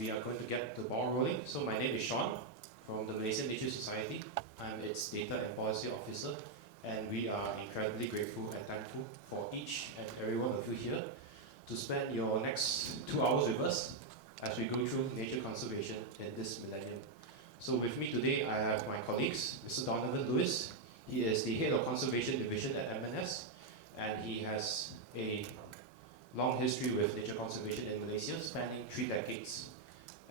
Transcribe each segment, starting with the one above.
We are going to get the ball rolling. So my name is Sean from the Malaysian Nature Society. I'm its Data and Policy Officer, and we are incredibly grateful and thankful for each and every one of you here to spend your next 2 hours with us as we go through nature conservation in this millennium. So with me today, I have my colleagues, Mr. Donovan Lewis. He is the Head of Conservation Division at MNS, and he has a long history with nature conservation in Malaysia, spanning 3 decades.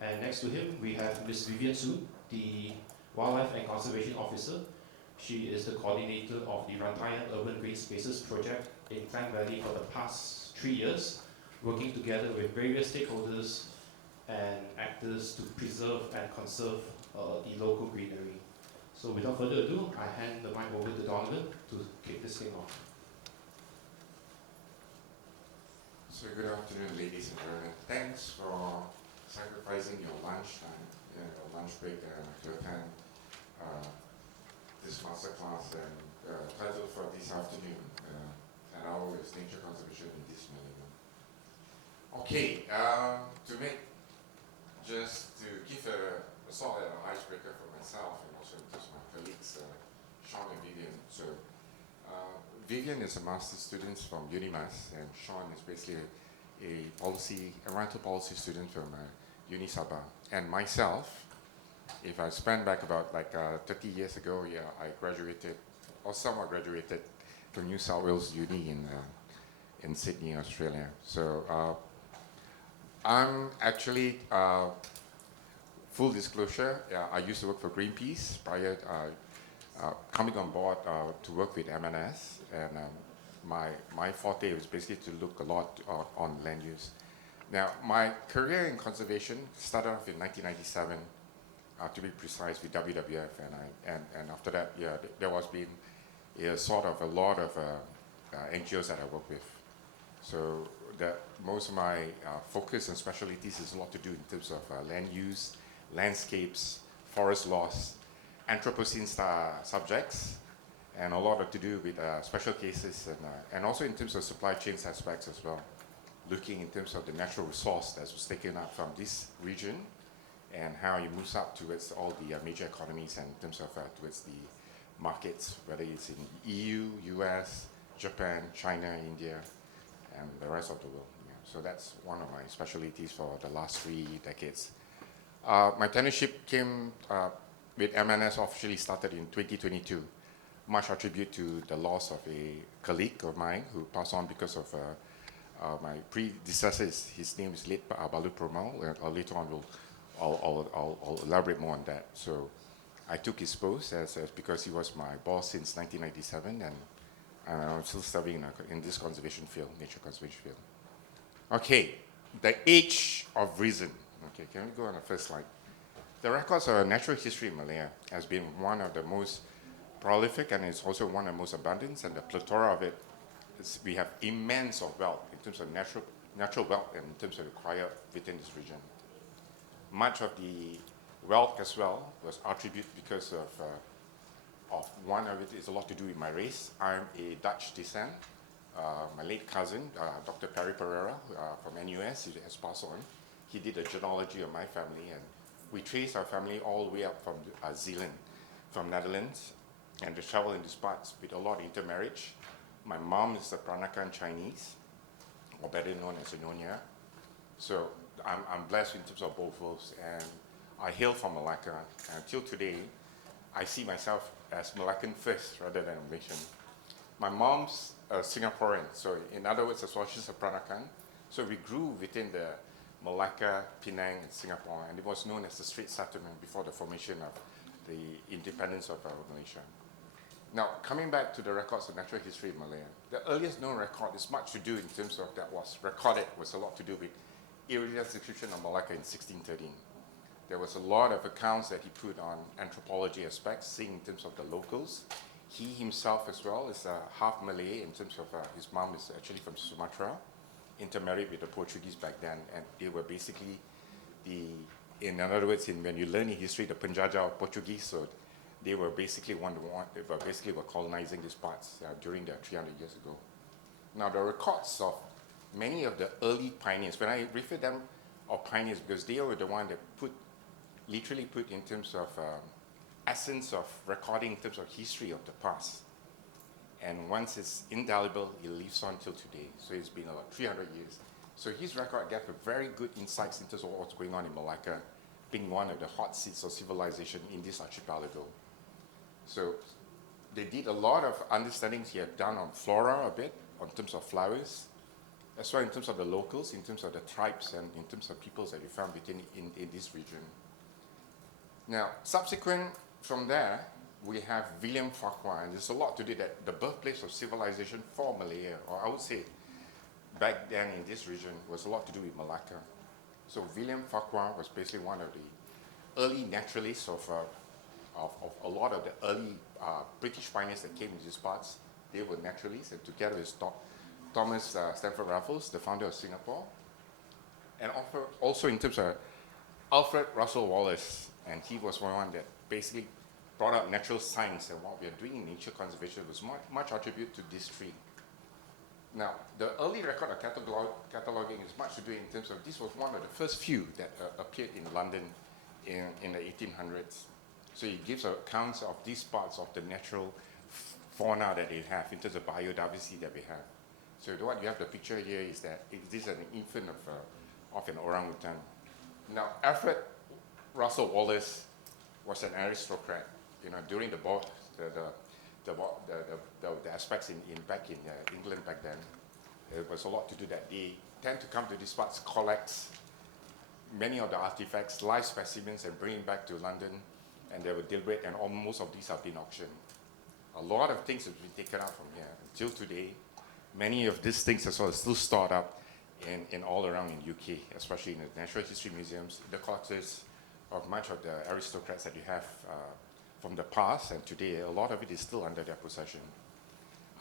And next to him, we have Ms. Vivian Su, the Wildlife and Conservation Officer. She is the coordinator of the Rantayan Urban Green Spaces project in Klang Valley for the past 3 years, working together with various stakeholders and actors to preserve and conserve the local greenery. So without further ado, I hand the mic over to Donovan to kick this thing off. So good afternoon, ladies and gentlemen. Thanks for sacrificing your lunchtime, your lunch break to attend this masterclass and title for this afternoon, an hour is Nature Conservation in This Millennium. Okay, just to give a sort of an icebreaker for myself and also to my colleagues, Sean and Vivian. So Vivian is a master's student from UniMass, and Sean is basically a environmental policy student from Uni Sabah. And myself, if I spend back about 30 years ago, I graduated, or somewhat graduated, from New South Wales Uni in Sydney, Australia. So I'm actually, full disclosure, I used to work for Greenpeace prior coming on board to work with MNS, and my forte was basically to look a lot on land use. Now, my career in conservation started off in 1997, to be precise, with WWF, and after that, there was been a lot of NGOs that I work with. So most of my focus and specialties is a lot to do in terms of land use, landscapes, forest loss, Anthropocene subjects, and a lot to do with special cases, and also in terms of supply chain aspects as well, looking in terms of the natural resource that was taken up from this region and how it moves up towards all the major economies and in terms of towards the markets, whether it's in EU, US, Japan, China, India, and the rest of the world. Yeah. So that's one of my specialties for the last 3 decades. My tenureship came with MNS officially started in 2022, much attribute to the loss of a colleague of mine who passed on because of my predecessor. His name is late Balu Promal, and later on I'll elaborate more on that. So I took his post as because he was my boss since 1997, and I'm still serving in this conservation field, nature conservation field. Okay, the age of reason. Okay, can we go on the first slide? The records of natural history in Malaya has been one of the most prolific, and it's also one of the most abundant, and the plethora of it is we have immense of wealth in terms of natural wealth and in terms of required within this region. Much of the wealth as well was attributed because of one of it is a lot to do with my race. I'm a Dutch descent. My late cousin, Dr. Perry Pereira from NUS, he has passed on. He did a genealogy of my family, and we traced our family all the way up from Zealand, from Netherlands, and they travel in these parts with a lot of intermarriage. My mom is a Peranakan Chinese, or better known as a Nyonya. So I'm blessed in terms of both worlds, and I hail from Malacca. And until today, I see myself as Malaccan first rather than Malaysian. My mom's a Singaporean, so in other words, as well, she's a Peranakan. So we grew within the Malacca, Penang, and Singapore, and it was known as the Strait Settlement before the formation of the independence of Malaysia. Now, coming back to the records of natural history in Malaya, the earliest known record is much to do in terms of that was recorded, was a lot to do with Iridia's description of Malacca in 1613. There was a lot of accounts that he put on anthropology aspects, seeing in terms of the locals. He himself as well is half Malay in terms of his mom is actually from Sumatra, intermarried with the Portuguese back then, and they were basically in other words, when you learn in history, the Penjajah of Portuguese, so they were basically were colonizing these parts during the 300 years ago. Now the records of many of the early pioneers, when I refer them or pioneers, because they were the one that literally put in terms of essence of recording in terms of history of the past. And once it's indelible, it lives on till today. So it's been about 300 years. So his record gave a very good insights in terms of what's going on in Malacca, being one of the hot seats of civilization in this archipelago. So they did a lot of understandings he had done on flora a bit, in terms of flowers, as well in terms of the locals, in terms of the tribes, and in terms of peoples that we found in this region. Now, subsequent from there, we have William Farquhar, and there's a lot to do that the birthplace of civilization for Malaya, or I would say back then in this region, was a lot to do with Malacca. So William Farquhar was basically one of the early naturalists of a lot of the early British pioneers that came in these parts. They were naturalists, and together with Thomas Stamford Raffles, the founder of Singapore, and also in terms of Alfred Russel Wallace, and he was one that basically brought up natural science, and what we are doing in nature conservation was much attributed to this tree. Now, the early record of cataloging is much to do in terms of, this was one of the first few that appeared in London in the 1800s. So it gives accounts of these parts of the natural fauna that they have in terms of biodiversity that we have. So what you have the picture here is that this is an infant of an orangutan. Now, Alfred Russel Wallace was an aristocrat. You know, during the aspects back in England back then, there was a lot to do that. They tend to come to these parts, collect many of the artifacts, live specimens, and bring it back to London, and they will deliberate, and most of these have been auctioned. A lot of things have been taken out from here. Until today, many of these things as well are still stored up in all around in UK, especially in the Natural History Museums, the collectors of much of the aristocrats that you have from the past, and today a lot of it is still under their possession.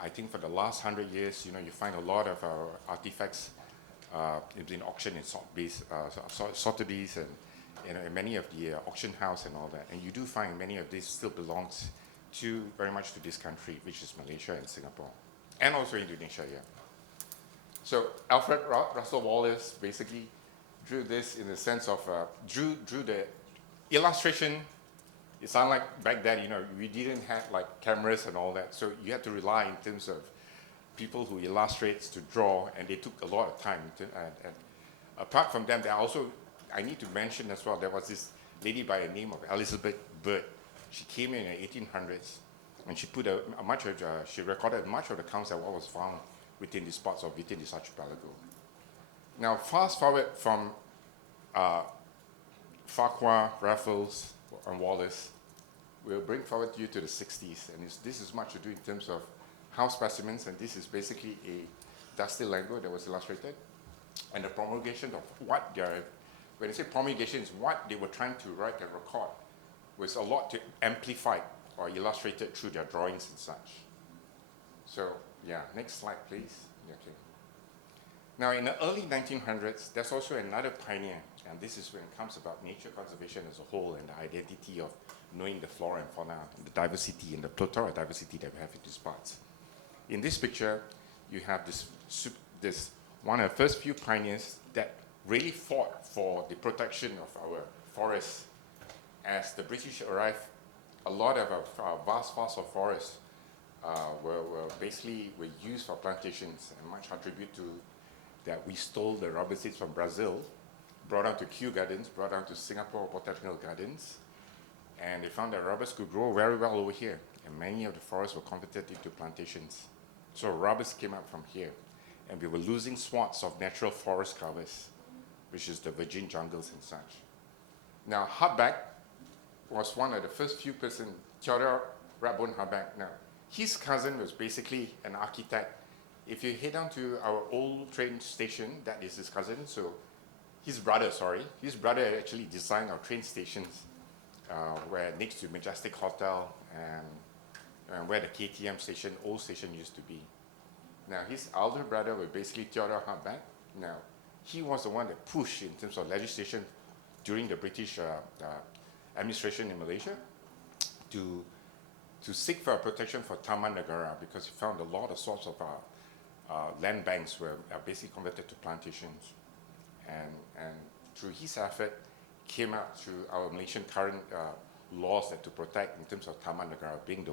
I think for the last 100 years, you know, you find a lot of artifacts in auction in Sotheby's and many of the auction house and all that. And you do find many of this still belongs very much to this country, which is Malaysia and Singapore, and also Indonesia, yeah. So Alfred Russel Wallace basically drew this in the sense of, drew the illustration. It's unlike back then, you know, we didn't have like cameras and all that, so you had to rely in terms of people who illustrate to draw, and they took a lot of time. And apart from them, there are also, I need to mention as well, there was this lady by the name of Elizabeth Bird. She came in the 1800s, and she put she recorded much of the accounts of what was found within these parts of within this archipelago. Now, fast forward from Farquhar, Raffles, and Wallace, we'll bring forward you to the 60s, and this is much to do in terms of house specimens, and this is basically a dusty language that was illustrated, and the promulgation of what when I say promulgation, is what they were trying to write and record was a lot to amplify or illustrated through their drawings and such. So, yeah, next slide, please. Okay. Now, in the early 1900s, there's also another pioneer, and this is when it comes about nature conservation as a whole and the identity of knowing the flora and fauna, and the diversity and the plethora of diversity that we have in these parts. In this picture, you have this one of the first few pioneers that really fought for the protection of our forests. As the British arrived, a lot of our vast of forests were used for plantations, and much attribute to that we stole the rubber seeds from Brazil, brought down to Kew Gardens, brought down to Singapore Botanical Gardens, and they found that rubbers could grow very well over here, and many of the forests were converted into plantations. So rubbers came up from here, and we were losing swaths of natural forest covers, which is the virgin jungles and such. Now, Hardback was one of the first few persons, Theodore Radbourne Hardback. Now, his cousin was basically an architect. If you head down to our old train station, that is his cousin. So his brother actually designed our train stations where next to Majestic Hotel and where the KTM station, old station used to be. Now, his elder brother was basically Theodore Hardback. Now, he was the one that pushed in terms of legislation during the British administration in Malaysia to seek for protection for Taman Negara, because he found a lot of sorts of land banks were basically converted to plantations. And through his effort, came out through our Malaysian current laws that to protect in terms of Taman Negara being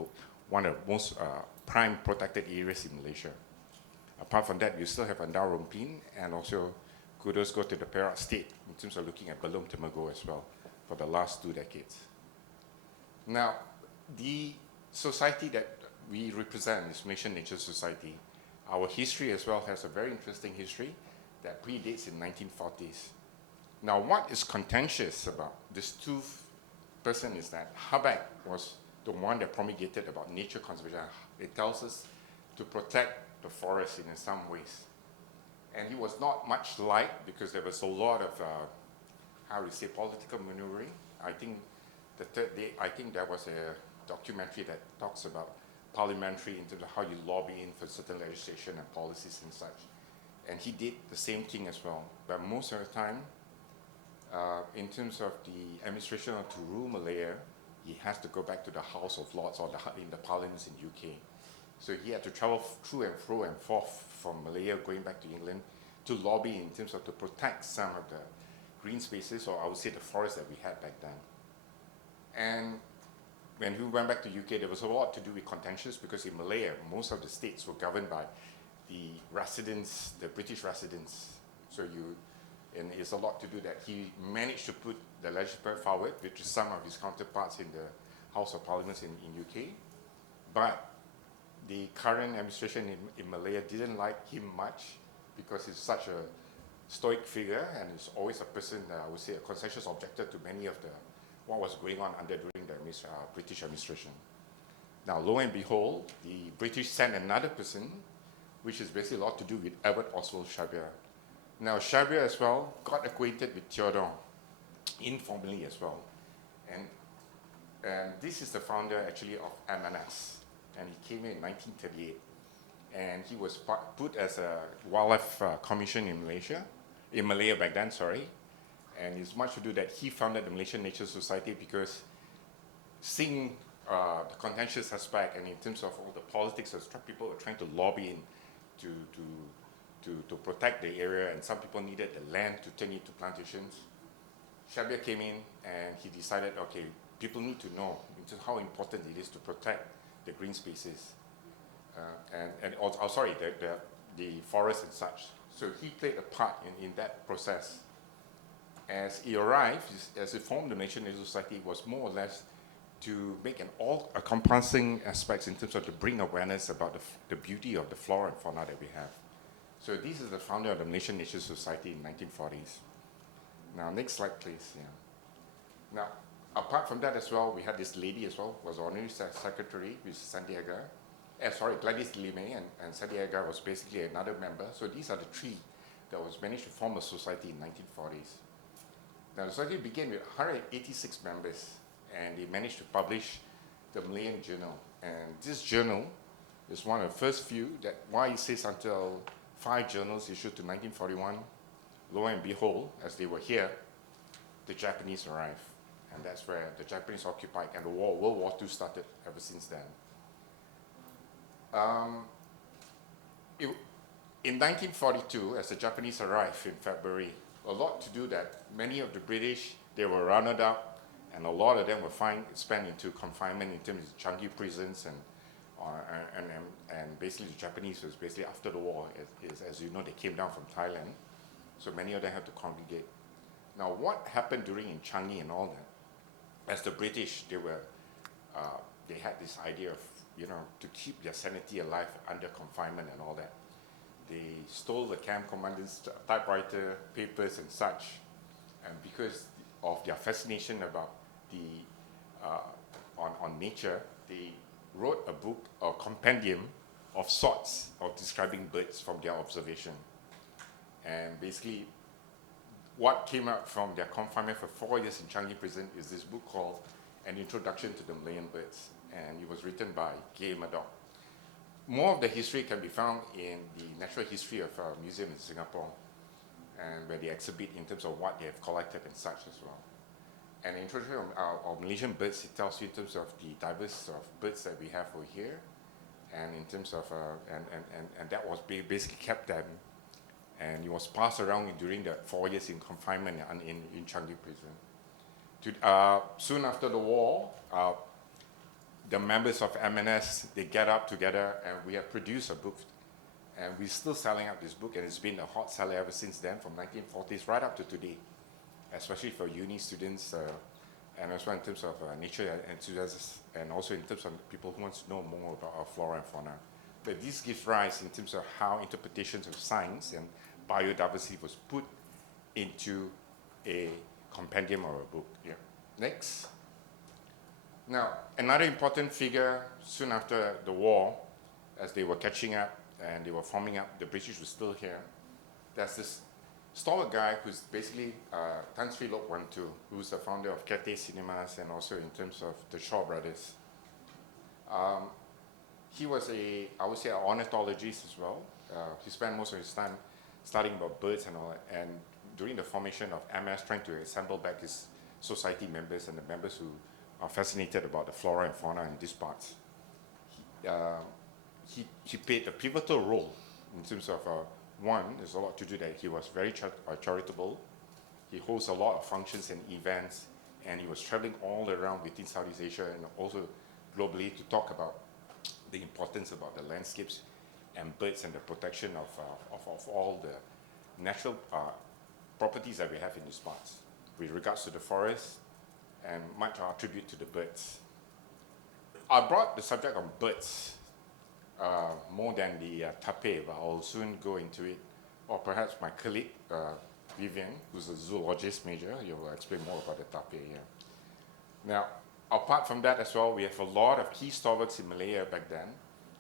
one of the most prime protected areas in Malaysia. Apart from that, you still have Andau Rompin, and also kudos go to the Perak State in terms of looking at Belum Temenggor as well for the last 2 decades. Now, the society that we represent is Malaysian Nature Society. Our history as well has a very interesting history that predates in 1940s. Now, what is contentious about this two person is that Habak was the one that promulgated about nature conservation. It tells us to protect the forest in some ways. And he was not much liked because there was a lot of, political maneuvering. I think the third day, I think there was a documentary that talks about parliamentary in terms of how you lobby in for certain legislation and policies and such. And he did the same thing as well. But most of the time, in terms of the administration to rule Malaya, he has to go back to the House of Lords or in the parliaments in UK. So he had to travel through and fro and forth from Malaya going back to England to lobby in terms of to protect some of the green spaces, or I would say the forests that we had back then. And when we went back to UK, there was a lot to do with contentions because in Malaya, most of the states were governed by the residents, the British residents. And it's a lot to do that. He managed to put the legislature forward, which is some of his counterparts in the House of Parliament in UK. But the current administration in Malaya didn't like him much because he's such a stoic figure and he's always a person that I would say a conscientious objector to many of what was going on during the British administration. Now, lo and behold, the British sent another person, which is basically a lot to do with Edward Oswald Shabir. Now, Shabir as well got acquainted with Theodore informally as well. And this is the founder actually of MNS. And he came in 1938. And he was put as a wildlife commission in Malaya back then, sorry. And it's much to do that he founded the Malaysian Nature Society because seeing the contentious aspect and in terms of all the politics that people were trying to lobby in to protect the area, and some people needed the land to turn into plantations. Shabir came in and he decided, okay, people need to know how important it is to protect the green spaces the forest and such. So he played a part in that process. As he arrived, as he formed the Malaysian Nature Society, it was more or less to make an all-encompassing aspects in terms of to bring awareness about the beauty of the flora and fauna that we have. So this is the founder of the Malaysian Nature Society in 1940s. Now, next slide, please. Yeah. Now, apart from that as well, we had this lady as well, was honorary secretary, which is Santiago. Gladys Limay, and Santiago was basically another member. So these are the three that was managed to form a society in 1940s. Now, the society began with 186 members, and they managed to publish the Malayan Journal. And this journal is one of the first few that, why it says until 5 journals issued to 1941, lo and behold, as they were here, the Japanese arrived. And that's where the Japanese occupied, and World War II started ever since then. In 1942, as the Japanese arrived in February, a lot to do that many of the British, they were rounded up, and a lot of them were spent into confinement in terms of Changi prisons, and basically the Japanese was basically after the war, as you know, they came down from Thailand, so many of them had to congregate. Now, what happened during in Changi and all that, as the British, they had this idea of, to keep their sanity alive under confinement and all that. They stole the camp commandant's typewriter, papers and such, and because of their fascination about on nature, they wrote a book or compendium of sorts of describing birds from their observation. And basically, what came out from their confinement for 4 years in Changi prison is this book called An Introduction to the Malayan Birds, and it was written by Gay Murdoch. More of the history can be found in the Natural History of Museum in Singapore, and where they exhibit in terms of what they have collected and such as well. And the introduction of Malaysian birds, it tells you in terms of the diversity of birds that we have over here, and in terms of and that was basically kept them and he was passed around during the 4 years in confinement in Changi prison. Soon after the war, the members of MNS, they get up together, and we have produced a book, and we're still selling out this book, and it's been a hot seller ever since then, from 1940s right up to today, especially for uni students, and as well in terms of nature enthusiasts, and also in terms of people who want to know more about our flora and fauna. But this gives rise in terms of how interpretations of science and biodiversity was put into a compendium or a book. Yeah. Next. Now, another important figure soon after the war, as they were catching up and they were forming up, the British were still here. There's this stalwart guy who's basically Tan Sri Lok Wantu, who's the founder of Cathay Cinemas and also in terms of the Shaw Brothers. He was I would say, an ornithologist as well. He spent most of his time studying about birds and all that. And during the formation of MS, trying to assemble back his society members and the members who are fascinated about the flora and fauna in these parts. He played a pivotal role in terms of, one, there's a lot to do that he was very charitable. He hosts a lot of functions and events, and he was traveling all around within Southeast Asia and also globally to talk about the importance about the landscapes and birds and the protection of all the natural properties that we have in these parts with regards to the forest and much our tribute to the birds. I brought the subject of birds more than the tape, but I'll soon go into it. Or perhaps my colleague, Vivian, who's a zoologist major, he will explain more about the tape here. Now, apart from that as well, we have a lot of key stalwarts in Malaya back then.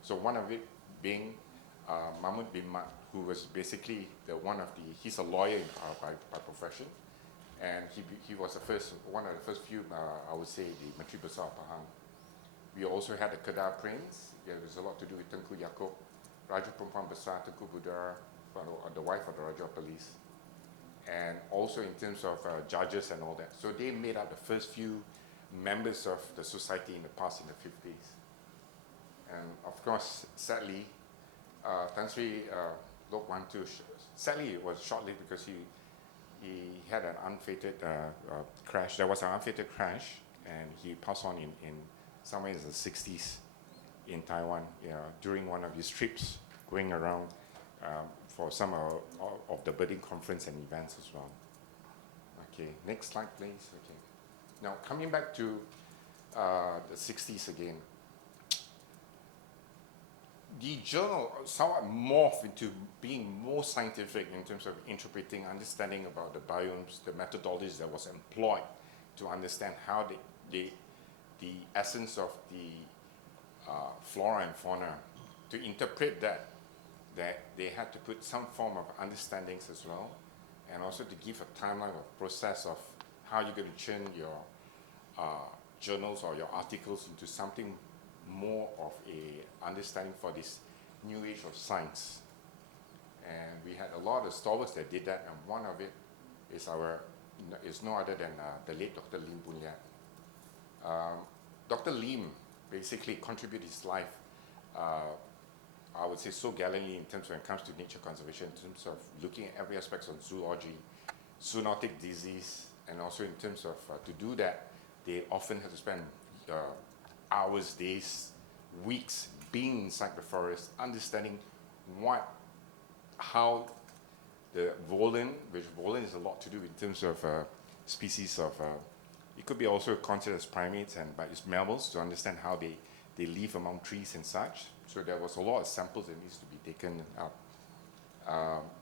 So one of it being Mahmud bin Mat, who was basically he's a lawyer by profession. And he was one of the first few, I would say, the Menteri Besar Pahang. We also had the Kedah Prince. There was a lot to do with Tengku Yaakob, Raja Perempuan Besar, Tengku Budar, the wife of the Raja of Police. And also in terms of judges and all that. So they made up the first few members of the society in the past, in the 50s. And of course, sadly, Tan Sri Lok Wantu, sadly it was short-lived because he had an unfated crash. There was an unfated crash, and he passed on in somewhere in the 60s in Taiwan, during one of his trips going around for some of the birding conference and events as well. Okay, next slide, please. Okay. Now, coming back to the 60s again, the journal somewhat morphed into being more scientific in terms of interpreting, understanding about the biomes, the methodologies that was employed to understand how the essence of the flora and fauna, to interpret that they had to put some form of understandings as well, and also to give a timeline of process of how you're going to turn your journals or your articles into something more of a understanding for this new age of science. And we had a lot of stalwarts that did that, and one of it is no other than the late Dr. Lim Boon Liat. Dr. Lim basically contributed his life, I would say, so gallantly in terms when it comes to nature conservation, in terms of looking at every aspect of zoology, zoonotic disease, and also in terms of, to do that, they often have to spend hours, days, weeks being inside the forest, understanding how the volan, which volan is a lot to do in terms of species of, it could be also considered as primates and by its mammals, to understand how they live among trees and such. So there was a lot of samples that needs to be taken up.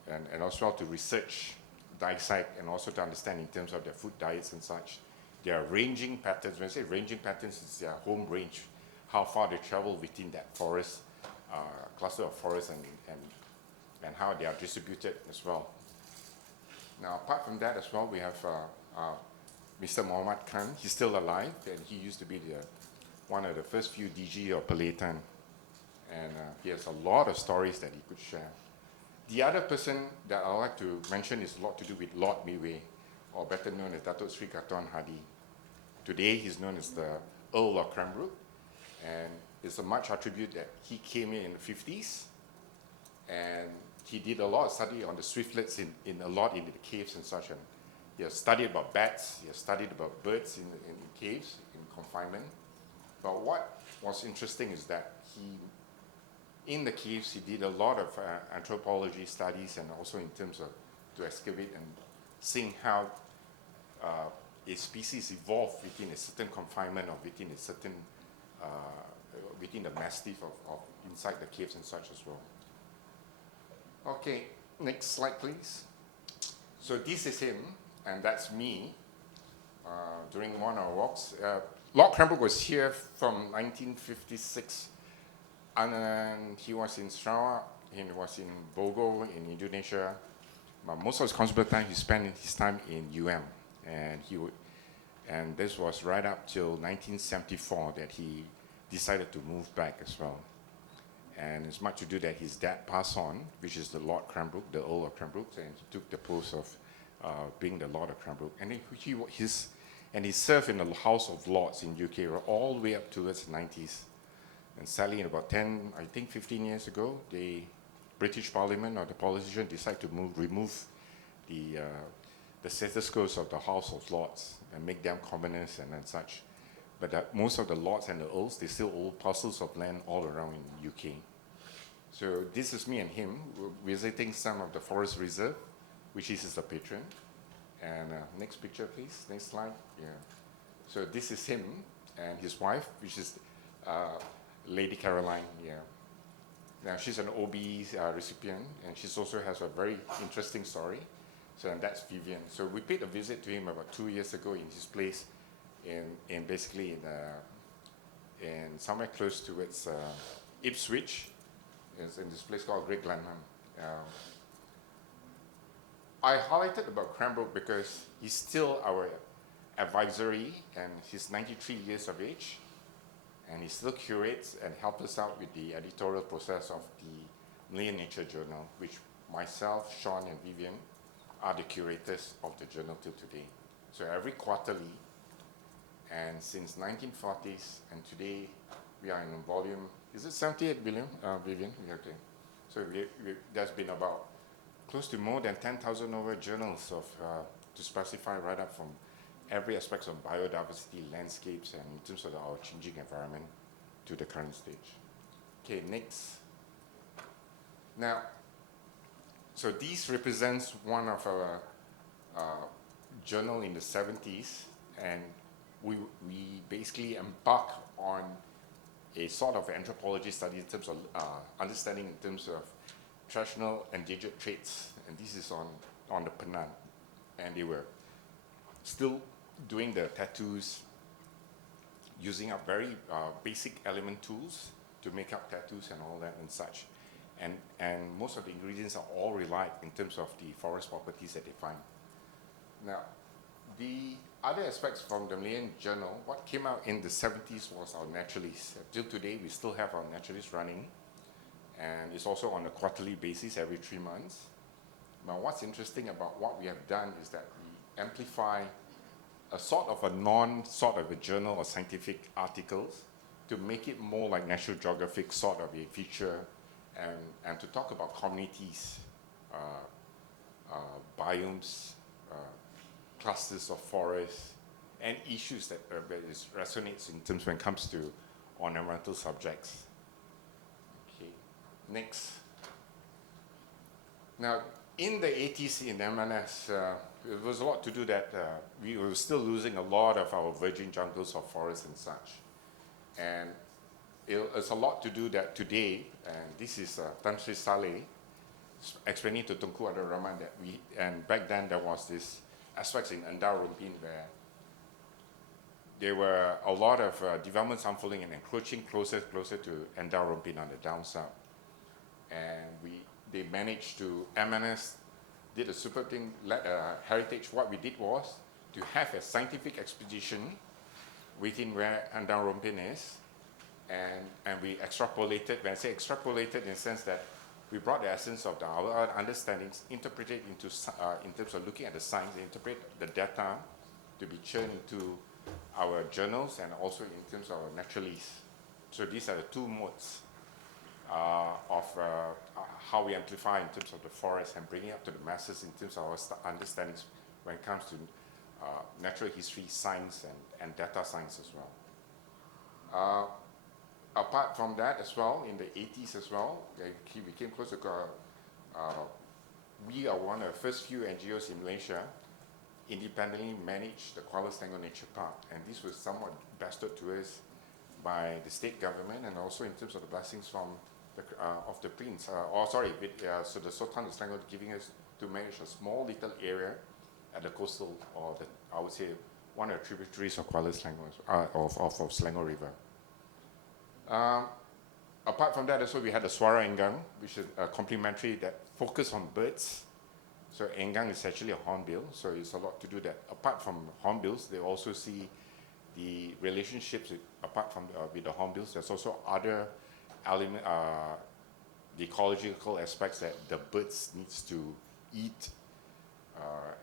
And also to research, dissect, and also to understand in terms of their food diets and such. Their ranging patterns, when I say ranging patterns, it's their home range, how far they travel within that forest, cluster of forests, and how they are distributed as well. Now, apart from that as well, we have Mr. Muhammad Khan. He's still alive, and he used to be one of the first few DG of Pelaitan. And he has a lot of stories that he could share. The other person that I'd like to mention is a lot to do with Lord Midway, or better known as Datuk Sri Katuan Hadi. Today, he's known as the Earl of Cranbrook, and it's a much attribute that he came in the 50s, and he did a lot of study on the swiftlets in the caves and such. And he has studied about bats, he has studied about birds in caves, in confinement. But what was interesting is that in the caves, he did a lot of anthropology studies, and also in terms of to excavate and seeing how a species evolved within a certain confinement or within a certain, within the mastiff of inside the caves and such as well. Okay, next slide please. So this is him, and that's me during one of our walks. Lord Cranbrook was here from 1956, and he was in Sarawak, he was in Bogor in Indonesia. But most of his considerable time he spent his time in and this was right up till 1974 that he decided to move back as well. And it's much to do that his dad passed on, which is the Lord Cranbrook, the Earl of Cranbrook, and he took the post of being the Lord of Cranbrook. And he served in the House of Lords in UK all the way up towards the 90s. And sadly, in about 15 years ago, the British Parliament or the politician decided to remove the status quo of the House of Lords and make them commoners and such. But most of the lords and the earls, they still own parcels of land all around in the UK. So this is me and him visiting some of the forest reserve, which is the patron. And next picture, please. Next slide. Yeah. So this is him and his wife, which is Lady Caroline. Yeah. Now she's an OB recipient, and she also has a very interesting story. So and that's Vivian. So we paid a visit to him about 2 years ago in his place, in somewhere close towards Ipswich. It's in this place called Great Glenham. I highlighted about Cranbrook because he's still our advisory, and he's 93 years of age, and he still curates and helps us out with the editorial process of the Malaysian Nature Journal, which myself, Sean, and Vivian are the curators of the journal till today. So every quarterly, and since 1940s, and today we are in volume, is it 78, Vivian? Okay. So there's been about close to more than 10,000 over journals to specify right up from every aspect of biodiversity, landscapes, and in terms of our changing environment to the current stage. Okay, next. Now, so this represents one of our journal in the 70s, and we basically embark on a sort of anthropology study in terms of understanding in terms of traditional endangered traits, and this is on the Penang, and they were still doing the tattoos using up very basic element tools to make up tattoos and all that and such, and most of the ingredients are all relied in terms of the forest properties that they find. Now, the other aspects from the Malaysian Journal, what came out in the 70s was our naturalists. Till today, we still have our naturalists running, and it's also on a quarterly basis every 3 months. Now, what's interesting about what we have done is that we amplify a sort of a journal or scientific articles to make it more like National Geographic sort of a feature, and to talk about communities, biomes, clusters of forests, and issues that resonates in terms when it comes to ornamental subjects. Okay, next. Now, in the 80s in MNS, there was a lot to do that we were still losing a lot of our virgin jungles of forests and such. And it's a lot to do that today, and this is Tan Sri Saleh explaining to Tunku Abdul Rahman that and back then there was this aspects in Endau Rumpin where there were a lot of developments unfolding and encroaching closer to Endau Rumpin on the down south. And they managed to, MNS did a super thing, Heritage. What we did was to have a scientific expedition within where Endau Rumpin is, and we extrapolated. When I say extrapolated, in the sense that we brought the essence of our understandings, interpreted into in terms of looking at the science, interpret the data to be churned into our journals, and also in terms of our naturalists. So these are the two modes. how we amplify in terms of the forest and bring it up to the masses in terms of our understandings when it comes to natural history, science, and data science as well. Apart from that as well, in the 80s as well, we came close to, we are one of the first few NGOs in Malaysia independently manage the Kuala Nature Park, and this was somewhat bestowed to us by the state government and also in terms of the blessings from of the Prince, so the Sultan of Selangor giving us to manage a small little area at the coastal, or I would say one of the tributaries of Kuala Selangor, of Selangor River. Apart from that, also we had the Suara Enggang, which is a complementary that focus on birds. So Enggang is actually a hornbill, so it's a lot to do that. Apart from hornbills, they also see the relationships apart from with the hornbills. There's also other element, the ecological aspects that the birds needs to eat,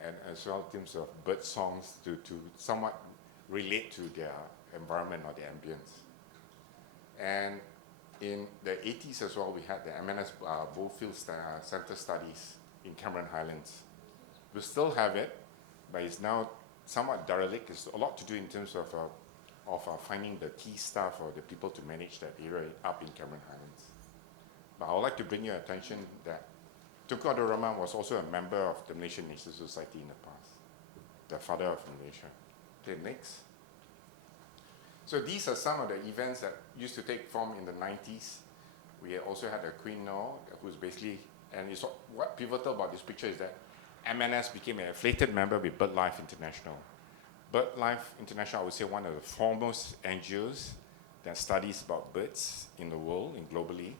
and as well in terms of bird songs to somewhat relate to their environment or their ambience. And in the 80s as well, we had the MNS Bowfield Center Studies in Cameron Highlands. We still have it, but it's now somewhat derelict. It's a lot to do in terms of finding the key staff or the people to manage that area up in Cameron Highlands. But I would like to bring your attention that Tunku Abdul Rahman was also a member of the Malaysian Nature Society in the past, the father of Malaysia. Okay, next. So these are some of the events that used to take form in the 90s. We also had a Queen Noor, who's basically, and it's what pivotal about this picture is that MNS became an affiliated member with BirdLife International. BirdLife International, I would say, one of the foremost NGOs that studies about birds in the world and globally.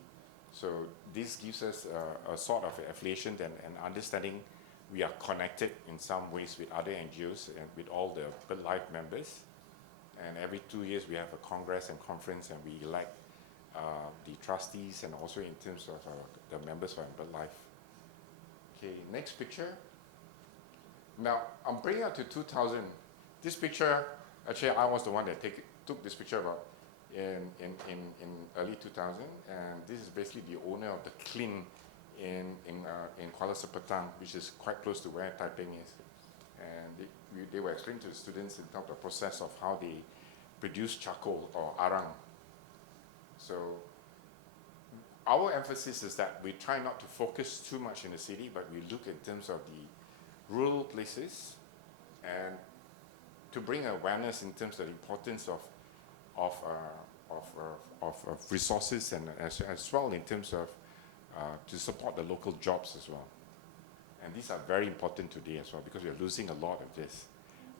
So this gives us a sort of affiliation and understanding we are connected in some ways with other NGOs and with all the BirdLife members. And every 2 years we have a congress and conference, and we elect the trustees and also in terms of the members of BirdLife. Okay, next picture. Now, I'm bringing up to 2000. This picture, actually, I was the one that took this picture about in early 2000, and this is basically the owner of the Clean in Kuala Sepetang, which is quite close to where Taiping is. And they were explaining to the students in terms of the process of how they produce charcoal or arang. So our emphasis is that we try not to focus too much in the city, but we look in terms of the rural places and to bring awareness in terms of the importance of resources and as well in terms of to support the local jobs as well. And these are very important today as well because we are losing a lot of this.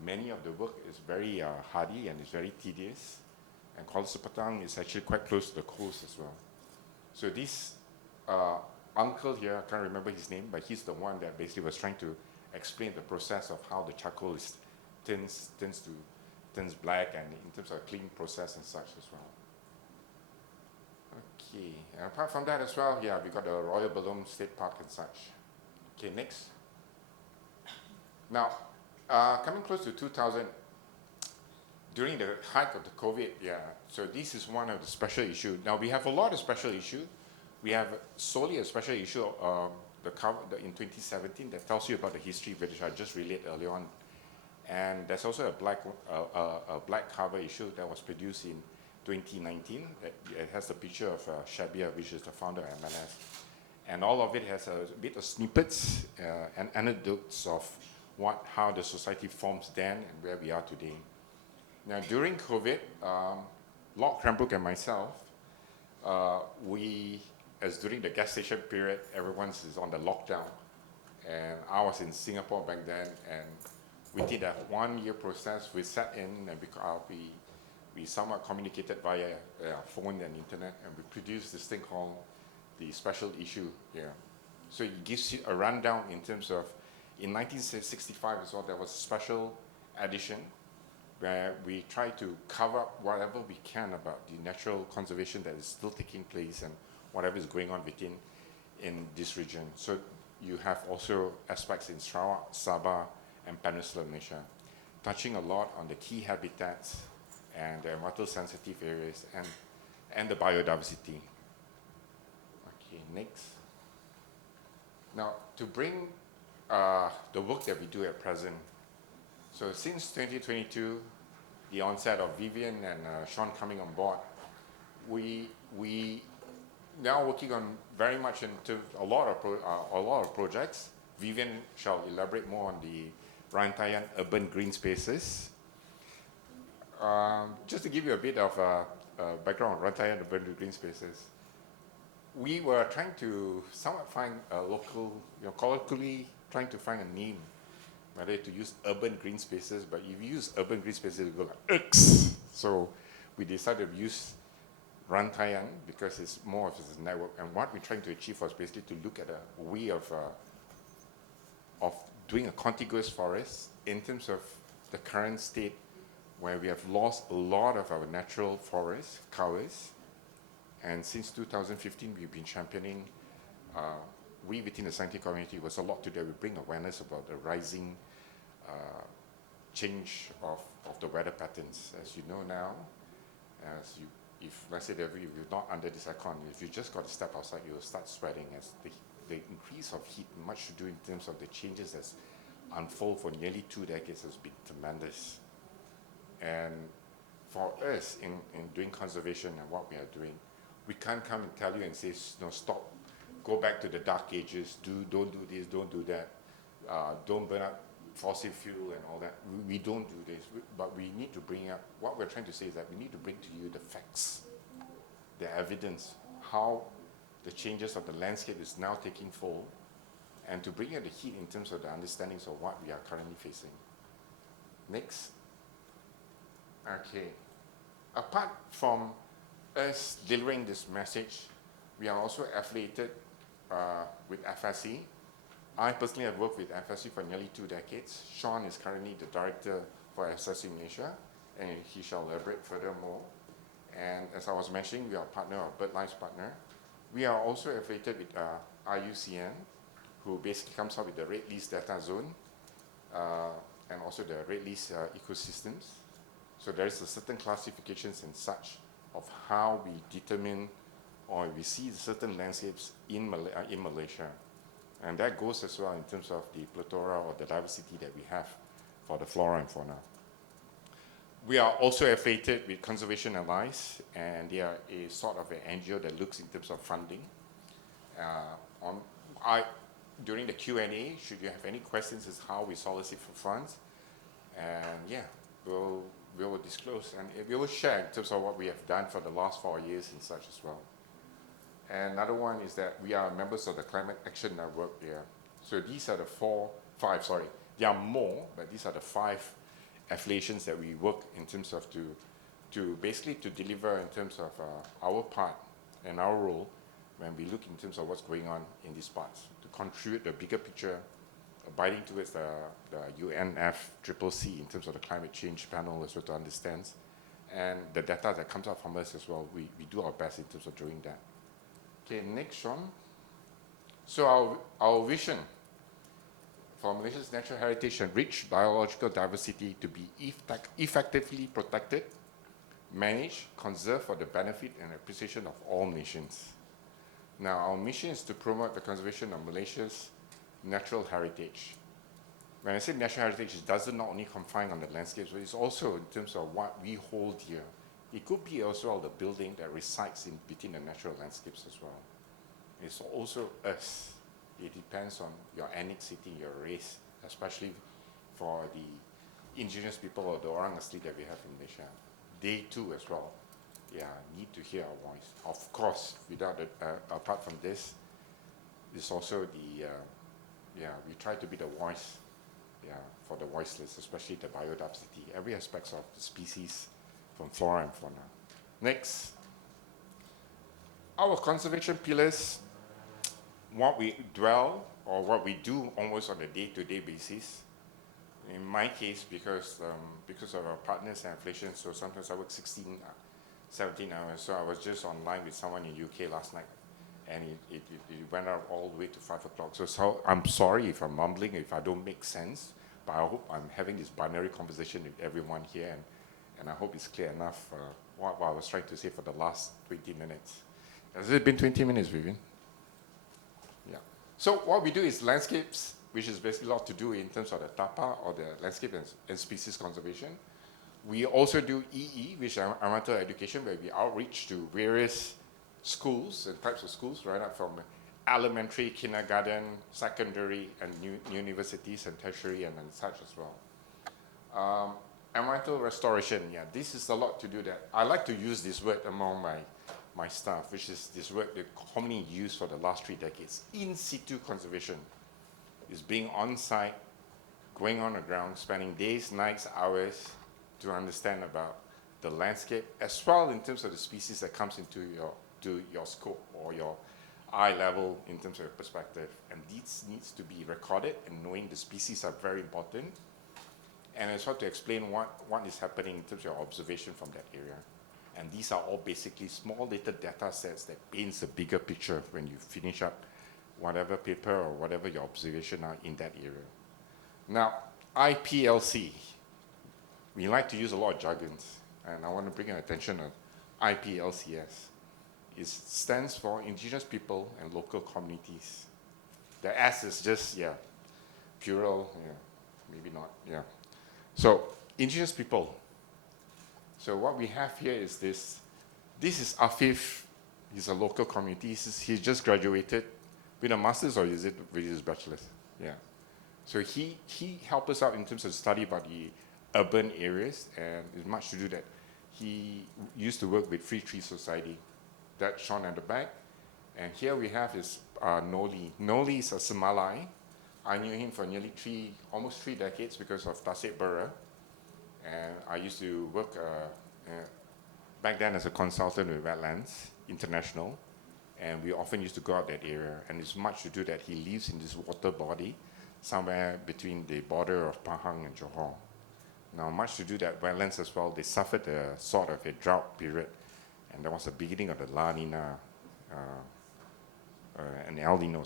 Many of the work is very hardy and it's very tedious. And Kuala Sepetang is actually quite close to the coast as well. So this uncle here, I can't remember his name, but he's the one that basically was trying to explain the process of how the charcoal turns black and in terms of cleaning process and such as well. Okay, and apart from that as well, yeah, we got the Royal Balloon State Park and such. Okay, next. Now, coming close to 2000, during the height of the COVID, yeah, so this is one of the special issues. Now, we have a lot of special issues. We have solely a special issue in 2017 that tells you about the history, which I just relayed earlier on. And there's also a black cover issue that was produced in 2019. It has the picture of Shabir, which is the founder of MNS. And all of it has a bit of snippets and anecdotes of how the society forms then and where we are today. Now, during COVID, Lord Cranbrook and myself, as during the gas station period, everyone is on the lockdown. And I was in Singapore back then, and we did a 1-year process. We sat in and we somewhat communicated via phone and internet, and we produced this thing called the special issue here. So it gives you a rundown in terms of, in 1965 as well, there was a special edition where we try to cover up whatever we can about the natural conservation that is still taking place and whatever is going on in this region. So you have also aspects in Sarawak, Sabah, and Peninsular Malaysia, touching a lot on the key habitats and the environmental sensitive areas and the biodiversity. Okay, next. Now, to bring the work that we do at present, so since 2022, the onset of Vivian and Sean coming on board, we now working on very much into a lot of projects. Vivian shall elaborate more on the Rantayan urban green spaces. Just to give you a bit of background on Rantayan urban green spaces, we were trying to somewhat find a local, colloquially trying to find a name, whether to use urban green spaces, but if you use urban green spaces, it will go like X. So we decided to use Rantayan because it's more of a network. And what we're trying to achieve was basically to look at a way of doing a contiguous forest in terms of the current state where we have lost a lot of our natural forest covers. And since 2015, we've been championing, we within the scientific community was a lot to do. We bring awareness about the rising change of the weather patterns. As you know now, if let's say that if you're not under this aircon, if you just got to step outside, you'll start sweating as the increase of heat, much to do in terms of the changes that's unfold for nearly 2 decades has been tremendous. And for us in doing conservation and what we are doing, we can't come and tell you and say, no, stop, go back to the dark ages, don't do this, don't do that, don't burn up fossil fuel and all that. We don't do this, but we need to bring up, what we're trying to say is that we need to bring to you the facts, the evidence, how the changes of the landscape is now taking fold, and to bring out the heat in terms of the understandings of what we are currently facing. Next. Okay. Apart from us delivering this message, we are also affiliated with FSC. I personally have worked with FSC for nearly 2 decades. Sean is currently the director for FSC Malaysia, and he shall elaborate furthermore. And as I was mentioning, we are a partner of BirdLife's partner. We are also affiliated with IUCN, who basically comes up with the Red List Data Zone and also the Red List ecosystems. So there is a certain classifications and such of how we determine or we see certain landscapes in Malaysia. And that goes as well in terms of the plethora or the diversity that we have for the flora and fauna. We are also affiliated with Conservation Allies, and they are a sort of an NGO that looks in terms of funding. During the Q&A, should you have any questions, is how we solicit for funds. And yeah, we will disclose and we will share in terms of what we have done for the last 4 years and such as well. And another one is that we are members of the Climate Action Network here. So these are the five, there are more, but these are the 5 affiliations that we work in terms of to basically to deliver in terms of our part and our role when we look in terms of what's going on in these parts, to contribute the bigger picture, abiding towards the UNFCCC in terms of the climate change panel as well to understand, and the data that comes out from us as well, we do our best in terms of doing that. Okay, next, Sean. So our vision for Malaysia's natural heritage and rich biological diversity to be effectively protected, managed, conserved for the benefit and appreciation of all nations. Now, our mission is to promote the conservation of Malaysia's natural heritage. When I say natural heritage, it doesn't not only confine on the landscapes, but it's also in terms of what we hold here. It could be also the building that resides in between the natural landscapes as well. It's also us. It depends on your ethnicity, your race, especially for the indigenous people or the Orang Asli that we have in Malaysia. They too as well, need to hear our voice. Of course, apart from this, it's also we try to be the voice, for the voiceless, especially the biodiversity, every aspect of the species from flora and fauna. Next, our conservation pillars, what we dwell or what we do almost on a day-to-day basis. In my case, because of our partners and inflation, so sometimes I work 16, 17 hours. So I was just online with someone in UK last night, and it went out all the way to 5 o'clock. So I'm sorry if I'm mumbling, if I don't make sense, but I hope I'm having this binary conversation with everyone here, and I hope it's clear enough what I was trying to say for the last 20 minutes. Has it been 20 minutes, Vivian? So what we do is landscapes, which is basically a lot to do in terms of the TAPA or the landscape and species conservation. We also do EE, which is environmental education, where we outreach to various schools and types of schools, right up from elementary, kindergarten, secondary, and universities and tertiary and such as well. Environmental restoration, yeah, this is a lot to do that. I like to use this word among my staff, which is this word that commonly used for the last 3 decades. In situ conservation is being on site, going on the ground, spending days, nights, hours to understand about the landscape, as well in terms of the species that comes into your scope or your eye level in terms of your perspective. And this needs to be recorded, and knowing the species are very important. And as well to explain what is happening in terms of your observation from that area. And these are all basically small little data sets that paints a bigger picture when you finish up whatever paper or whatever your observation are in that area. Now, IPLC, we like to use a lot of jargons, and I want to bring your attention to IPLCS. It stands for Indigenous People and Local Communities. The S is just, plural, maybe not, So, Indigenous People. So what we have here is this. This is Afif. He's a local community. He's just graduated with a master's, or is it with his bachelor's? Yeah. So he helped us out in terms of study about the urban areas, and it's much to do that. He used to work with Free Tree Society. That's shown at the back. And here we have is Noli. Noli is a Semalai. I knew him for nearly almost 3 decades because of Tasik Borough. And I used to work back then as a consultant with Wetlands International, and we often used to go out that area, and it's much to do that he lives in this water body somewhere between the border of Pahang and Johor. Now, much to do that Wetlands as well, they suffered a sort of a drought period, and that was the beginning of the La Nina, and El Nino,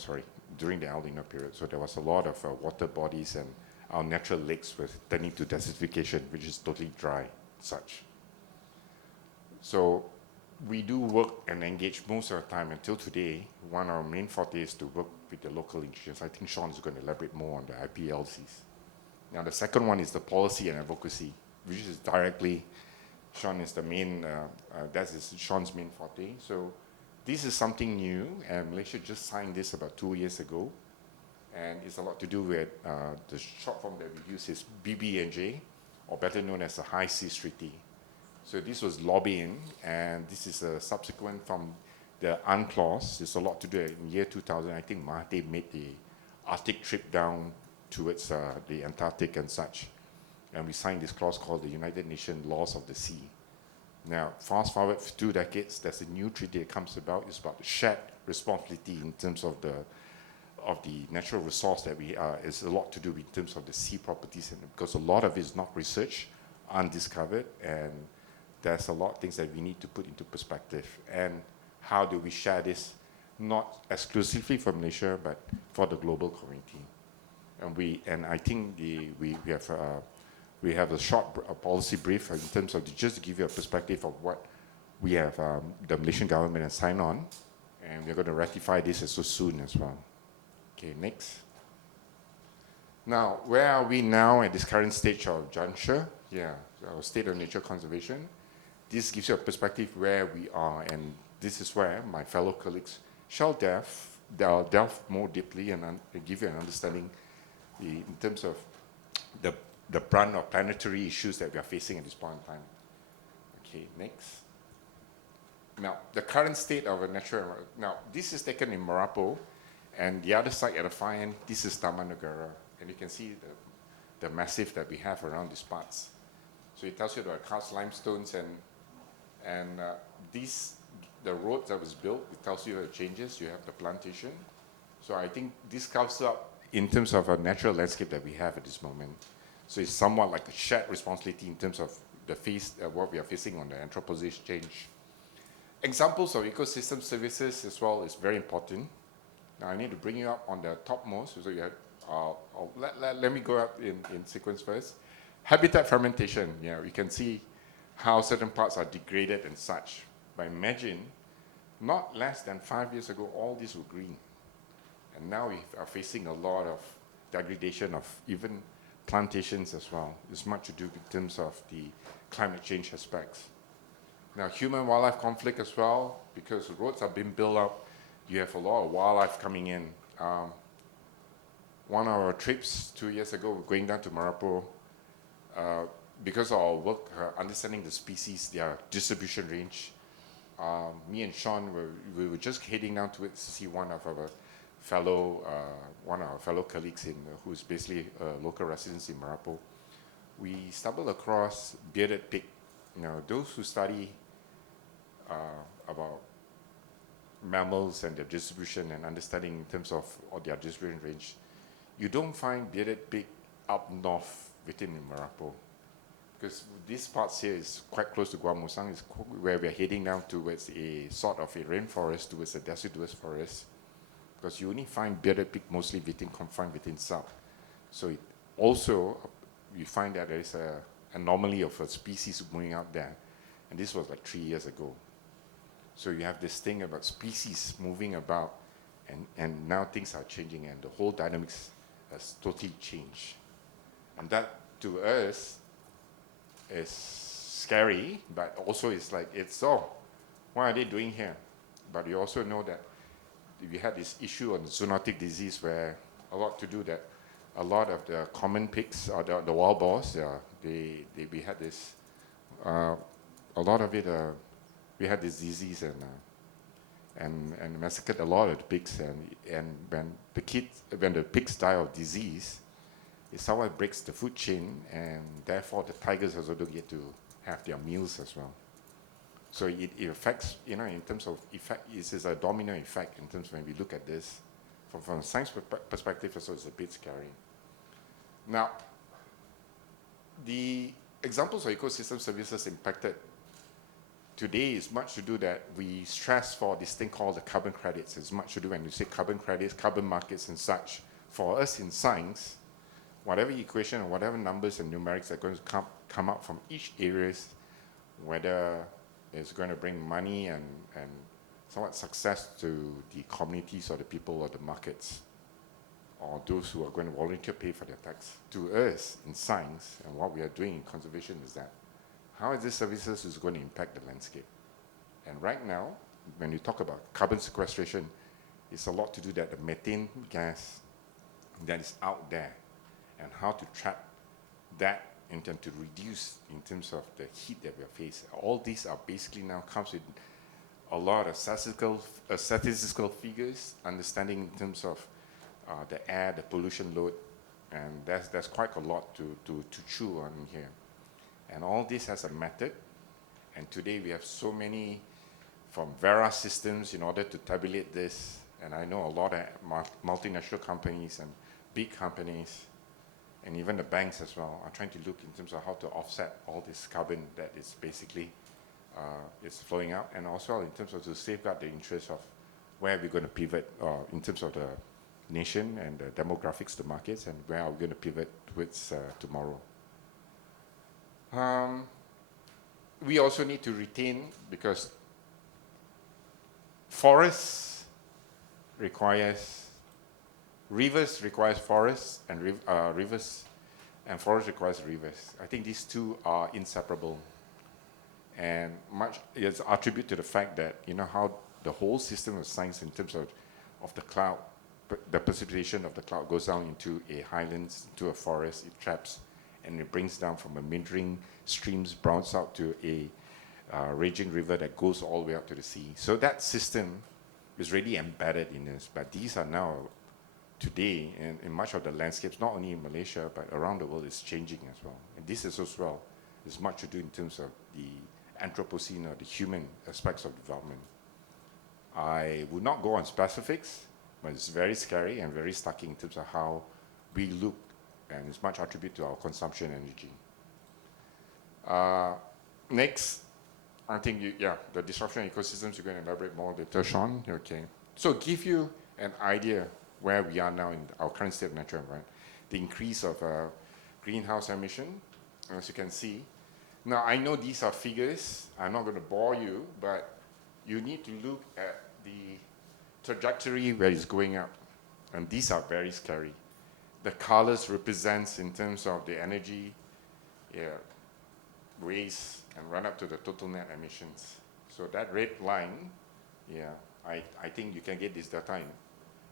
during the El Nino period. So there was a lot of water bodies, and our natural lakes were turning to desertification, which is totally dry, such. So we do work and engage most of the time until today. One of our main forte is to work with the local indigenous. I think Sean is going to elaborate more on the IPLCs. Now the second one is the policy and advocacy, which is directly, Sean is the main, that is Sean's main forte. So this is something new, and Malaysia just signed this about 2 years ago. And it's a lot to do with the short form that we use is BBNJ, or better known as the High Seas Treaty. So this was lobbying, and this is a subsequent from the UNCLOS. There's a lot to do. In year 2000, I think Mahathir made the Arctic trip down towards the Antarctic and such. And we signed this clause called the United Nations Laws of the Sea. Now, fast forward 2 decades, there's a new treaty that comes about. It's about the shared responsibility in terms of the natural resource that we are. Is a lot to do in terms of the sea properties, and because a lot of it is not researched, undiscovered, and there's a lot of things that we need to put into perspective. And how do we share this, not exclusively for Malaysia, but for the global community? And I think we have a short policy brief in terms of just to give you a perspective of what we have the Malaysian government has signed on, and we're going to ratify this as so soon as well. Okay, next. Now, where are we now at this current stage of juncture? Our state of nature conservation. This gives you a perspective where we are, and this is where my fellow colleagues shall delve more deeply and give you an understanding in terms of the brunt of planetary issues that we are facing at this point in time. Okay, next. Now, the current state of a natural, now this is taken in Marapo, and the other side at the far end, this is Taman Negara, and you can see the massif that we have around these parts. So it tells you about cast limestones and the road that was built, it tells you the changes, you have the plantation. So I think this comes up in terms of a natural landscape that we have at this moment. So it's somewhat like a shared responsibility in terms of what we are facing on the anthropocene change. Examples of ecosystem services as well is very important. Now I need to bring you up on the topmost, so you have, let me go up in sequence first. Habitat fragmentation, we can see how certain parts are degraded and such. But imagine, not less than 5 years ago, all these were green. And now we are facing a lot of degradation of even plantations as well. It's much to do in terms of the climate change aspects. Now, human-wildlife conflict as well, because roads are being built up, you have a lot of wildlife coming in. One of our trips 2 years ago, going down to Marapo, because of our work, understanding the species, their distribution range, me and Sean, we were just heading down to it to see one of our fellow colleagues who's basically local residents in Marapo. We stumbled across bearded pig. Those who study about mammals and their distribution and understanding in terms of their distribution range, you don't find bearded pig up north within Marapo. Because this part here is quite close to Gua Musang, is where we're heading down towards a sort of a rainforest, towards a deciduous forest. Because you only find bearded pig mostly confined within south. So it also, you find that there is an anomaly of a species moving out there. And this was like 3 years ago. So you have this thing about species moving about, and now things are changing, and the whole dynamics has totally changed. And that, to us, is scary, but also it's like, what are they doing here? But you also know that we had this issue on zoonotic disease where a lot to do that a lot of the common pigs, or the wild boars, we had this, a lot of it, we had this disease and massacred a lot of the pigs, and when the pigs die of disease, it somewhat breaks the food chain, and therefore the tigers also don't get to have their meals as well. So it affects, in terms of effect, it is a domino effect in terms of when we look at this. From a science perspective, also it's a bit scary. Now, the examples of ecosystem services impacted today is much to do that we stress for this thing called the carbon credits. It's much to do when you say carbon credits, carbon markets and such. For us in science, whatever equation or whatever numbers and numerics are going to come up from each areas, whether it's going to bring money and somewhat success to the communities or the people or the markets, or those who are going to volunteer pay for their tax. To us in science, and what we are doing in conservation is that, how is this services is going to impact the landscape? And right now, when you talk about carbon sequestration, it's a lot to do that the methane gas that is out there, and how to trap that in terms to reduce in terms of the heat that we are facing. All these are basically now comes with a lot of statistical figures, understanding in terms of the air, the pollution load, and there's quite a lot to chew on here. And all this has a method, and today we have so many from Vera systems in order to tabulate this, and I know a lot of multinational companies and big companies, and even the banks as well, are trying to look in terms of how to offset all this carbon that is basically is flowing out, and also in terms of to safeguard the interest of where we're going to pivot in terms of the nation and the demographics, the markets, and where are we going to pivot towards tomorrow. We also need to retain, because forests rivers requires forests, and rivers and forest requires rivers. I think these two are inseparable, and much is attributed to the fact that how the whole system of science in terms of the cloud, the precipitation of the cloud goes down into a highlands, into a forest, it traps, and it brings down from a meandering streams, browns out to a raging river that goes all the way up to the sea. So that system is really embedded in us, but these are now today in much of the landscapes, not only in Malaysia but around the world, is changing as well. And this is as well is much to do in terms of the Anthropocene or the human aspects of development. I would not go on specifics, but it's very scary and very stuck in terms of how we look, and it's much attributed to our consumption energy. Next, I think the disruption in ecosystems, you're going to elaborate more later, Sean. Okay. So give you an idea where we are now in our current state of natural environment. The increase of greenhouse emission, as you can see. Now, I know these are figures. I'm not going to bore you, but you need to look at the trajectory where it's going up. And these are very scary. The colors represents in terms of the energy, waste, and run up to the total net emissions. So that red line, I think you can get this data in.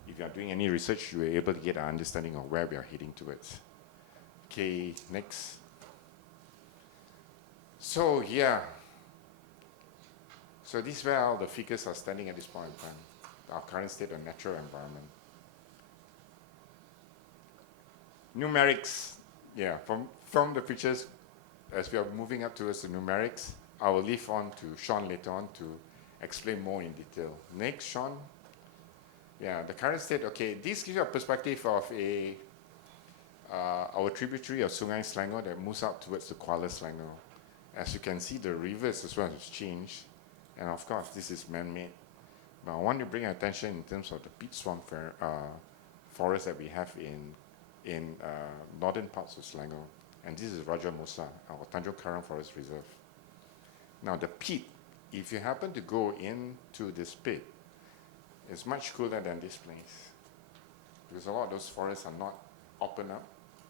If you are doing any research, you are able to get an understanding of where we are heading towards. Okay, next. So so this is where all the figures are standing at this point in time, our current state of natural environment. Numerics, from the pictures, as we are moving up towards the numerics, I will leave on to Sean later on to explain more in detail. Next, Sean. The current state, okay, this gives you a perspective of our tributary of Sungai Selangor that moves up towards the Kuala Selangor. As you can see, the rivers as well has changed, and of course, this is man-made. But I want to bring attention in terms of the peat swamp forest that we have in northern parts of Selangor, and this is Raja Musa, our Tanjung Karang Forest Reserve. Now, the peat, if you happen to go into this pit, it's much cooler than this place, because a lot of those forests are not open up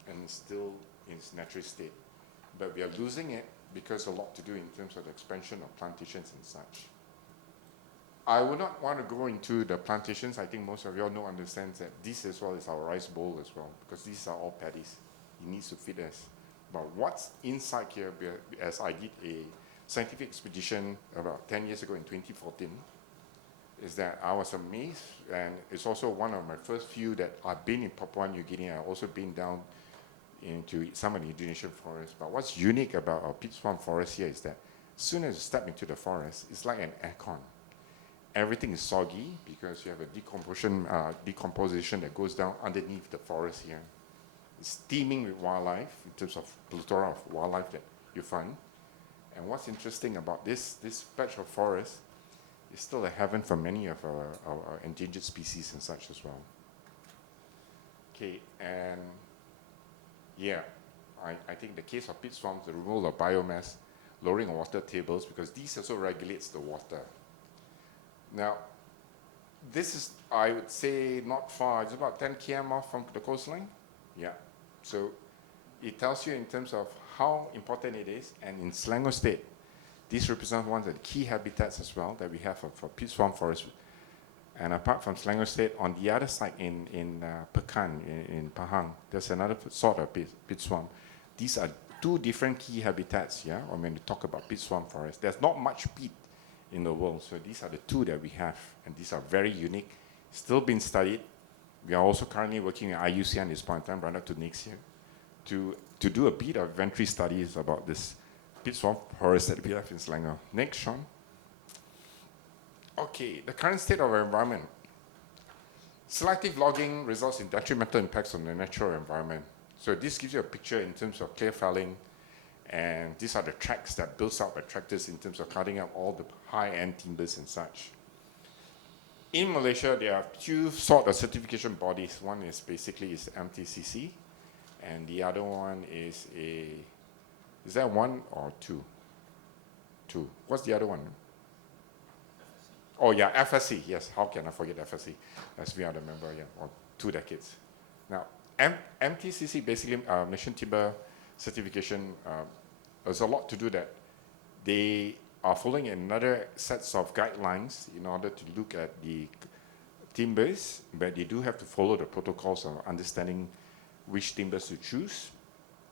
and still in its natural state. But we are losing it because a lot to do in terms of the expansion of plantations and such. I would not want to go into the plantations. I think most of you all understand that this as well is our rice bowl as well, because these are all paddies. It needs to feed us. But what's inside here, as I did a scientific expedition about 10 years ago in 2014, is that I was amazed, and it's also one of my first few that I've been in Papua New Guinea. I've also been down into some of the Indonesian forests. But what's unique about our peat swamp forest here is that as soon as you step into the forest, it's like an aircon. Everything is soggy because you have a decomposition that goes down underneath the forest here. It's teeming with wildlife in terms of plethora of wildlife that you find. And what's interesting about this patch of forest, it's still a heaven for many of our endangered species and such as well. Okay, and I think the case of peat swamps, the removal of biomass, lowering of water tables, because this also regulates the water. Now, this is, I would say, not far. It's about 10 km off from the coastline. So it tells you in terms of how important it is, and in Selangor State, this represents one of the key habitats as well that we have for peat swamp forest. And apart from Selangor State, on the other side in Pekan, in Pahang, there's another sort of peat swamp. These are two different key habitats, when we talk about peat swamp forest. There's not much peat in the world, so these are the two that we have, and these are very unique, still being studied. We are also currently working with IUCN at this point in time, run up to next year, to do a bit of inventory studies about this peat swamp forest that we have in Selangor. Next, Sean. Okay, the current state of our environment. Selective logging results in detrimental impacts on the natural environment. So this gives you a picture in terms of clear felling, and these are the tracks that builds up by tractors in terms of cutting up all the high-end timbers and such. In Malaysia, there are two sort of certification bodies. One is basically MTCC, and the other one is is that one or two? Two. What's the other one? Oh yeah, FSC, yes, how can I forget FSC? As we are the member, or 2 decades. Now, MTCC, basically Malaysian Timber Certification, there's a lot to do that. They are following another sets of guidelines in order to look at the timbers, but they do have to follow the protocols of understanding which timbers to choose,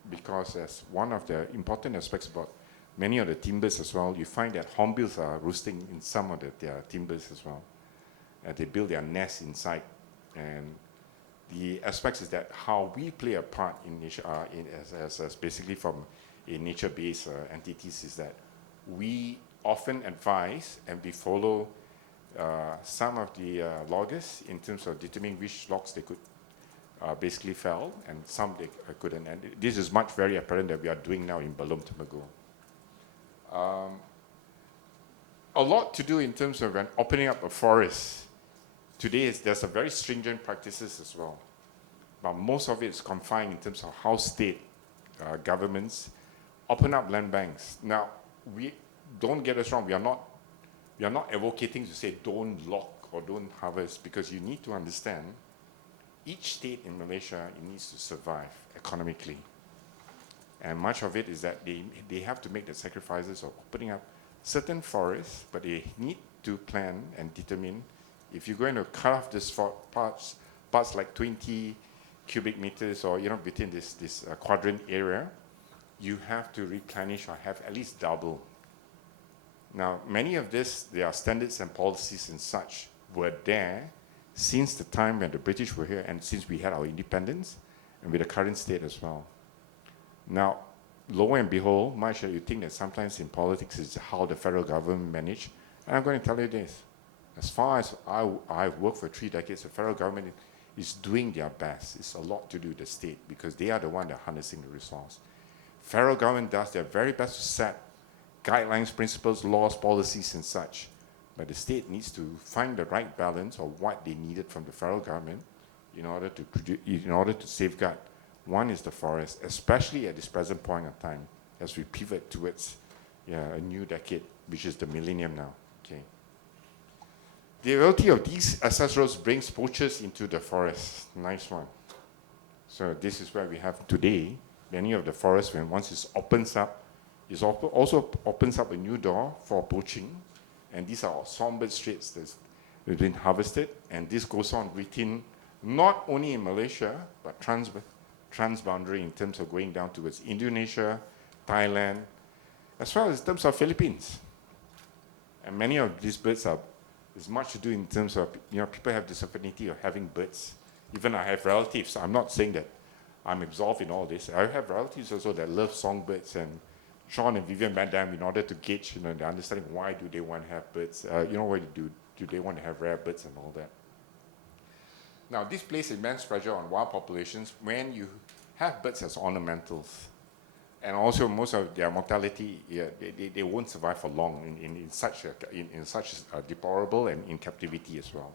because as one of the important aspects about many of the timbers as well, you find that hornbills are roosting in some of their timbers as well. They build their nests inside, and the aspects is that how we play a part in nature, as basically from a nature-based entities, is that we often advise and we follow some of the loggers in terms of determining which logs they could basically fell, and some they couldn't. And this is much very apparent that we are doing now in Belum Temenggong. A lot to do in terms of when opening up a forest. Today, there's a very stringent practices as well, but most of it is confined in terms of how state governments open up land banks. Now, we don't get us wrong. We are not advocating to say don't log or don't harvest, because you need to understand each state in Malaysia needs to survive economically. And much of it is that they have to make the sacrifices of opening up certain forests, but they need to plan and determine if you're going to cut off this parts like 20 cubic meters or between this quadrant area, you have to replenish or have at least double. Now, many of this, there are standards and policies and such were there since the time when the British were here and since we had our independence and with the current state as well. Now, lo and behold, much you think that sometimes in politics is how the federal government manage. And I'm going to tell you this. As far as I've worked for 3 decades, the federal government is doing their best. It's a lot to do with the state because they are the one that are harnessing the resource. Federal government does their very best to set guidelines, principles, laws, policies, and such. But the state needs to find the right balance of what they needed from the federal government in order to safeguard. One is the forest, especially at this present point of time, as we pivot towards a new decade, which is the millennium now. Okay. The ability of these access roads brings poachers into the forest. Nice one. So this is where we have today, many of the forests, when once it opens up, it also opens up a new door for poaching. And these are songbird straits that's been harvested. And this goes on within, not only in Malaysia, but transboundary in terms of going down towards Indonesia, Thailand, as well as in terms of Philippines. And many of these birds is much to do in terms of, people have this affinity of having birds. Even I have relatives. I'm not saying that I'm absolved in all this. I have relatives also that love songbirds, and Sean and Vivian met them in order to gauge, the understanding why do they want to have birds. Why do they want to have rare birds and all that. Now, this places immense pressure on wild populations when you have birds as ornamentals. And also, most of their mortality, they won't survive for long in such deplorable and in captivity as well.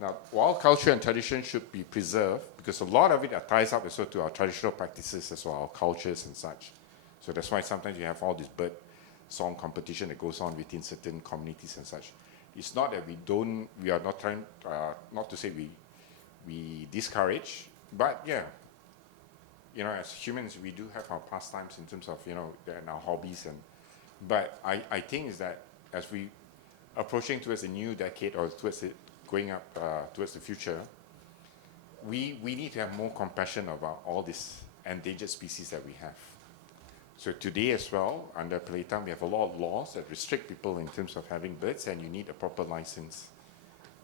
Now, wild culture and tradition should be preserved because a lot of it ties up also to our traditional practices as well, our cultures and such. So that's why sometimes you have all this bird song competition that goes on within certain communities and such. It's not that we are not trying, not to say we discourage, but as humans, we do have our pastimes in terms of, and our hobbies. But I think is that as we approaching towards a new decade or going up towards the future, we need to have more compassion about all these endangered species that we have. So today as well, under Playtime, we have a lot of laws that restrict people in terms of having birds, and you need a proper license.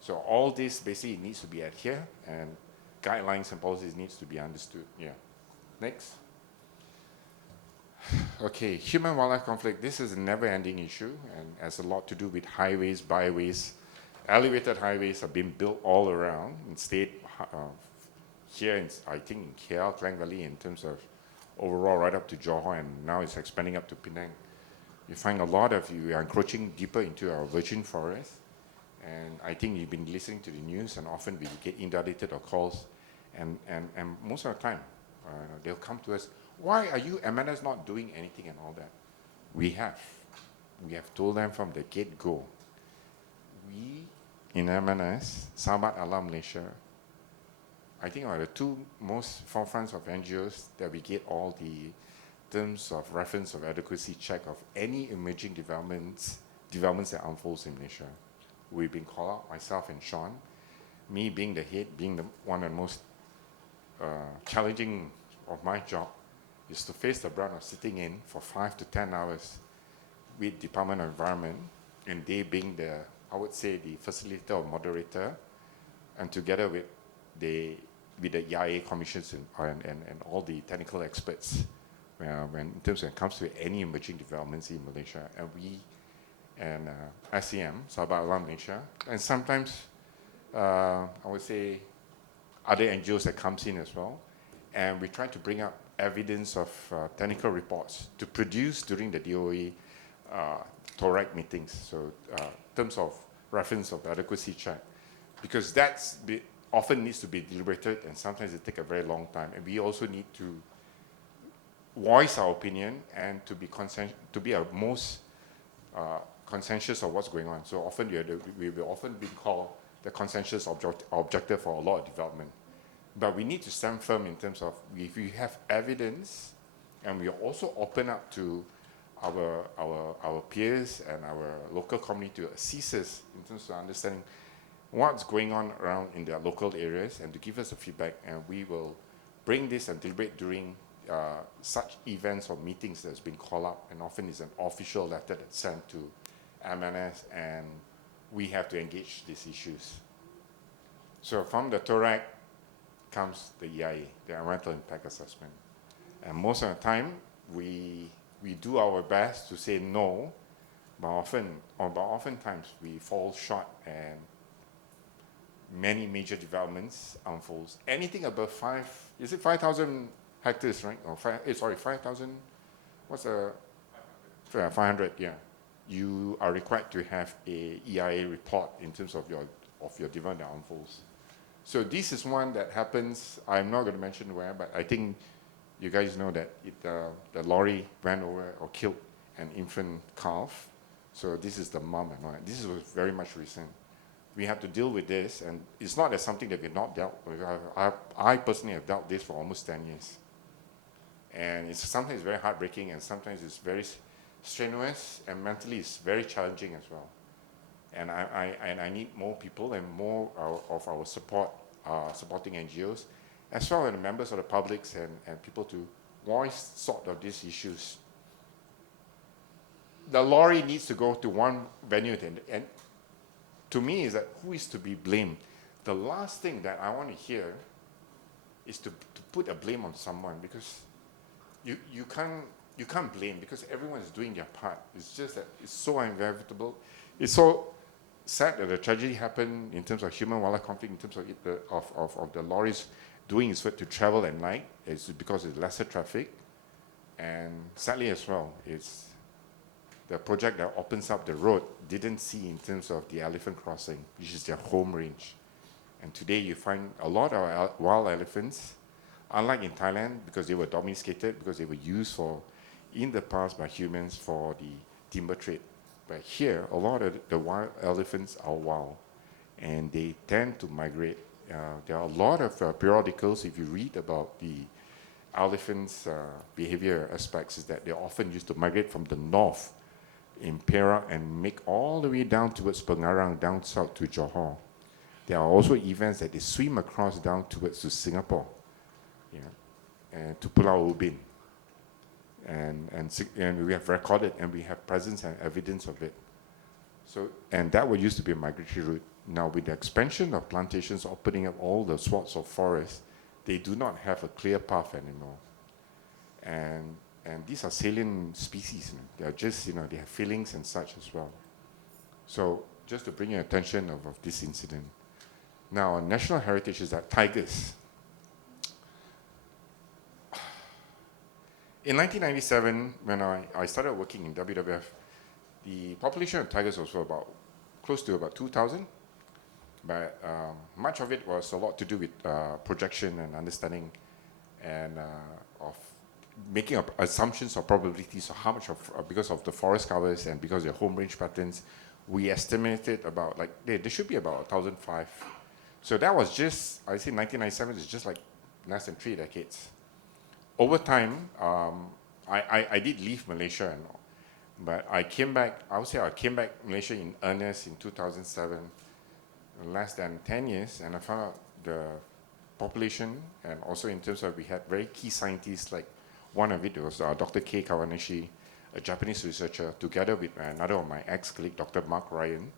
So all this basically needs to be adhered, and guidelines and policies needs to be understood. Yeah. Next. Okay, human-wildlife conflict. This is a never-ending issue, and has a lot to do with highways, byways. Elevated highways are being built all around. Instead, here, I think in KL, Klang Valley, in terms of overall right up to Johor, and now it's expanding up to Penang. You find a lot of you are encroaching deeper into our virgin forest. And I think you've been listening to the news, and often we get inundated or calls, and most of the time, they'll come to us, why are you MNS not doing anything and all that? We have told them from the get-go. We, in MNS, Sahabat Alam Malaysia, I think are the 2 most forefronts of NGOs that we get all the terms of reference of adequacy check of any emerging developments that unfolds in Malaysia. We've been called out, myself and Sean, me being the head, being the one of the most challenging of my job is to face the brunt of sitting in for 5 to 10 hours with Department of Environment, and they being the facilitator or moderator, and together with the EIA commissions and all the technical experts when in terms when it comes to any emerging developments in Malaysia, and we and SEM, Sahabat Alam Malaysia, and sometimes other NGOs that comes in as well, and we try to bring up evidence of technical reports to produce during the DOE TORAC meetings, so terms of reference of adequacy check, because that's often needs to be deliberated, and sometimes it takes a very long time, and we also need to voice our opinion and to be a most consensus of what's going on. So often we will often be called the consensus objective for a lot of development. But we need to stand firm in terms of if we have evidence, and we also open up to our peers and our local community to assist us in terms of understanding what's going on around in their local areas and to give us a feedback, and we will bring this and deliberate during such events or meetings that's been called up, and often is an official letter that's sent to MNS, and we have to engage these issues. So from the TORAC comes the EIA, the Environmental Impact Assessment. And most of the time, we do our best to say no, but oftentimes we fall short, and many major developments unfolds. Anything above 5,000 hectares, right? Or 5,000, what's a, 500, yeah. You are required to have a EIA report in terms of your development that unfolds. So this is one that happens, I'm not going to mention where, but I think you guys know that the lorry ran over or killed an infant calf. So this is the mom and all that. This was very much recent. We have to deal with this, and it's not as something that we've not dealt with. I personally have dealt with this for almost 10 years. And sometimes it's very heartbreaking, and sometimes it's very strenuous, and mentally it's very challenging as well. And I need more people and more of our supporting NGOs, as well as the members of the publics and people to voice sort of these issues. The lorry needs to go to one venue, and to me is that who is to be blamed? The last thing that I want to hear is to put a blame on someone, because you can't blame, because everyone is doing their part. It's just that it's so inevitable. It's so sad that the tragedy happened in terms of human-wildlife conflict, in terms of the lorries doing its work to travel at night. It's because it's lesser traffic. And sadly as well, it's the project that opens up the road didn't see in terms of the elephant crossing, which is their home range. And today you find a lot of wild elephants, unlike in Thailand, because they were domesticated, because they were used in the past by humans for the timber trade. But here, a lot of the wild elephants are wild, and they tend to migrate. There are a lot of periodicals, if you read about the elephants' behavior aspects, is that they often used to migrate from the north in Perak and make all the way down towards Pengarang, down south to Johor. There are also events that they swim across down towards to Singapore, and to Pulau Ubin. And we have recorded, and we have presence and evidence of it. So, and that used to be a migratory route. Now with the expansion of plantations opening up all the swaths of forest, they do not have a clear path anymore. And these are salient species. They are just, they have feelings and such as well. So just to bring your attention of this incident. Now, our national heritage is that tigers. In 1997, when I started working in WWF, the population of tigers was close to about 2,000. But much of it was a lot to do with projection and understanding, and of making up assumptions or probabilities of how much because of the forest covers and because of their home range patterns, we estimated about there should be about 1,005. So that was just, I say 1997 is just like less than 3 decades. Over time, I did leave Malaysia, but I came back, I would say I came back Malaysia in earnest in 2007, less than 10 years, and I found out the population, and also in terms of we had very key scientists, like one of it was Dr. Kei Kawanishi, a Japanese researcher, together with another of my ex-colleague, Dr. Mark Ryan,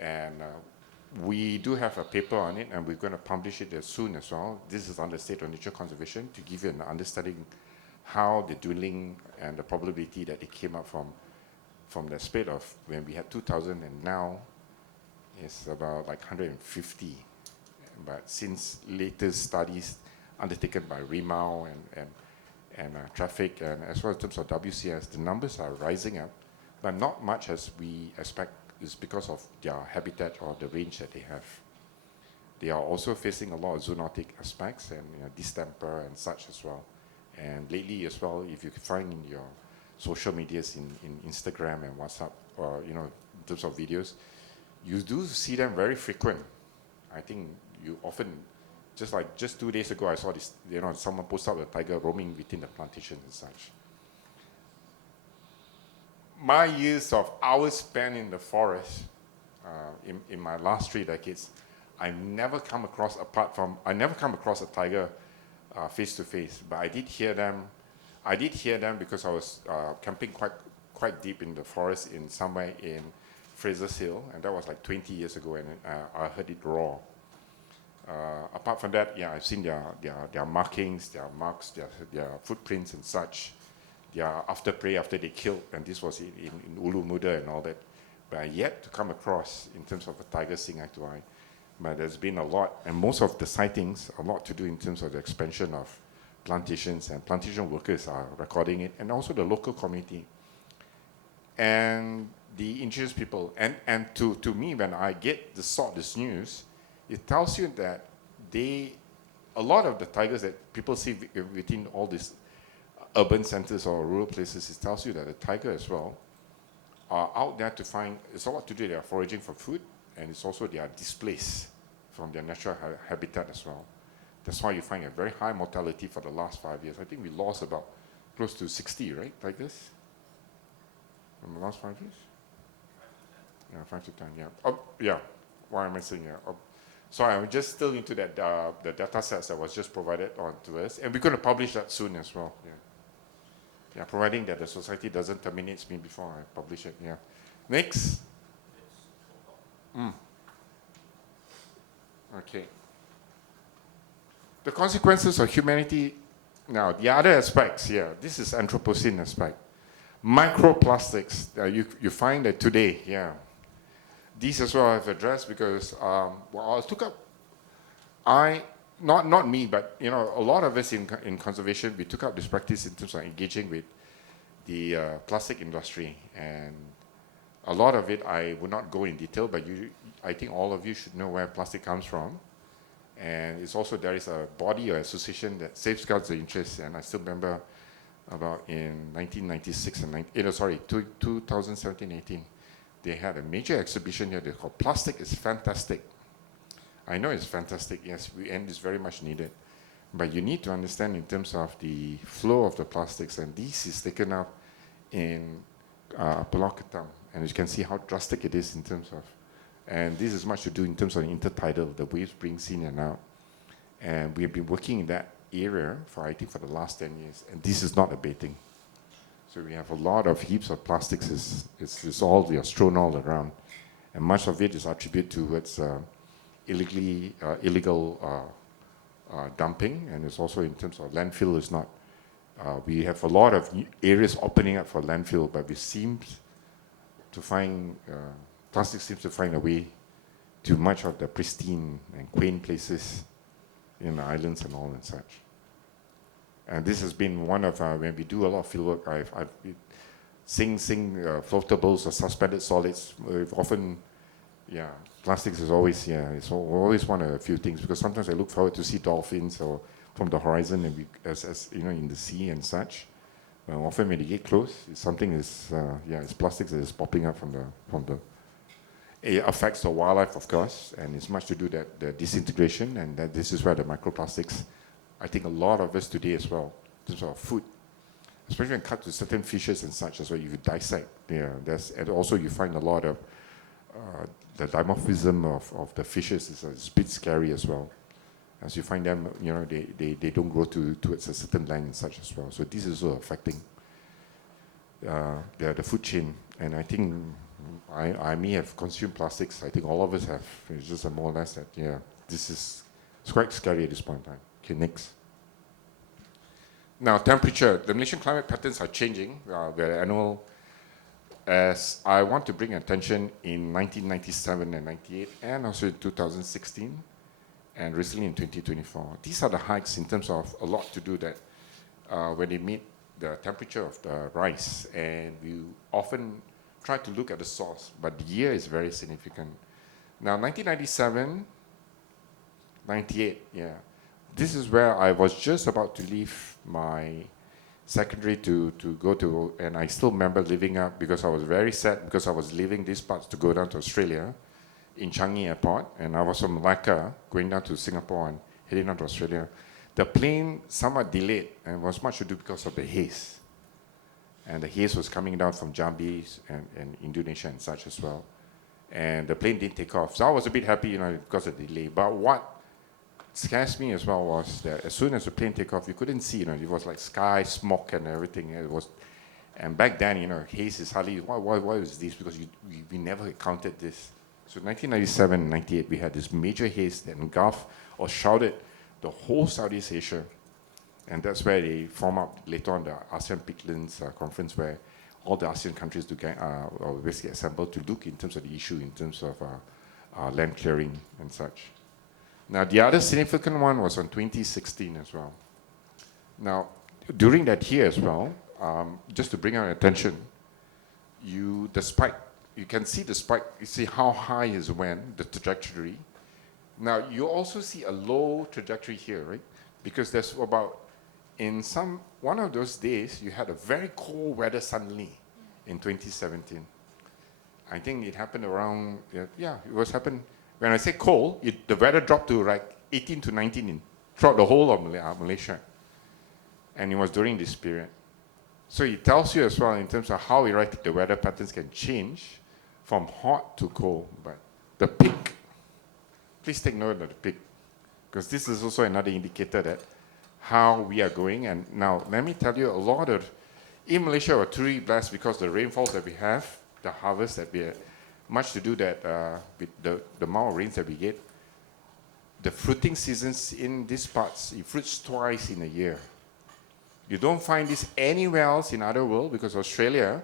and we do have a paper on it, and we're going to publish it soon as well. This is on the state of nature conservation to give you an understanding how the dwindling and the probability that it came up from the split of when we had 2,000 and now it's about 150. But since latest studies undertaken by RIMAO and traffic, and as well in terms of WCS, the numbers are rising up, but not much as we expect. Is because of their habitat or the range that they have. They are also facing a lot of zoonotic aspects and distemper and such as well. And lately as well, if you can find in your social medias in Instagram and WhatsApp, or in terms of videos, you do see them very frequent. I think you often Just 2 days ago, I saw this, someone posted up a tiger roaming within the plantation and such. My years of hours spent in the forest, in my last 3 decades, I never come across a tiger face to face, but I did hear them. I did hear them because I was camping quite deep in the forest in somewhere in Fraser's Hill, and that was like 20 years ago, and I heard it roar. Apart from that, yeah, I've seen their markings, their marks, their footprints and such. Their after prey after they killed, and this was in Ulu Muda and all that. But I yet to come across in terms of a tiger seeing eye to eye. But there's been a lot, and most of the sightings, a lot to do in terms of the expansion of plantations, and plantation workers are recording it, and also the local community. And the indigenous people, and to me, when I get this news, it tells you that a lot of the tigers that people see within all these urban centers or rural places, it tells you that the tiger as well are out there to find, it's a lot to do, they are foraging for food, and it's also they are displaced from their natural habitat as well. That's why you find a very high mortality for the last 5 years. I think we lost about close to 60, right, tigers? In the last 5 years? Yeah, 5 to 10, yeah. Oh, yeah, why am I saying yeah? Oh, sorry, I'm just still into that, the data sets that was just provided on to us, and we're going to publish that soon as well, yeah. Yeah, providing that the society doesn't terminate me before I publish it, yeah. Next. Okay. The consequences of humanity, now the other aspects here, this is Anthropocene aspect. Microplastics, you find that today, yeah. These as well I've addressed because, well, I took up, not me, but a lot of us in conservation, we took up this practice in terms of engaging with the plastic industry, and a lot of it I would not go in detail, but I think all of you should know where plastic comes from, and it's also there is a body or association that safeguards the interests, and I still remember about in 1996 and 2017-18, they had a major exhibition here. They called "Plastic is Fantastic." I know it's fantastic, yes, and it's very much needed. But you need to understand in terms of the flow of the plastics, and this is taken up in Pulau Ketam, and you can see how drastic it is in terms of, and this is much to do in terms of intertidal, the waves being seen and out. And we have been working in that area for, I think, for the last 10 years, and this is not abating. So we have a lot of heaps of plastics, it's all, they are strewn all around, and much of it is attributed towards illegal dumping, and it's also in terms of landfill is not, we have a lot of areas opening up for landfill, but we seem to find, plastic seems to find a way to much of the pristine and quaint places in the islands and all and such. And this has been one of, when we do a lot of field work, I've floatables or suspended solids, we've often, yeah, plastics is always, yeah, it's always one of a few things, because sometimes I look forward to see dolphins or from the horizon, and as in the sea and such. Often when they get close, something is, it's plastics that is popping up from the. It affects the wildlife, of course, and it's much to do that the disintegration, and that this is where the microplastics, I think a lot of us today as well, in terms of food, especially when it comes to certain fishes and such as well, you dissect, and also you find a lot of the dimorphism of the fishes is a bit scary as well. As you find them, they don't grow towards a certain length and such as well. So this is also affecting the food chain. And I think I may have consumed plastics. I think all of us have. It's just more or less that, it's quite scary at this point in time. Okay, next. Now, temperature. The Malaysian climate patterns are changing. They're annual. As I want to bring attention in 1997 and 98, and also in 2016, and recently in 2024. These are the hikes in terms of a lot to do that when they meet the temperature of the rise, and we often try to look at the source, but the year is very significant. Now, 1997, 98, this is where I was just about to leave my secondary to go to, and I still remember living up because I was very sad because I was leaving these parts to go down to Australia in Changi Airport, and I was from Malacca going down to Singapore, and heading out to Australia. The plane somewhat delayed, and was much to do because of the haze. And the haze was coming down from Jambi and Indonesia and such as well. And the plane didn't take off. So I was a bit happy, because of the delay. But what scares me as well was that as soon as the plane took off, you couldn't see, it was like sky, smoke and everything. And back then, haze is hardly, why was this? Because we never encountered this. So 1997 and 98, we had this major haze that engulfed or shrouded the whole Southeast Asia. And that's where they form up later on the ASEAN Peatlands Conference, where all the ASEAN countries basically assembled to look in terms of the issue, in terms of land clearing and such. Now, the other significant one was on 2016 as well. Now, during that year as well, just to bring our attention, the spike, you can see the spike, you see how high is when, the trajectory. Now, you also see a low trajectory here, right? Because there's about, one of those days, you had a very cold weather suddenly in 2017. I think it happened around, it was happened, when I say cold, the weather dropped to like 18 to 19 throughout the whole of Malaysia. And it was during this period. So it tells you as well in terms of how erratic the weather patterns can change from hot to cold. But the peak, please take note of the peak, because this is also another indicator that how we are going. And now, let me tell you, in Malaysia, we're truly blessed because the rainfalls that we have, the harvest that we have, much to do that with the amount of rains that we get. The fruiting seasons in these parts, it fruits twice in a year. You don't find this anywhere else in other world, because Australia,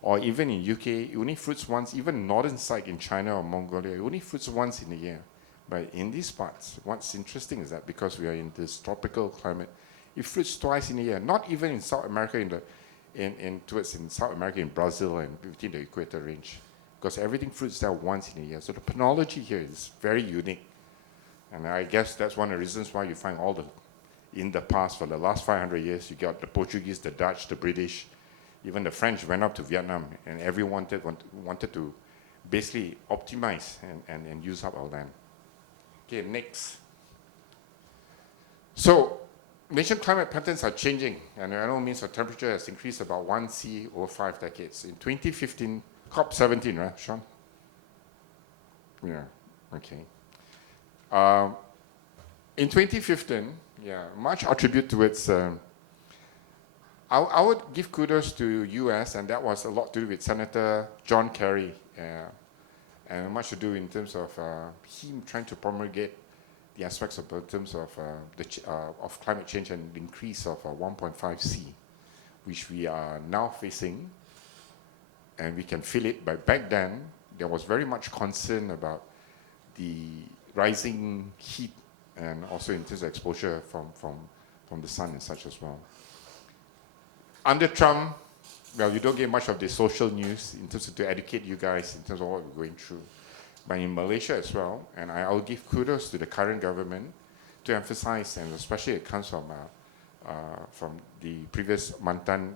or even in UK, it only fruits once, even northern side in China or Mongolia, it only fruits once in a year. But in these parts, what's interesting is that because we are in this tropical climate, it fruits twice in a year. Not even in South America, in South America, in Brazil, and within the equator range, because everything fruits there once in a year. So the penology here is very unique, and I guess that's one of the reasons why you find in the past, for the last 500 years, you got the Portuguese, the Dutch, the British, even the French went up to Vietnam, and everyone wanted to basically optimize and use up our land. Okay, next. So, Malaysian climate patterns are changing, and by no means the temperature has increased about 1°C over 5 decades. In 2015, COP17, right, Sean? Yeah, okay. In 2015, much attribute to its, I would give kudos to US, and that was a lot to do with Senator John Kerry, and much to do in terms of him trying to promulgate the aspects of in terms of of climate change and the increase of 1.5°C, which we are now facing, and we can feel it. But back then, there was very much concern about the rising heat, and also in terms of exposure from the sun and such as well. Under Trump, well, you don't get much of the social news in terms of to educate you guys in terms of what we're going through. But in Malaysia as well, and I'll give kudos to the current government to emphasize, and especially it comes from the previous Mantan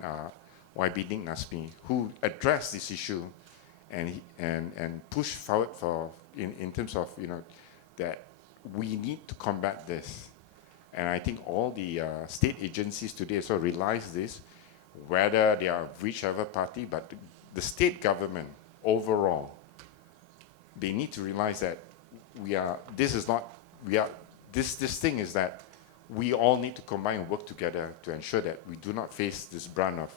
YB Nik Nasmi, who addressed this issue and pushed forward in terms of that we need to combat this. And I think all the state agencies today also realize this, whether they are whichever party, but the state government overall, they need to realize that this thing is that we all need to combine and work together to ensure that we do not face this brunt of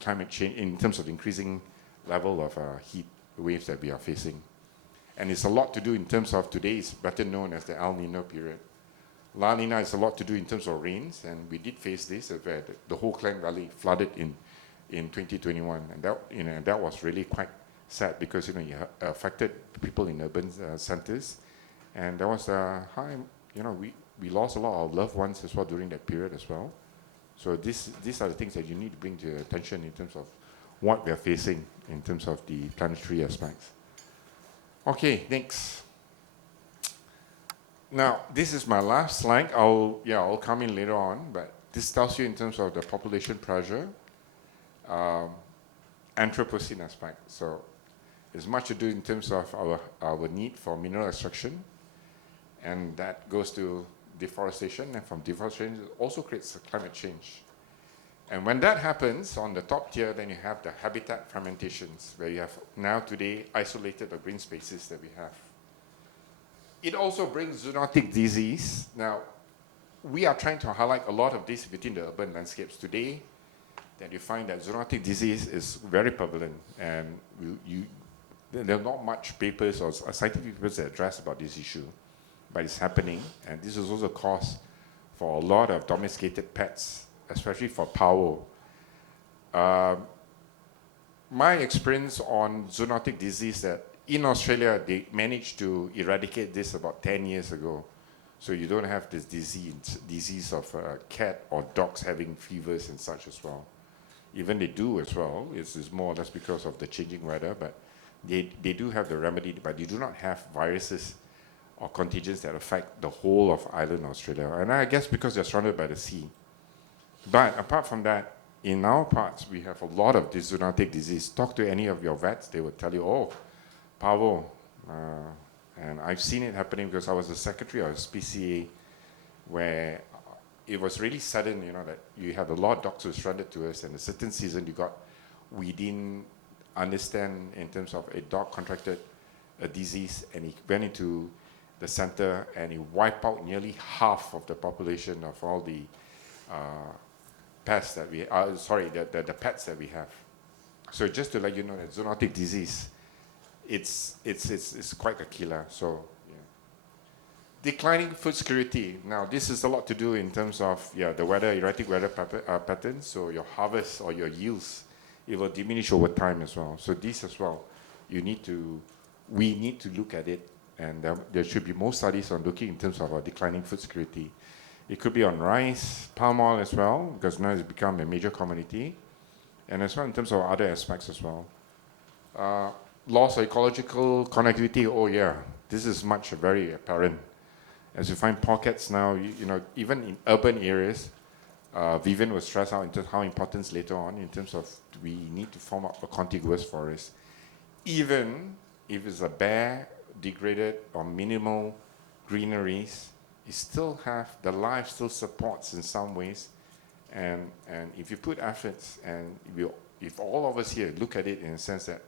climate change in terms of increasing level of heat waves that we are facing. And it's a lot to do in terms of today is better known as the El Nino period. La Nina is a lot to do in terms of rains, and we did face this, where the whole Klang Valley flooded in 2021, and that was really quite sad, because you affected people in urban centers, and there was a high, we lost a lot of loved ones as well during that period as well. So these are the things that you need to bring to your attention in terms of what we are facing in terms of the planetary aspects. Okay, next. Now, this is my last slide. I'll come in later on, but this tells you in terms of the population pressure, Anthropocene aspect. So it's much to do in terms of our need for mineral extraction, and that goes to deforestation, and from deforestation it also creates climate change. And when that happens, on the top tier, then you have the habitat fragmentations, where you have now today isolated the green spaces that we have. It also brings zoonotic disease. Now, we are trying to highlight a lot of this within the urban landscapes today, that you find that zoonotic disease is very prevalent, and there are not much papers or scientific papers that address about this issue, but it's happening, and this is also cause for a lot of domesticated pets, especially for power. My experience on zoonotic disease, that in Australia, they managed to eradicate this about 10 years ago. So you don't have this disease of cat or dogs having fevers and such as well. Even they do as well. It's more or less because of the changing weather, but they do have the remedy, but they do not have viruses or contagions that affect the whole of island Australia. And I guess because they're surrounded by the sea. But apart from that, in our parts, we have a lot of this zoonotic disease. Talk to any of your vets, they will tell you, oh, parvo. And I've seen it happening because I was the secretary of SPCA, where it was really sudden, that you had a lot of dogs who surrendered to us, and a certain season we didn't understand in terms of a dog contracted a disease, and he went into the center and he wiped out nearly half of the population of all the pests that the pets that we have. So just to let you know that zoonotic disease, it's quite a killer. So yeah. Declining food security. Now this is a lot to do in terms of the erratic weather patterns. So your harvest or your yields, it will diminish over time as well. So this as well, we need to look at it, and there should be more studies on looking in terms of our declining food security. It could be on rice, palm oil as well, because now it's become a major commodity, and as well in terms of other aspects as well. Loss of ecological connectivity, oh yeah, this is very apparent. As you find pockets now, even in urban areas, Vivian will stress out into how important later on in terms of we need to form up a contiguous forest. Even if it's a bare, degraded, or minimal greeneries, you still have, the life still supports in some ways. And if you put efforts, and if all of us here look at it in a sense that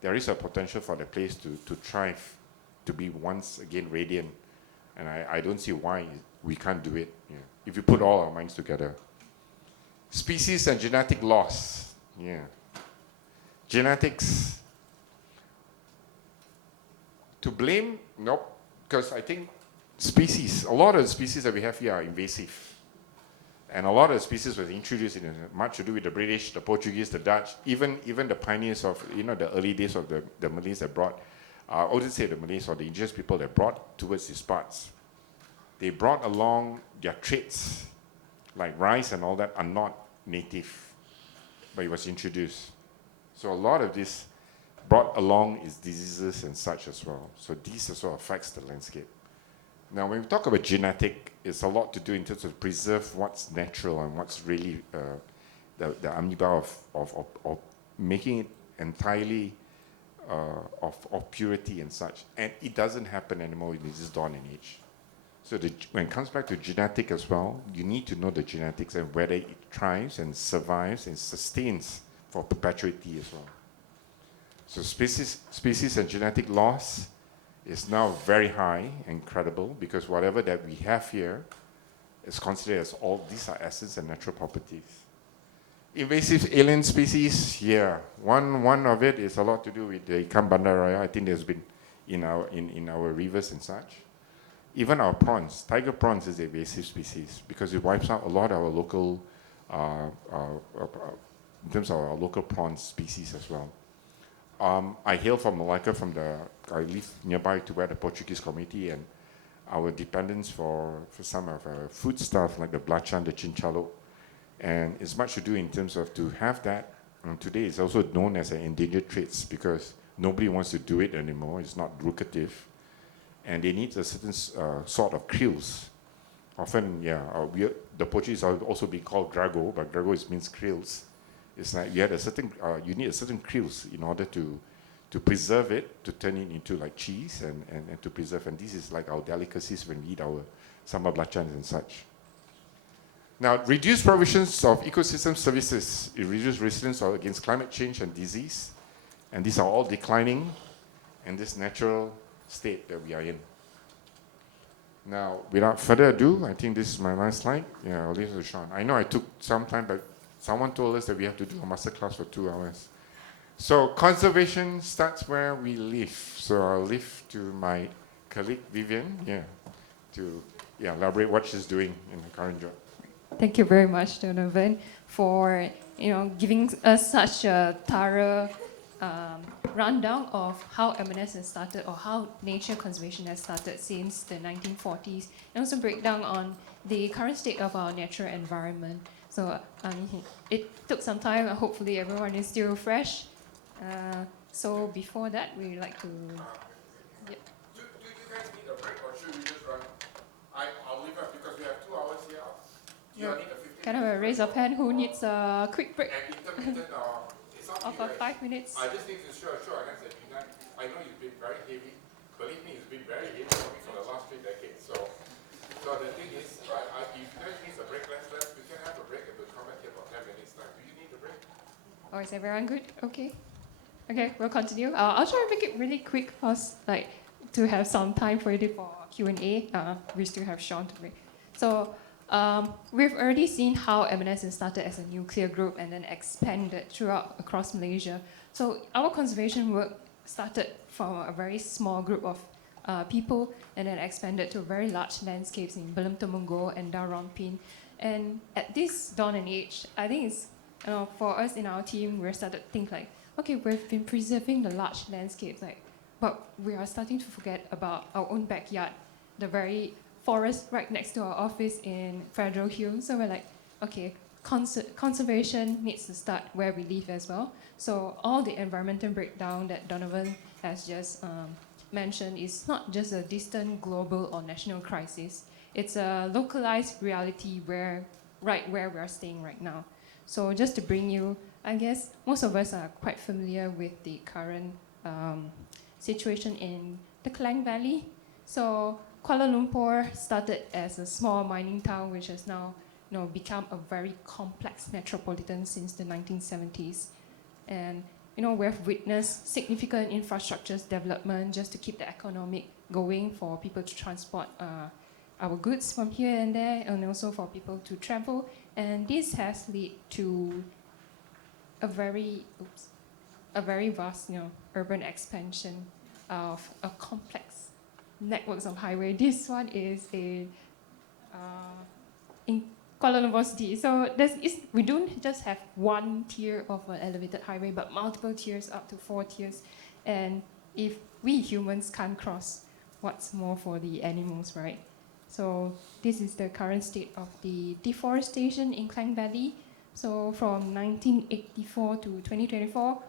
there is a potential for the place to thrive, to be once again radiant. And I don't see why we can't do it, if you put all our minds together. Species and genetic loss. Genetics. To blame? Nope. Because I think a lot of the species that we have here are invasive. And a lot of the species were introduced in much to do with the British, the Portuguese, the Dutch, even the pioneers of, the early days of the Malays that brought, I wouldn't say the Malays or the indigenous people that brought towards these parts. They brought along their traits, like rice and all that, are not native, but it was introduced. So a lot of this brought along is diseases and such as well. So this as well affects the landscape. Now, when we talk about genetic, it's a lot to do in terms of preserve what's natural and what's really the amoeba of making it entirely of purity and such. And it doesn't happen anymore in this dawn and age. So when it comes back to genetic as well, you need to know the genetics and whether it thrives and survives and sustains for perpetuity as well. So species and genetic loss is now very high and credible, because whatever that we have here is considered as all these are assets and natural properties. Invasive alien species, one of it is a lot to do with the ikan bandar raya. I think there's been in our rivers and such. Even our prawns, tiger prawns is an invasive species because it wipes out a lot of our local, in terms of our local prawn species as well. I hail from Malacca, I live nearby to where the Portuguese community, and our dependence for some of our food stuff like the belacan, the chinchalo, and it's much to do in terms of to have that. And today it's also known as an endangered traits because nobody wants to do it anymore. It's not lucrative, and they need a certain sort of krills. Often, the Portuguese are also being called drago, but drago means krills. It's like you need a certain krills in order to to preserve it, to turn it into like cheese and to preserve. And this is like our delicacies when we eat our sambal belacan and such. Now, reduced provisions of ecosystem services, it reduces resilience against climate change and disease. And these are all declining in this natural state that we are in. Now, without further ado, I think this is my last slide. Yeah, I'll leave it to Sean. I know I took some time, but someone told us that we have to do a masterclass for 2 hours. So conservation starts where we live. So I'll leave to my colleague Vivian, to elaborate what she's doing in her current job. Thank you very much, Donovan, for giving us such a thorough rundown of how M&S has started, or how nature conservation has started since the 1940s, and also breakdown on the current state of our natural environment. So it took some time. Hopefully everyone is still fresh. So before that, we'd like to... Do you guys need a break, or should we just run? I'll leave it because we have 2 hours here. You need a 15 kind of a raise of hand who needs a quick break and intermittent it's up to of you guys. 5 minutes. I just need to show and that's it. I know you've been very heavy. Believe me, it's been very heavy for me for the last 3 decades. So the thing is, if you guys need a break, we can have a break and we'll come back here for 10 minutes time. Do you need a break? Oh, is everyone good? Okay. Okay, we'll continue. I'll try to make it really quick first, to have some time for you for Q&A. We still have Sean to break. So we've already seen how M&S has started as a nuclear group and then expanded across Malaysia. So our conservation work started from a very small group of people and then expanded to very large landscapes in Belum Temenggong and Darompin. And at this dawn and age, I think it's, for us in our team, we're started to think okay, we've been preserving the large landscapes, but we are starting to forget about our own backyard, the very forest right next to our office in Federal Hill. So we're okay, conservation needs to start where we live as well. So all the environmental breakdown that Donovan has just mentioned is not just a distant global or national crisis. It's a localized reality right where we're staying right now. So just to bring you, I guess most of us are quite familiar with the current situation in the Klang Valley. So Kuala Lumpur started as a small mining town, which has now become a very complex metropolitan since the 1970s. And we've witnessed significant infrastructures development just to keep the economic going for people to transport our goods from here and there, and also for people to travel. And this has led to a very vast, urban expansion of a complex networks of highway. This one is in Kuala Lumpur City. So we don't just have one tier of an elevated highway, but multiple tiers, up to 4 tiers. And if we humans can't cross, what's more for the animals, right? So this is the current state of the deforestation in Klang Valley. So from 1984 to 2024,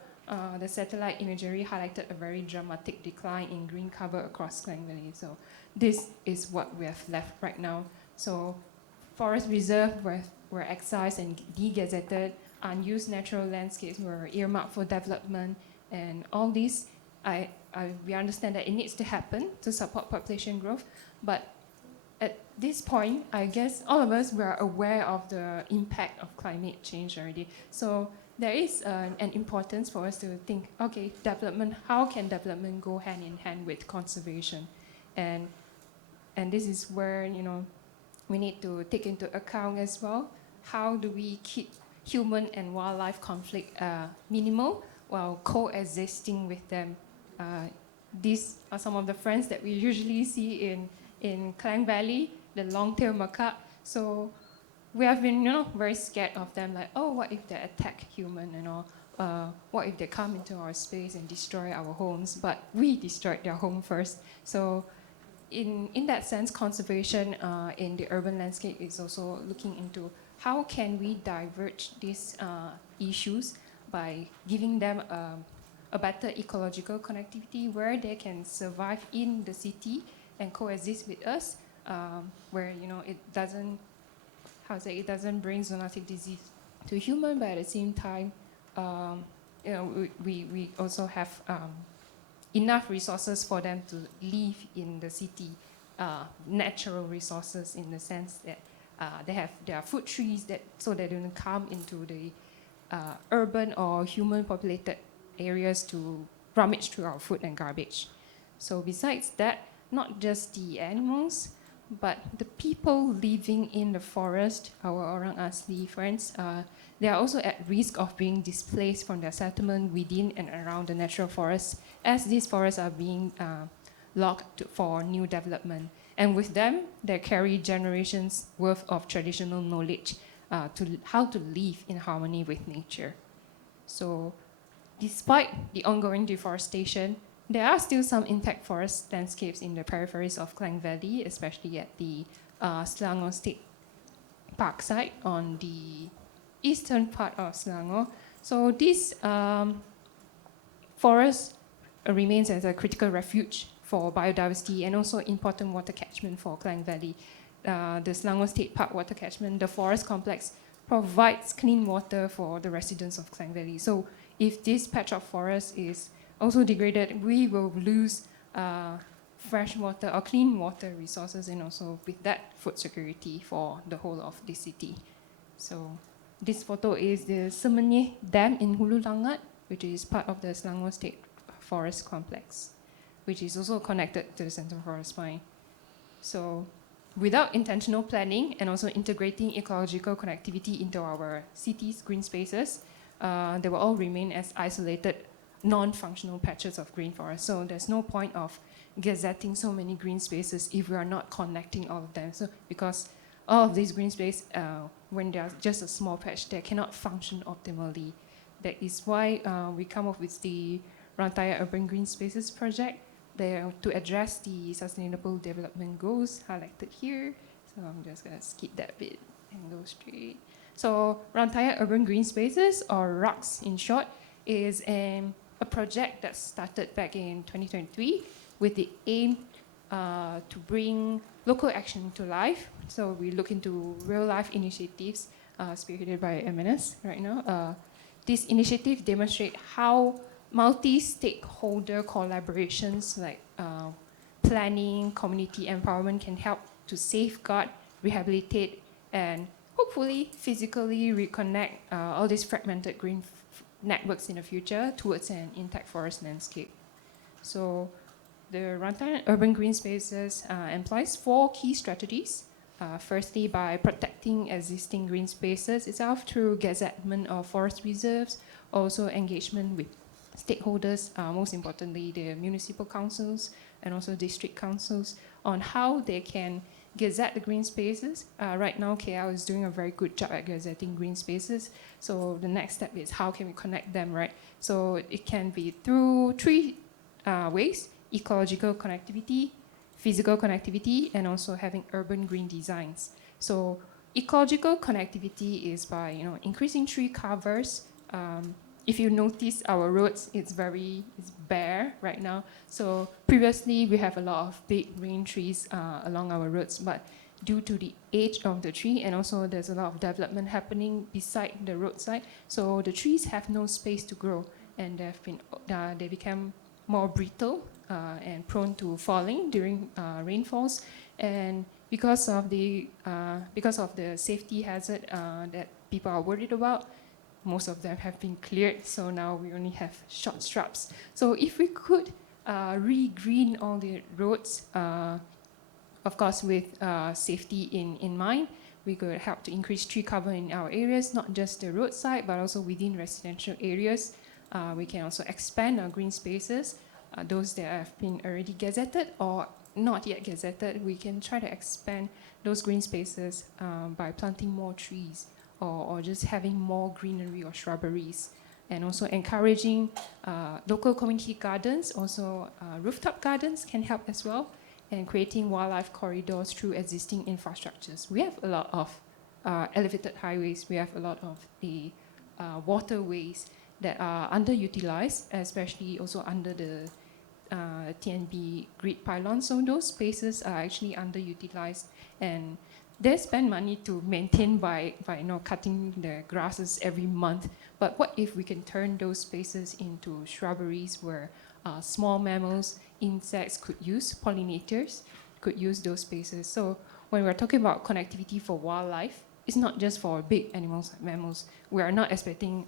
the satellite imagery highlighted a very dramatic decline in green cover across Klang Valley. So this is what we have left right now. So forest reserves were excised and de-gazetted, unused natural landscapes were earmarked for development, and all this, we understand that it needs to happen to support population growth, but at this point, I guess all of us were aware of the impact of climate change already. So there is an importance for us to think, okay, development, how can development go hand in hand with conservation? And this is where, we need to take into account as well, how do we keep human and wildlife conflict minimal while coexisting with them? These are some of the friends that we usually see in Klang Valley, the long-tail macaque. So we have been, very scared of them, what if they attack human and all? What if they come into our space and destroy our homes? But we destroyed their home first. So in that sense, conservation in the urban landscape is also looking into how can we diverge these issues by giving them a better ecological connectivity where they can survive in the city and coexist with us, where it doesn't bring zoonotic disease to human, but at the same time we also have enough resources for them to live in the city, natural resources in the sense that there are food trees so they don't come into the urban or human populated areas to rummage through our food and garbage. So besides that, not just the animals, but the people living in the forest, our orang asli friends, they are also at risk of being displaced from their settlement within and around the natural forests, as these forests are being logged for new development. And with them, they carry generations worth of traditional knowledge to how to live in harmony with nature. So despite the ongoing deforestation, there are still some intact forest landscapes in the peripheries of Klang Valley, especially at the Selangor State Park site on the eastern part of Selangor. So this forest remains as a critical refuge for biodiversity and also important water catchment for Klang Valley. The Selangor State Park water catchment, the forest complex, provides clean water for the residents of Klang Valley. So if this patch of forest is also degraded, we will lose fresh water or clean water resources, and also with that, food security for the whole of the city. So this photo is the Semenyih Dam in Hulu Langat, which is part of the Selangor State Forest Complex, which is also connected to the Central Forest Mine. So without intentional planning and also integrating ecological connectivity into our cities' green spaces, they will all remain as isolated, non-functional patches of green forest. So there's no point of gazetting so many green spaces if we are not connecting all of them. So because all of these green spaces, when they are just a small patch, they cannot function optimally. That is why we come up with the Rantaya Urban Green Spaces project to address the Sustainable Development Goals highlighted here. So I'm just going to skip that bit and go straight. So Rantaya Urban Green Spaces, or RUGS in short, is a project that started back in 2023 with the aim to bring local action to life. So we look into real life initiatives spearheaded by MNS right now. This initiative demonstrate how multi-stakeholder collaborations like planning, community empowerment can help to safeguard, rehabilitate, and hopefully physically reconnect all these fragmented green networks in the future towards an intact forest landscape. So the Rantaya Urban Green Spaces employs 4 key strategies. Firstly, by protecting existing green spaces itself through gazettement of forest reserves, also engagement with stakeholders, most importantly the municipal councils and also district councils, on how they can gazette the green spaces. Right now, KL is doing a very good job at gazetting green spaces. So the next step is how can we connect them, right? So it can be through 3 ways: ecological connectivity, physical connectivity, and also having urban green designs. So ecological connectivity is by increasing tree covers. If you notice our roads, it's bare right now. So previously we have a lot of big rain trees along our roads, but due to the age of the tree, and also there's a lot of development happening beside the roadside, so the trees have no space to grow, and they become more brittle and prone to falling during rainfalls. And because of the safety hazard that people are worried about, most of them have been cleared, so now we only have short shrubs. So if we could re-green all the roads, of course with safety in mind, we could help to increase tree cover in our areas, not just the roadside, but also within residential areas. We can also expand our green spaces, those that have been already gazetted or not yet gazetted. We can try to expand those green spaces by planting more trees, or just having more greenery or shrubberies, and also encouraging local community gardens. Also rooftop gardens can help as well, and creating wildlife corridors through existing infrastructures. We have a lot of elevated highways, we have a lot of the waterways that are underutilized, especially also under the TNB grid pylons. So those spaces are actually underutilized, and they spend money to maintain by cutting the grasses every month. But what if we can turn those spaces into shrubberies where small mammals, insects could use, pollinators could use those spaces. So when we're talking about connectivity for wildlife, it's not just for big animals like mammals. We are not expecting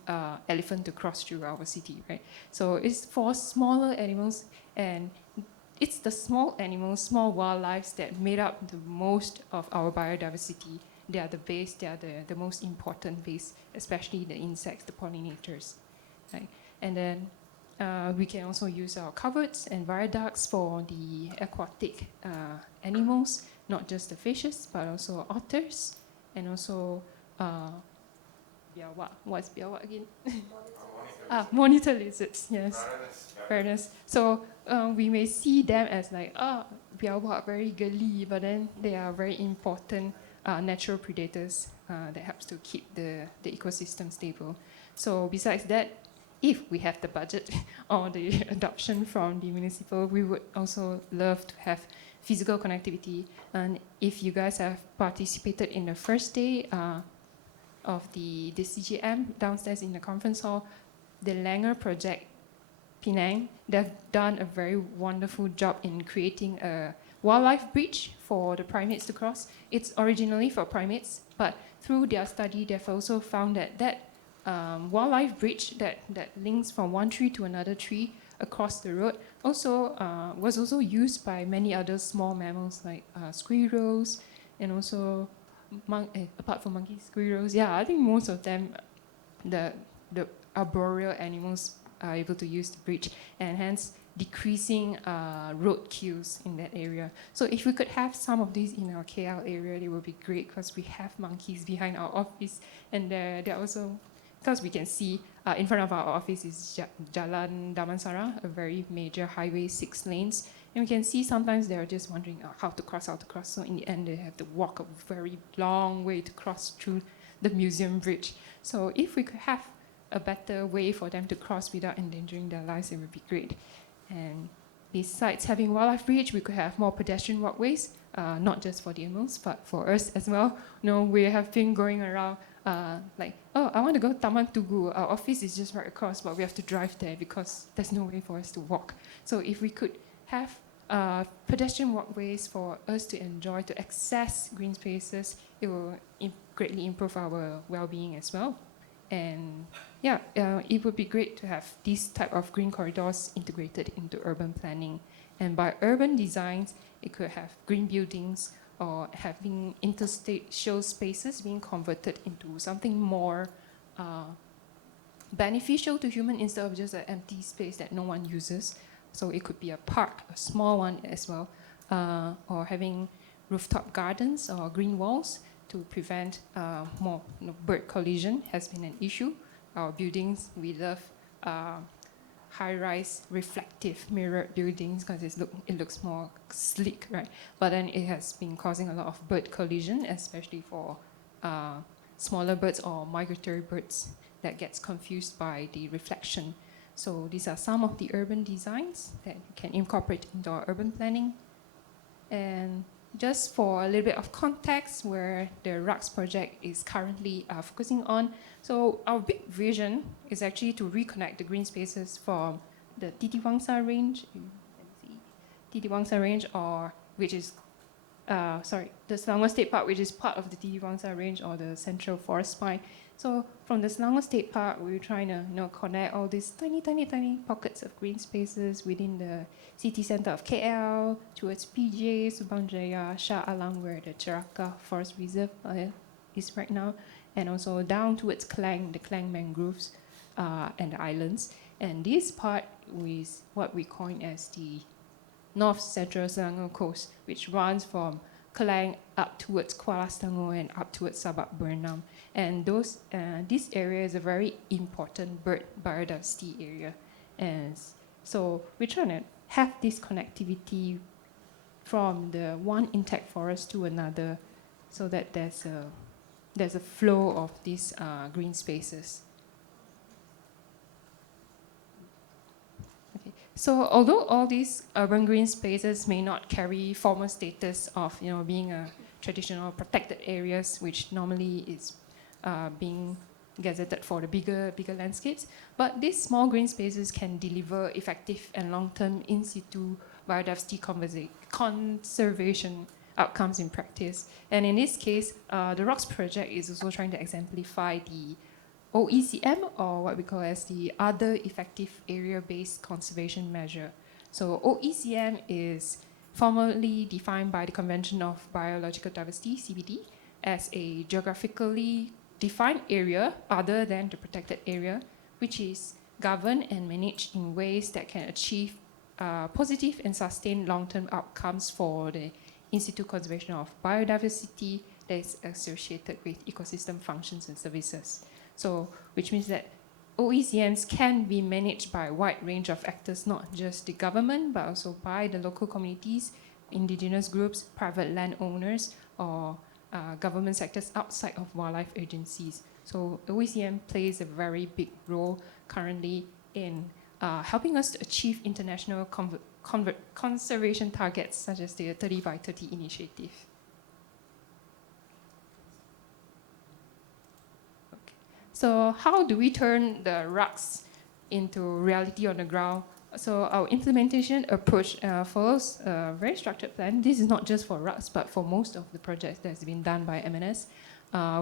elephant to cross through our city, right? So it's for smaller animals, and it's the small animals, small wildlife that made up the most of our biodiversity. They are the base, they are the most important base, especially the insects, the pollinators, right? And then we can also use our coverts and viaducts for the aquatic animals, not just the fishes, but also otters, and also, biawak. What's biawak again? Monitor lizards, yes. Fairness. So we may see them as like, biawak very girly, but then they are very important natural predators that helps to keep the ecosystem stable. So besides that, if we have the budget or the adoption from the municipal, we would also love to have physical connectivity. And if you guys have participated in the first day of the CGM downstairs in the conference hall, the Langer project, Penang, they've done a very wonderful job in creating a wildlife bridge for the primates to cross. It's originally for primates, but through their study, they've also found that wildlife bridge that links from one tree to another tree across the road also was also used by many other small mammals like squirrels, and also apart from monkeys, squirrels. Yeah, I think most of them, the arboreal animals, are able to use the bridge, and hence decreasing road queues in that area. So if we could have some of these in our KL area, it would be great, because we have monkeys behind our office, and they're also, because we can see in front of our office is Jalan Damansara, a very major highway, 6 lanes, and we can see sometimes they're just wondering how to cross. So in the end, they have to walk a very long way to cross through the museum bridge. So if we could have a better way for them to cross without endangering their lives, it would be great. And besides having wildlife bridge, we could have more pedestrian walkways, not just for the animals, but for us as well. We have been going around like, I want to go Taman Tugu. Our office is just right across, but we have to drive there because there's no way for us to walk. So if we could have pedestrian walkways for us to enjoy, to access green spaces, it will greatly improve our well-being as well. And yeah, it would be great to have these type of green corridors integrated into urban planning. And by urban designs, it could have green buildings or having interstitial spaces being converted into something more beneficial to human instead of just an empty space that no one uses. So it could be a park, a small one as well, or having rooftop gardens or green walls to prevent more bird collision has been an issue. Our buildings, we love high-rise reflective mirrored buildings because it looks more sleek, right? But then it has been causing a lot of bird collision, especially for smaller birds or migratory birds that gets confused by the reflection. So these are some of the urban designs that you can incorporate into our urban planning. And just for a little bit of context, where the RUX project is currently focusing on. So our big vision is actually to reconnect the green spaces from the Titiwangsa range, Titiwangsa range, or which is, the Selangor State Park, which is part of the Titiwangsa range or the Central Forest Spine. So from the Selangor State Park, we're trying to connect all these tiny pockets of green spaces within the city center of KL towards PJ, Subang Jaya, Shah Alam, where the Cheraka Forest Reserve is right now, and also down towards Klang, the Klang mangroves and the islands. And this part is what we coin as the North Central Selangor Coast, which runs from Klang up towards Kuala Selangor and up towards Sabak Bernam. And this area is a very important bird biodiversity area. And so we're trying to have this connectivity from the one intact forest to another, so that there's a flow of these green spaces. Okay. So although all these urban green spaces may not carry formal status of being a traditional protected areas, which normally is being gazetted for the bigger landscapes. But these small green spaces can deliver effective and long-term in situ biodiversity conservation outcomes in practice. And in this case, the ROCKS project is also trying to exemplify the OECM, or what we call as the Other Effective Area-Based Conservation Measure. So OECM is formally defined by the Convention of Biological Diversity, CBD, as a geographically defined area other than the protected area, which is governed and managed in ways that can achieve positive and sustained long-term outcomes for the in situ conservation of biodiversity that is associated with ecosystem functions and services. So, which means that OECMs can be managed by a wide range of actors, not just the government, but also by the local communities, indigenous groups, private landowners, or government sectors outside of wildlife agencies. So OECM plays a very big role currently in helping us to achieve international conservation targets, such as the 30 by 30 initiative. Okay. So how do we turn the ROCKS into reality on the ground? So our implementation approach follows a very structured plan. This is not just for ROCKS, but for most of the projects that's been done by MNS.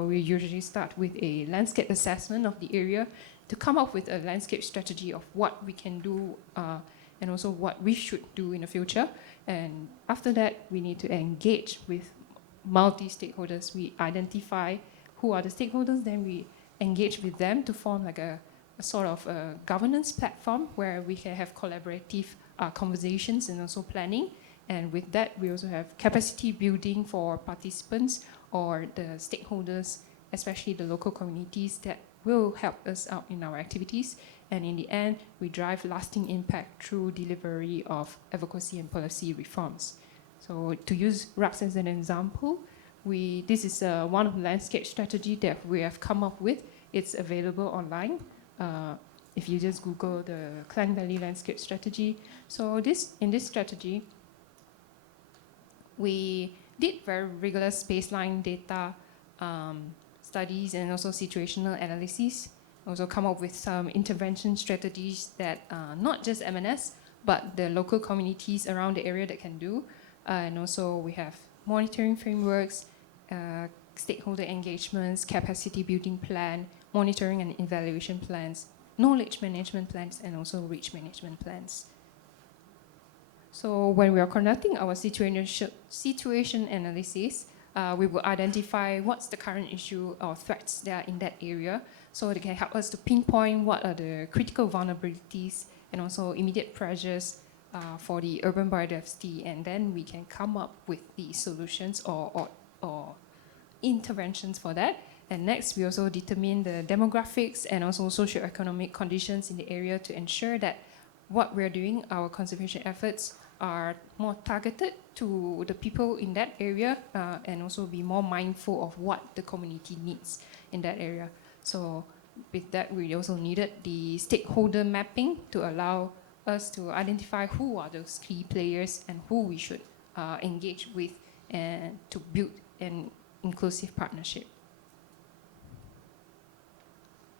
We usually start with a landscape assessment of the area to come up with a landscape strategy of what we can do and also what we should do in the future. And after that, we need to engage with multi-stakeholders. We identify who are the stakeholders, then we engage with them to form like a sort of a governance platform where we can have collaborative conversations and also planning. And with that, we also have capacity building for participants or the stakeholders, especially the local communities that will help us out in our activities. And in the end, we drive lasting impact through delivery of advocacy and policy reforms. So to use ROCKS as an example, this is one of the landscape strategy that we have come up with. It's available online. If you just Google the Klang Valley Landscape Strategy. So in this strategy, we did very rigorous baseline data studies and also situational analysis. Also come up with some intervention strategies that not just MNS, but the local communities around the area that can do. And also we have monitoring frameworks, stakeholder engagements, capacity building plan, monitoring and evaluation plans, knowledge management plans, and also reach management plans. So when we are conducting our situation analysis, we will identify what's the current issue or threats that are in that area, so they can help us to pinpoint what are the critical vulnerabilities and also immediate pressures for the urban biodiversity, and then we can come up with the solutions or interventions for that. And next, we also determine the demographics and also socioeconomic conditions in the area to ensure that what we're doing, our conservation efforts, are more targeted to the people in that area and also be more mindful of what the community needs in that area. So with that, we also needed the stakeholder mapping to allow us to identify who are those key players and who we should engage with and to build an inclusive partnership.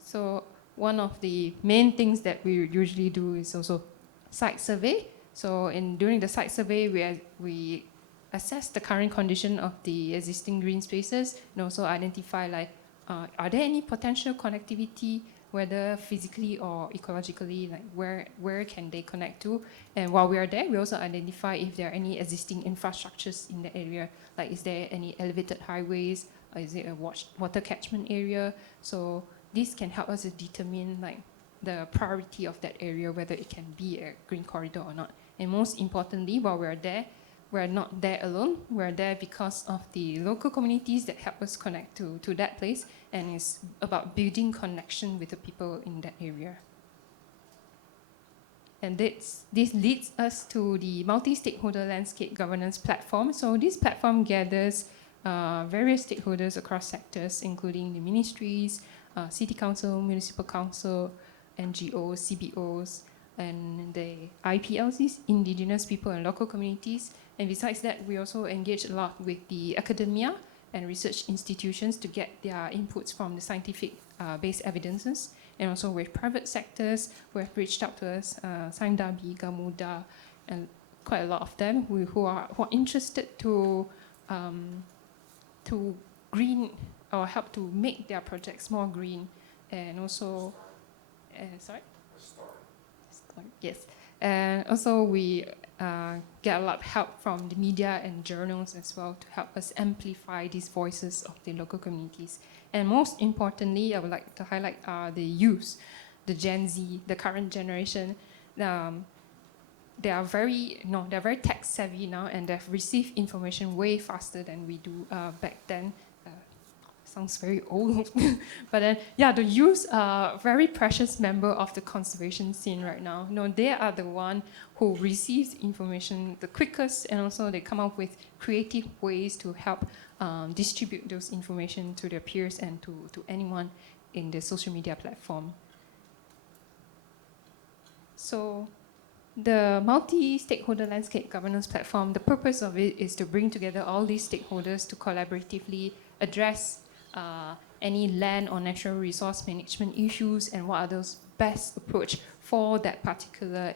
So one of the main things that we usually do is also site survey. So during the site survey, we assess the current condition of the existing green spaces and also identify like, are there any potential connectivity, whether physically or ecologically, like where can they connect to? And while we are there, we also identify if there are any existing infrastructures in the area, like is there any elevated highways, or is it a water catchment area? So this can help us to determine like the priority of that area, whether it can be a green corridor or not. And most importantly, while we're there, we're not there alone. We're there because of the local communities that help us connect to that place, and it's about building connection with the people in that area. And this leads us to the multi-stakeholder landscape governance platform. So this platform gathers various stakeholders across sectors, including the ministries, city council, municipal council, NGOs, CBOs, and the IPLCs, indigenous people and local communities, And besides that, we also engage a lot with the academia and research institutions to get their inputs from the scientific based evidences, and also with private sectors who have reached out to us, Saindabi, Gamuda, and quite a lot of them who are interested to green or help to make their projects more green, and also, sorry? Yes, and also we get a lot of help from the media and journals as well to help us amplify these voices of the local communities. And most importantly, I would like to highlight the youth, the Gen Z, the current generation. They are very, they're very tech savvy now, and they've received information way faster than we do back then. Sounds very old, but then, yeah, the youth are very precious member of the conservation scene right now. They are the one who receives information the quickest, and also they come up with creative ways to help distribute those information to their peers and to anyone in the social media platform. So the multi-stakeholder landscape governance platform, the purpose of it is to bring together all these stakeholders to collaboratively address any land or natural resource management issues, and what are those best approach for that particular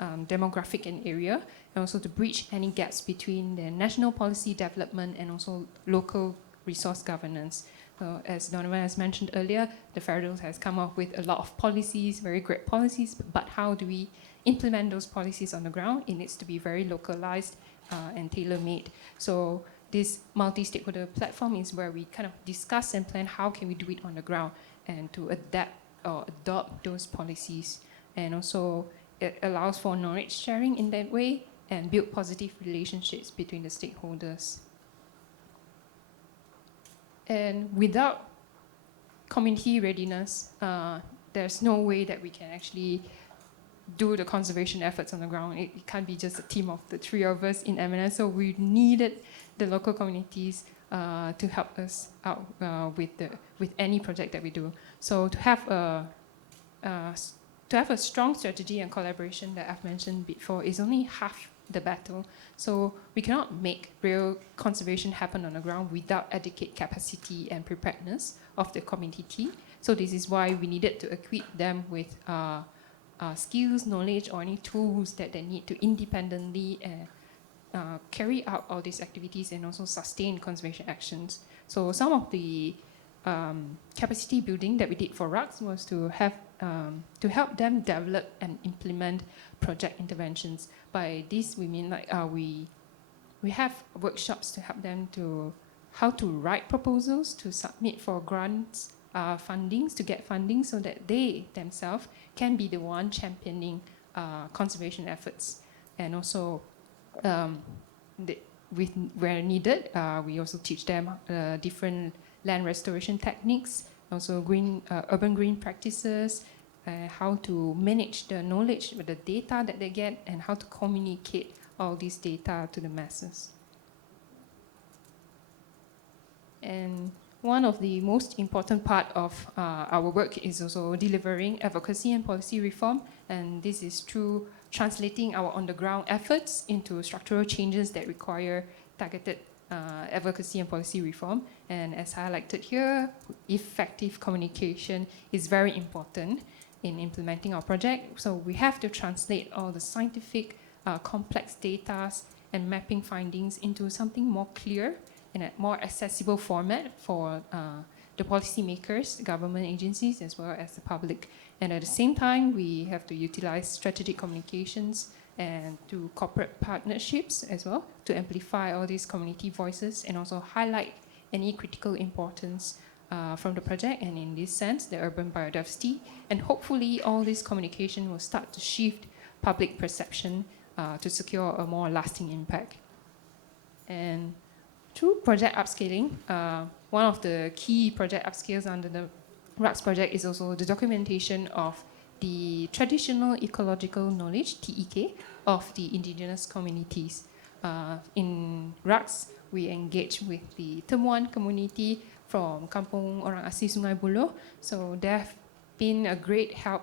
demographic and area, and also to bridge any gaps between the national policy development and also local resource governance. So as Donovan has mentioned earlier, the federal has come up with a lot of policies, very great policies, but how do we implement those policies on the ground? It needs to be very localized and tailor-made. So this multi-stakeholder platform is where we kind of discuss and plan how can we do it on the ground and to adapt or adopt those policies. And also it allows for knowledge sharing in that way and build positive relationships between the stakeholders. And without community readiness, there's no way that we can actually do the conservation efforts on the ground. It can't be just a team of the three of us in M&S, so we needed the local communities to help us out with any project that we do. So to have a strong strategy and collaboration that I've mentioned before is only half the battle. So we cannot make real conservation happen on the ground without adequate capacity and preparedness of the community. So this is why we needed to equip them with skills, knowledge, or any tools that they need to independently carry out all these activities and also sustain conservation actions. So some of the capacity building that we did for RUCS was to help them develop and implement project interventions. By this we mean like we have workshops to help them to how to write proposals, to submit for grants, fundings, to get funding, so that they themselves can be the one championing conservation efforts. And also where needed, we also teach them different land restoration techniques, also urban green practices, how to manage the knowledge with the data that they get, and how to communicate all these data to the masses. And one of the most important part of our work is also delivering advocacy and policy reform, and this is through translating our on-the-ground efforts into structural changes that require targeted advocacy and policy reform. And as highlighted here, effective communication is very important in implementing our project. So we have to translate all the scientific, complex data and mapping findings into something more clear in a more accessible format for the policymakers, government agencies, as well as the public. And at the same time, we have to utilize strategic communications and to corporate partnerships as well to amplify all these community voices and also highlight any critical importance from the project, and in this sense, the urban biodiversity. And hopefully all this communication will start to shift public perception to secure a more lasting impact. And through project upscaling, one of the key project upscales under the RUCS project is also the documentation of the traditional ecological knowledge, TEK, of the indigenous communities. In RUCS, we engage with the Temuan community from Kampung Orang Asli Sungai Buloh. So they have been a great help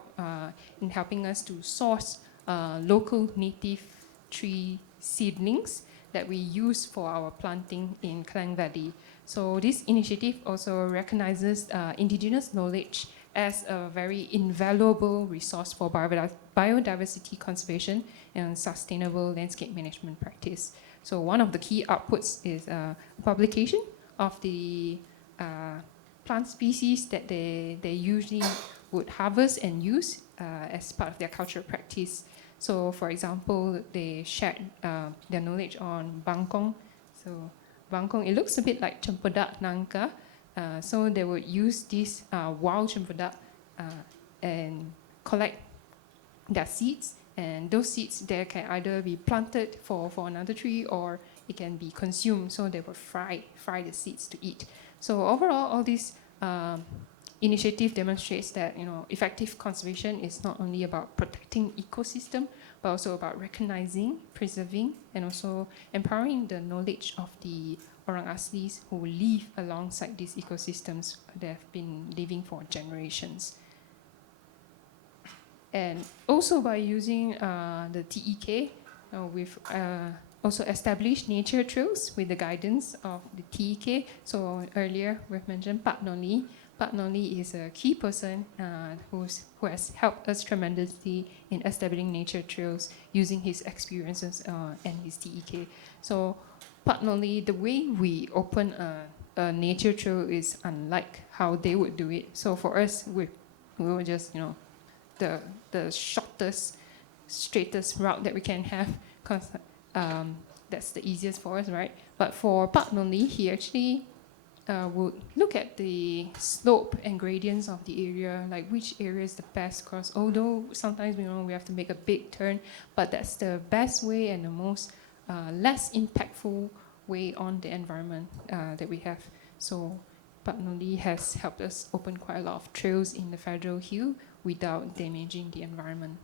in helping us to source local native tree seedlings that we use for our planting in Klang Valley. So this initiative also recognizes indigenous knowledge as a very invaluable resource for biodiversity conservation and sustainable landscape management practice. So one of the key outputs is a publication of the plant species that they usually would harvest and use as part of their cultural practice. So for example, they shared their knowledge on bangkong. So bangkong, it looks a bit like cempedak nangka. So they would use this wild cempedak and collect their seeds. And those seeds, they can either be planted for another tree or it can be consumed. So they would fry the seeds to eat. So overall, all these initiative demonstrates that effective conservation is not only about protecting ecosystem, but also about recognizing, preserving, and also empowering the knowledge of the orang aslis who live alongside these ecosystems that have been living for generations. And also by using the TEK, we've also established nature trails with the guidance of the TEK. So earlier we've mentioned Pak Noli. Pak Noli is a key person who has helped us tremendously in establishing nature trails using his experiences and his TEK. So Pak Noli, the way we open a nature trail is unlike how they would do it. So for us, we were just, the shortest, straightest route that we can have, because that's the easiest for us, right? But for Pak Noli, he actually would look at the slope and gradients of the area, like which area is the best cross. Although sometimes we have to make a big turn, but that's the best way and the most less impactful way on the environment that we have. So Pak Noli has helped us open quite a lot of trails in the Federal Hill without damaging the environment.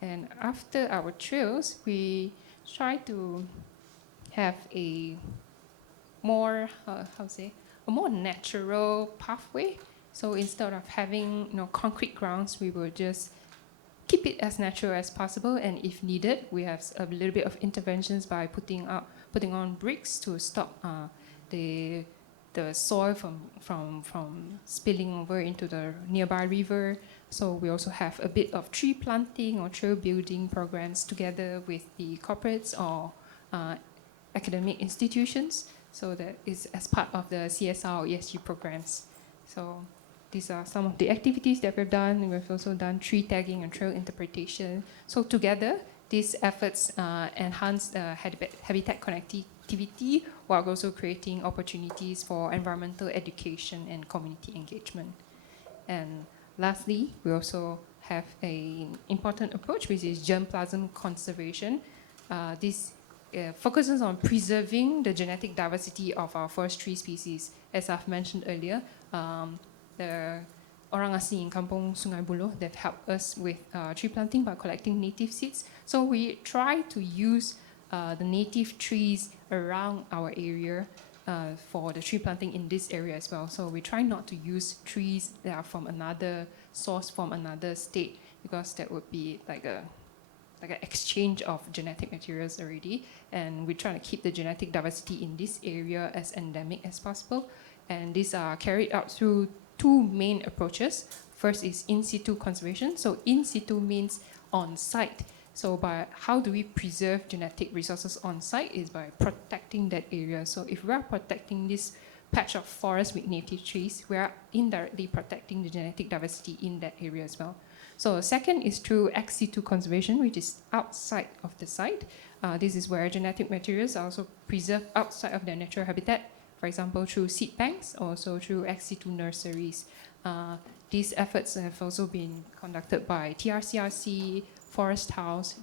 And after our trails, we try to have a more, a more natural pathway. So instead of having concrete grounds, we will just keep it as natural as possible. And if needed, we have a little bit of interventions by putting on bricks to stop the soil from spilling over into the nearby river. So we also have a bit of tree planting or trail building programs together with the corporates or academic institutions. So that is as part of the CSR or ESG programs. So these are some of the activities that we've done. We've also done tree tagging and trail interpretation. So together, these efforts enhance habitat connectivity while also creating opportunities for environmental education and community engagement. And lastly, we also have an important approach, which is germplasm conservation. This focuses on preserving the genetic diversity of our forest tree species. As I've mentioned earlier, the orang asli in Kampung Sungai Buloh, they've helped us with tree planting by collecting native seeds. So we try to use the native trees around our area for the tree planting in this area as well. So we try not to use trees that are from another source, from another state, because that would be like an exchange of genetic materials already. And we're trying to keep the genetic diversity in this area as endemic as possible. And these are carried out through two main approaches. First is in situ conservation. So in situ means on site. So by how do we preserve genetic resources on site is by protecting that area. So if we are protecting this patch of forest with native trees, we are indirectly protecting the genetic diversity in that area as well. So second is through ex situ conservation, which is outside of the site. This is where genetic materials are also preserved outside of their natural habitat, for example, through seed banks, also through ex situ nurseries. These efforts have also been conducted by TRCRC, Forest House,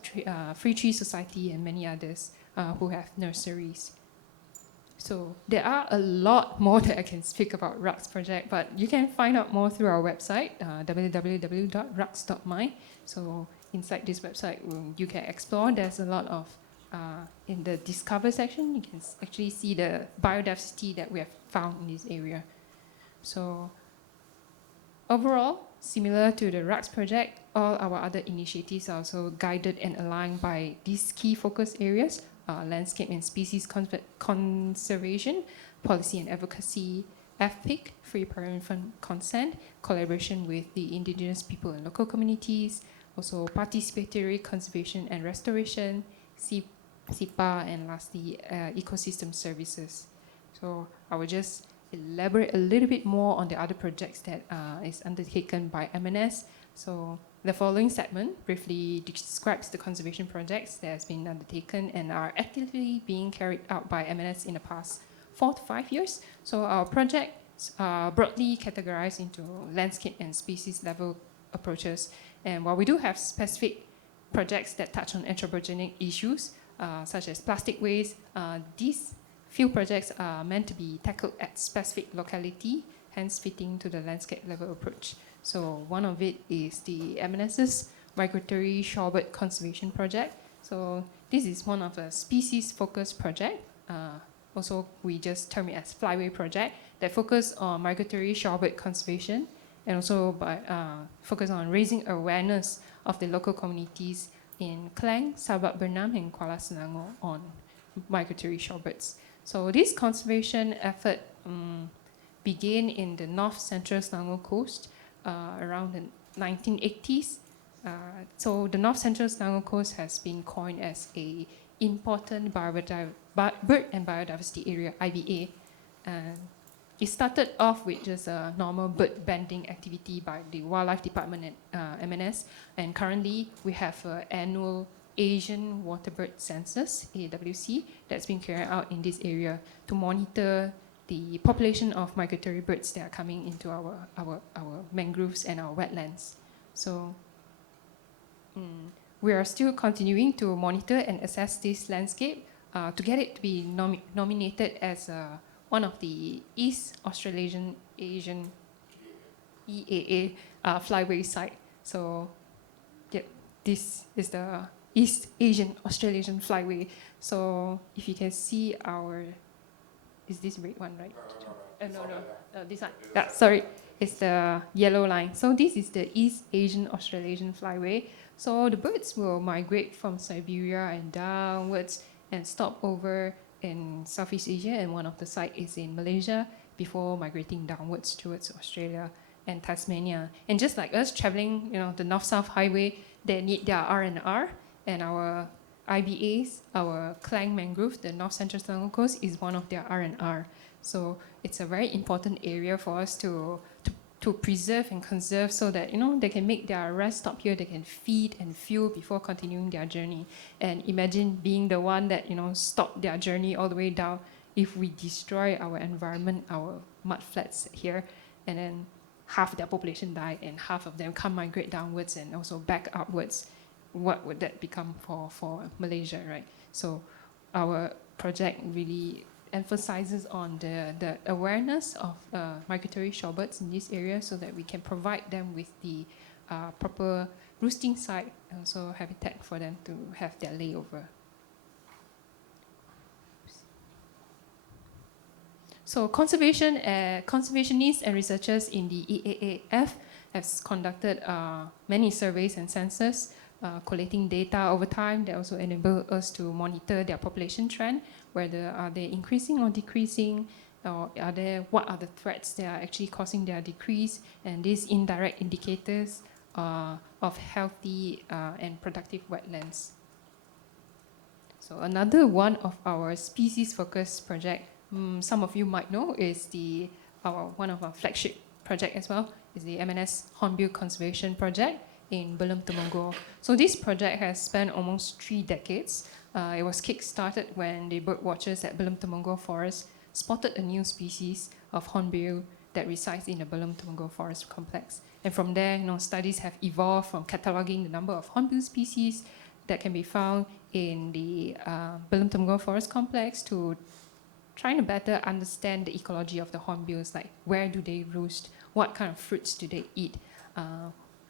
Free Tree Society, and many others who have nurseries. So there are a lot more that I can speak about RUX project, but you can find out more through our website, www.rux.my. So inside this website, you can explore. There's a lot of, in the Discover section, you can actually see the biodiversity that we have found in this area. So overall, Similar to the RUX project, all our other initiatives are also guided and aligned by these key focus areas: landscape and species conservation, policy and advocacy, FPIC, free prior infant consent, collaboration with the indigenous people and local communities, also participatory conservation and restoration, SIPA, and lastly, ecosystem services. So I will just elaborate a little bit more on the other projects that is undertaken by MNS. So the following segment briefly describes the conservation projects that has been undertaken and are actively being carried out by MNS in the past 4 to 5 years. So our projects are broadly categorized into landscape and species level approaches. And while we do have specific projects that touch on anthropogenic issues, such as plastic waste, these few projects are meant to be tackled at specific locality, hence fitting to the landscape level approach. So one of it is the MNS's Migratory Shorebird Conservation Project. So this is one of a species-focused project. Also, we just term it as Flyway Project that focus on migratory shorebird conservation and also by focus on raising awareness of the local communities in Klang, Sabak Bernam, and Kuala Selangor on migratory shorebirds. So this conservation effort began in the north central Selangor coast around the 1980s. So the north central Selangor coast has been coined as a important bird and biodiversity area, IBA. And it started off with just a normal bird banding activity by the Wildlife Department at MNS. And currently we have an annual Asian Waterbird Census, AWC, that's been carried out in this area to monitor the population of migratory birds that are coming into our mangroves and our wetlands. So we are still continuing to monitor and assess this landscape to get it to be nominated as one of the East Australasian Asian EAA flyway site. So yep, this is the East Asian Australasian flyway. So if you can see our, is this red one, right? No, this one. Sorry, it's the yellow line. So this is the East Asian Australasian flyway. So the birds will migrate from Siberia and downwards and stop over in Southeast Asia, and one of the sites is in Malaysia before migrating downwards towards Australia and Tasmania. And just like us traveling, the North-South Highway, they need their R&R, and our IBAs, our Klang mangrove, the North Central Selangor Coast, is one of their R&R. So it's a very important area for us to preserve and conserve so that they can make their rest stop here, they can feed and fuel before continuing their journey. And imagine being the one that stop their journey all the way down if we destroy our environment, our mud flats here, and then half their population die and half of them come migrate downwards and also back upwards. What would that become for Malaysia, right? So our project really emphasizes on the awareness of migratory shorebirds in this area so that we can provide them with the proper roosting site and also habitat for them to have their layover. So conservationists and researchers in the EAAF have conducted many surveys and census, collating data over time that also enable us to monitor their population trend, whether are they increasing or decreasing, or what are the threats that are actually causing their decrease, and these indirect indicators of healthy and productive wetlands. So another one of our species-focused project, some of you might know, is one of our flagship project as well, is the MNS Hornbill Conservation Project in Belum Temenggor. So this project has spanned almost 3 decades. It was kick-started when the bird watchers at Belum Temenggor Forest spotted a new species of hornbill that resides in the Belum Temenggor Forest Complex. And from there, studies have evolved from cataloging the number of hornbill species that can be found in the Belum Temenggor Forest Complex to trying to better understand the ecology of the hornbills, like where do they roost, what kind of fruits do they eat,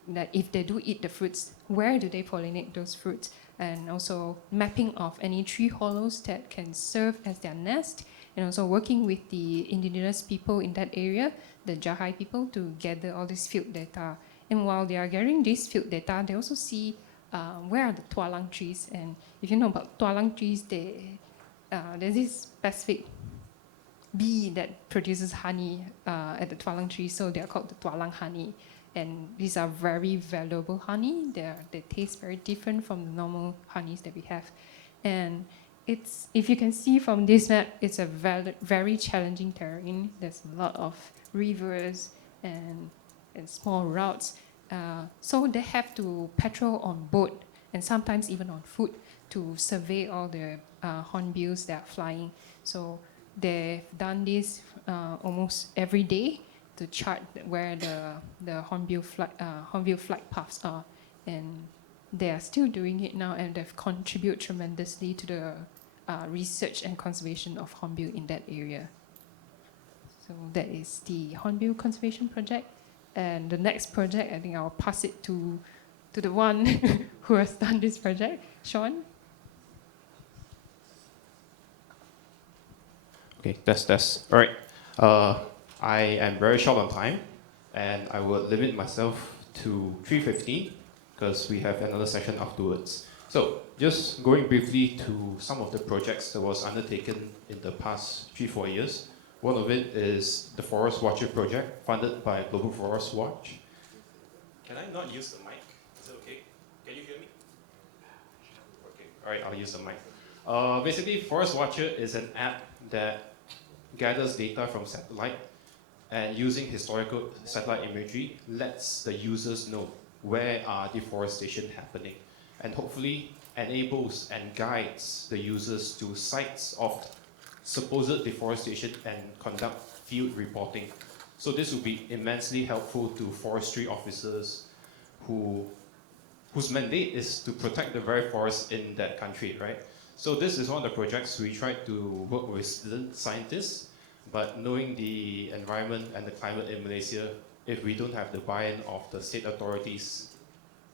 that if they do eat the fruits, where do they pollinate those fruits, and also mapping of any tree hollows that can serve as their nest, and also working with the indigenous people in that area, the Jahai people, to gather all this field data And while they are gathering this field data, they also see where are the tualang trees. And if you know about tualang trees, there's this specific bee that produces honey at the tualang tree, so they are called the tualang honey. And these are very valuable honey. They taste very different from the normal honeys that we have. And if you can see from this map, it's a very challenging terrain. There's a lot of rivers and small routes. So they have to patrol on boat and sometimes even on foot to survey all the hornbills that are flying. So they've done this almost every day to chart where the hornbill flight paths are. And they are still doing it now, and they've contributed tremendously to the research and conservation of hornbill in that area. So that is the Hornbill Conservation Project. And the next project, I think I'll pass it to the one who has done this project, Sean. Okay, that's all right. I am very short on time, and I will limit myself to 3:15 because we have another session afterwards. So just going briefly to some of the projects that was undertaken in the past 3-4 years. One of it is the Forest Watcher project funded by Global Forest Watch. Can I not use the mic? Is it okay? Can you hear me? Okay, all right, I'll use the mic. Basically, Forest Watcher is an app that gathers data from satellite and using historical satellite imagery lets the users know where are deforestation happening and hopefully enables and guides the users to sites of supposed deforestation and conduct field reporting. So this will be immensely helpful to forestry officers whose mandate is to protect the very forest in that country, right? So this is one of the projects we tried to work with scientists, but knowing the environment and the climate in Malaysia, if we don't have the buy-in of the state authorities,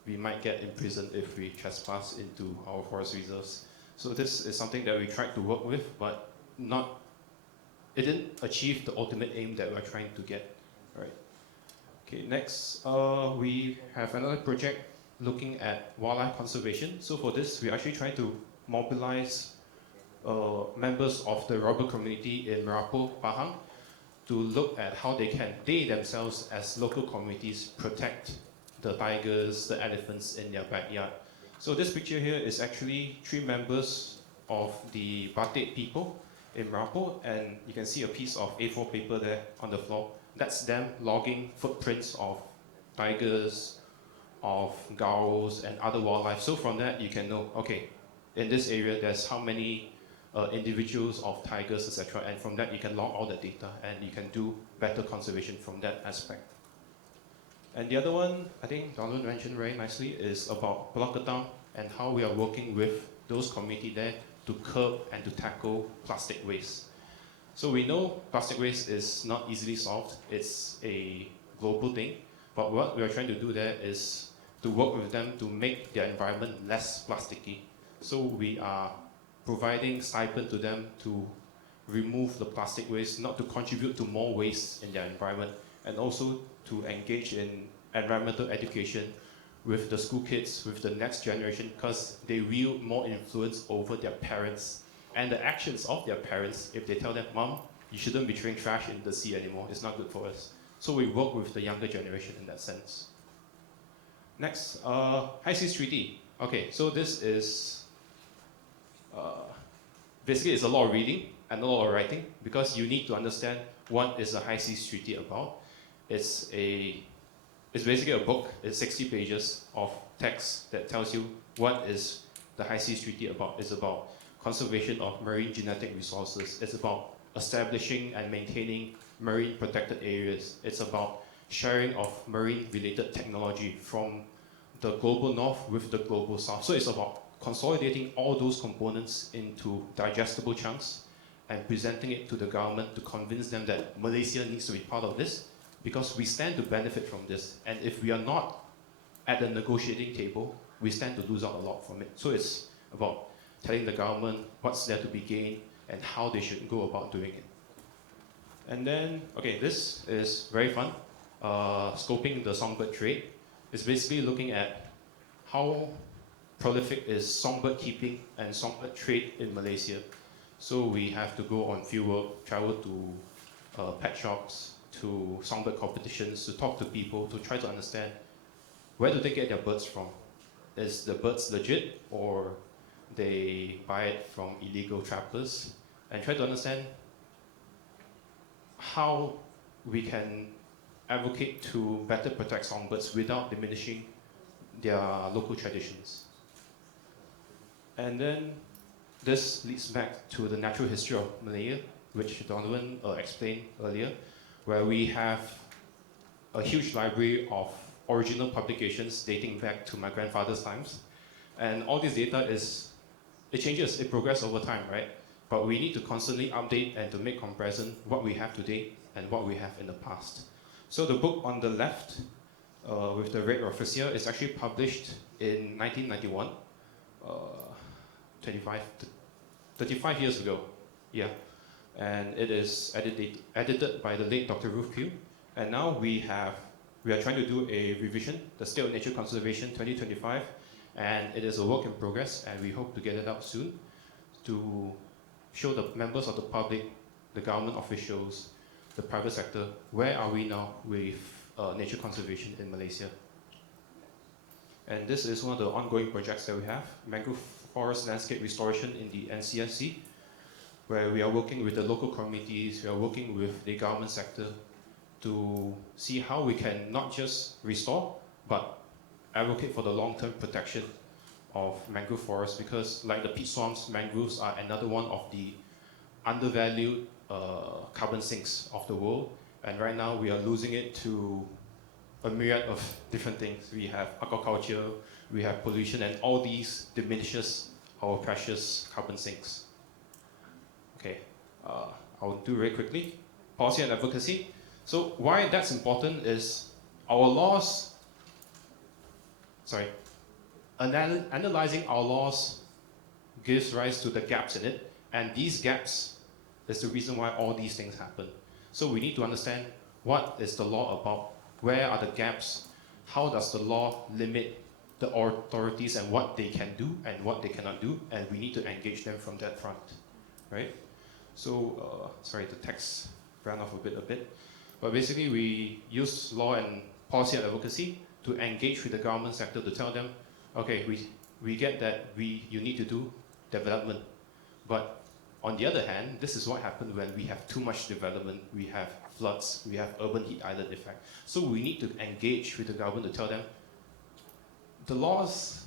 we might get imprisoned if we trespass into our forest reserves. So this is something that we tried to work with, but it didn't achieve the ultimate aim that we're trying to get, right? Okay, next, we have another project looking at wildlife conservation. So for this, we actually try to mobilize members of the robber community in Merapu, Pahang, to look at how they themselves as local communities protect the tigers, the elephants in their backyard. So this picture here is actually 3 members of the Batik people in Merapu, and you can see a piece of A4 paper there on the floor. That's them logging footprints of tigers, of gulls, and other wildlife. So from that, you can know, okay, in this area, there's how many individuals of tigers, etc. And from that, you can log all the data, and you can do better conservation from that aspect. And the other one, I think Donovan mentioned very nicely, is about Pelakatang and how we are working with those community there to curb and to tackle plastic waste. So we know plastic waste is not easily solved. It's a global thing. But what we are trying to do there is to work with them to make their environment less plasticky. So we are providing stipend to them to remove the plastic waste, not to contribute to more waste in their environment, and also to engage in environmental education with the school kids, with the next generation, because they wield more influence over their parents and the actions of their parents. If they tell them, Mom, you shouldn't be throwing trash in the sea anymore, it's not good for us. So we work with the younger generation in that sense. Next, High Seas Treaty. Okay, so this is, basically it's a lot of reading and a lot of writing, because you need to understand what is the High Seas Treaty about. It's basically a book. It's 60 pages of text that tells you what is the High Seas Treaty about. It's about conservation of marine genetic resources. It's about establishing and maintaining marine protected areas. It's about sharing of marine-related technology from the global north with the global south. So it's about consolidating all those components into digestible chunks and presenting it to the government to convince them that Malaysia needs to be part of this, because we stand to benefit from this. And if we are not at the negotiating table, we stand to lose out a lot from it. So it's about telling the government what's there to be gained and how they should go about doing it. And then, okay, this is very fun, scoping the songbird trade. It's basically looking at how prolific is songbird keeping and songbird trade in Malaysia. So we have to go on field work, travel to pet shops, to songbird competitions, to talk to people, to try to understand where do they get their birds from. Is the birds legit, or they buy it from illegal trappers? And try to understand how we can advocate to better protect songbirds without diminishing their local traditions. And then this leads back to the natural history of Malaya, which Donovan explained earlier, where we have a huge library of original publications dating back to my grandfather's times. And all this data it changes, it progresses over time, right? But we need to constantly update and to make comparison what we have today and what we have in the past. So the book on the left, with the red reference here, is actually published in 1991, 35 years ago, yeah. And it is edited by the late Dr. Ruth Pugh. And now we are trying to do a revision, the State of Nature Conservation 2025, and it is a work in progress, and we hope to get it out soon to show the members of the public, the government officials, the private sector, where are we now with nature conservation in Malaysia. And this is one of the ongoing projects that we have, mangrove forest landscape restoration in the NCGS, where we are working with the local communities, we are working with the government sector to see how we can not just restore, but advocate for the long-term protection of mangrove forests, because like the peat swamps, mangroves are another one of the undervalued carbon sinks of the world. And right now we are losing it to a myriad of different things. We have aquaculture, we have pollution, and all these diminishes our precious carbon sinks. Okay, I'll do very quickly. Policy and advocacy. So why that's important is our laws, analyzing our laws gives rise to the gaps in it, and these gaps is the reason why all these things happen. So we need to understand what is the law about, where are the gaps, how does the law limit the authorities and what they can do and what they cannot do, and we need to engage them from that front, right? So, sorry, the text ran off a bit. But basically we use law and policy and advocacy to engage with the government sector to tell them, okay, we get that you need to do development. But on the other hand, this is what happens when we have too much development. We have floods, we have urban heat island effect. So we need to engage with the government to tell them, the laws,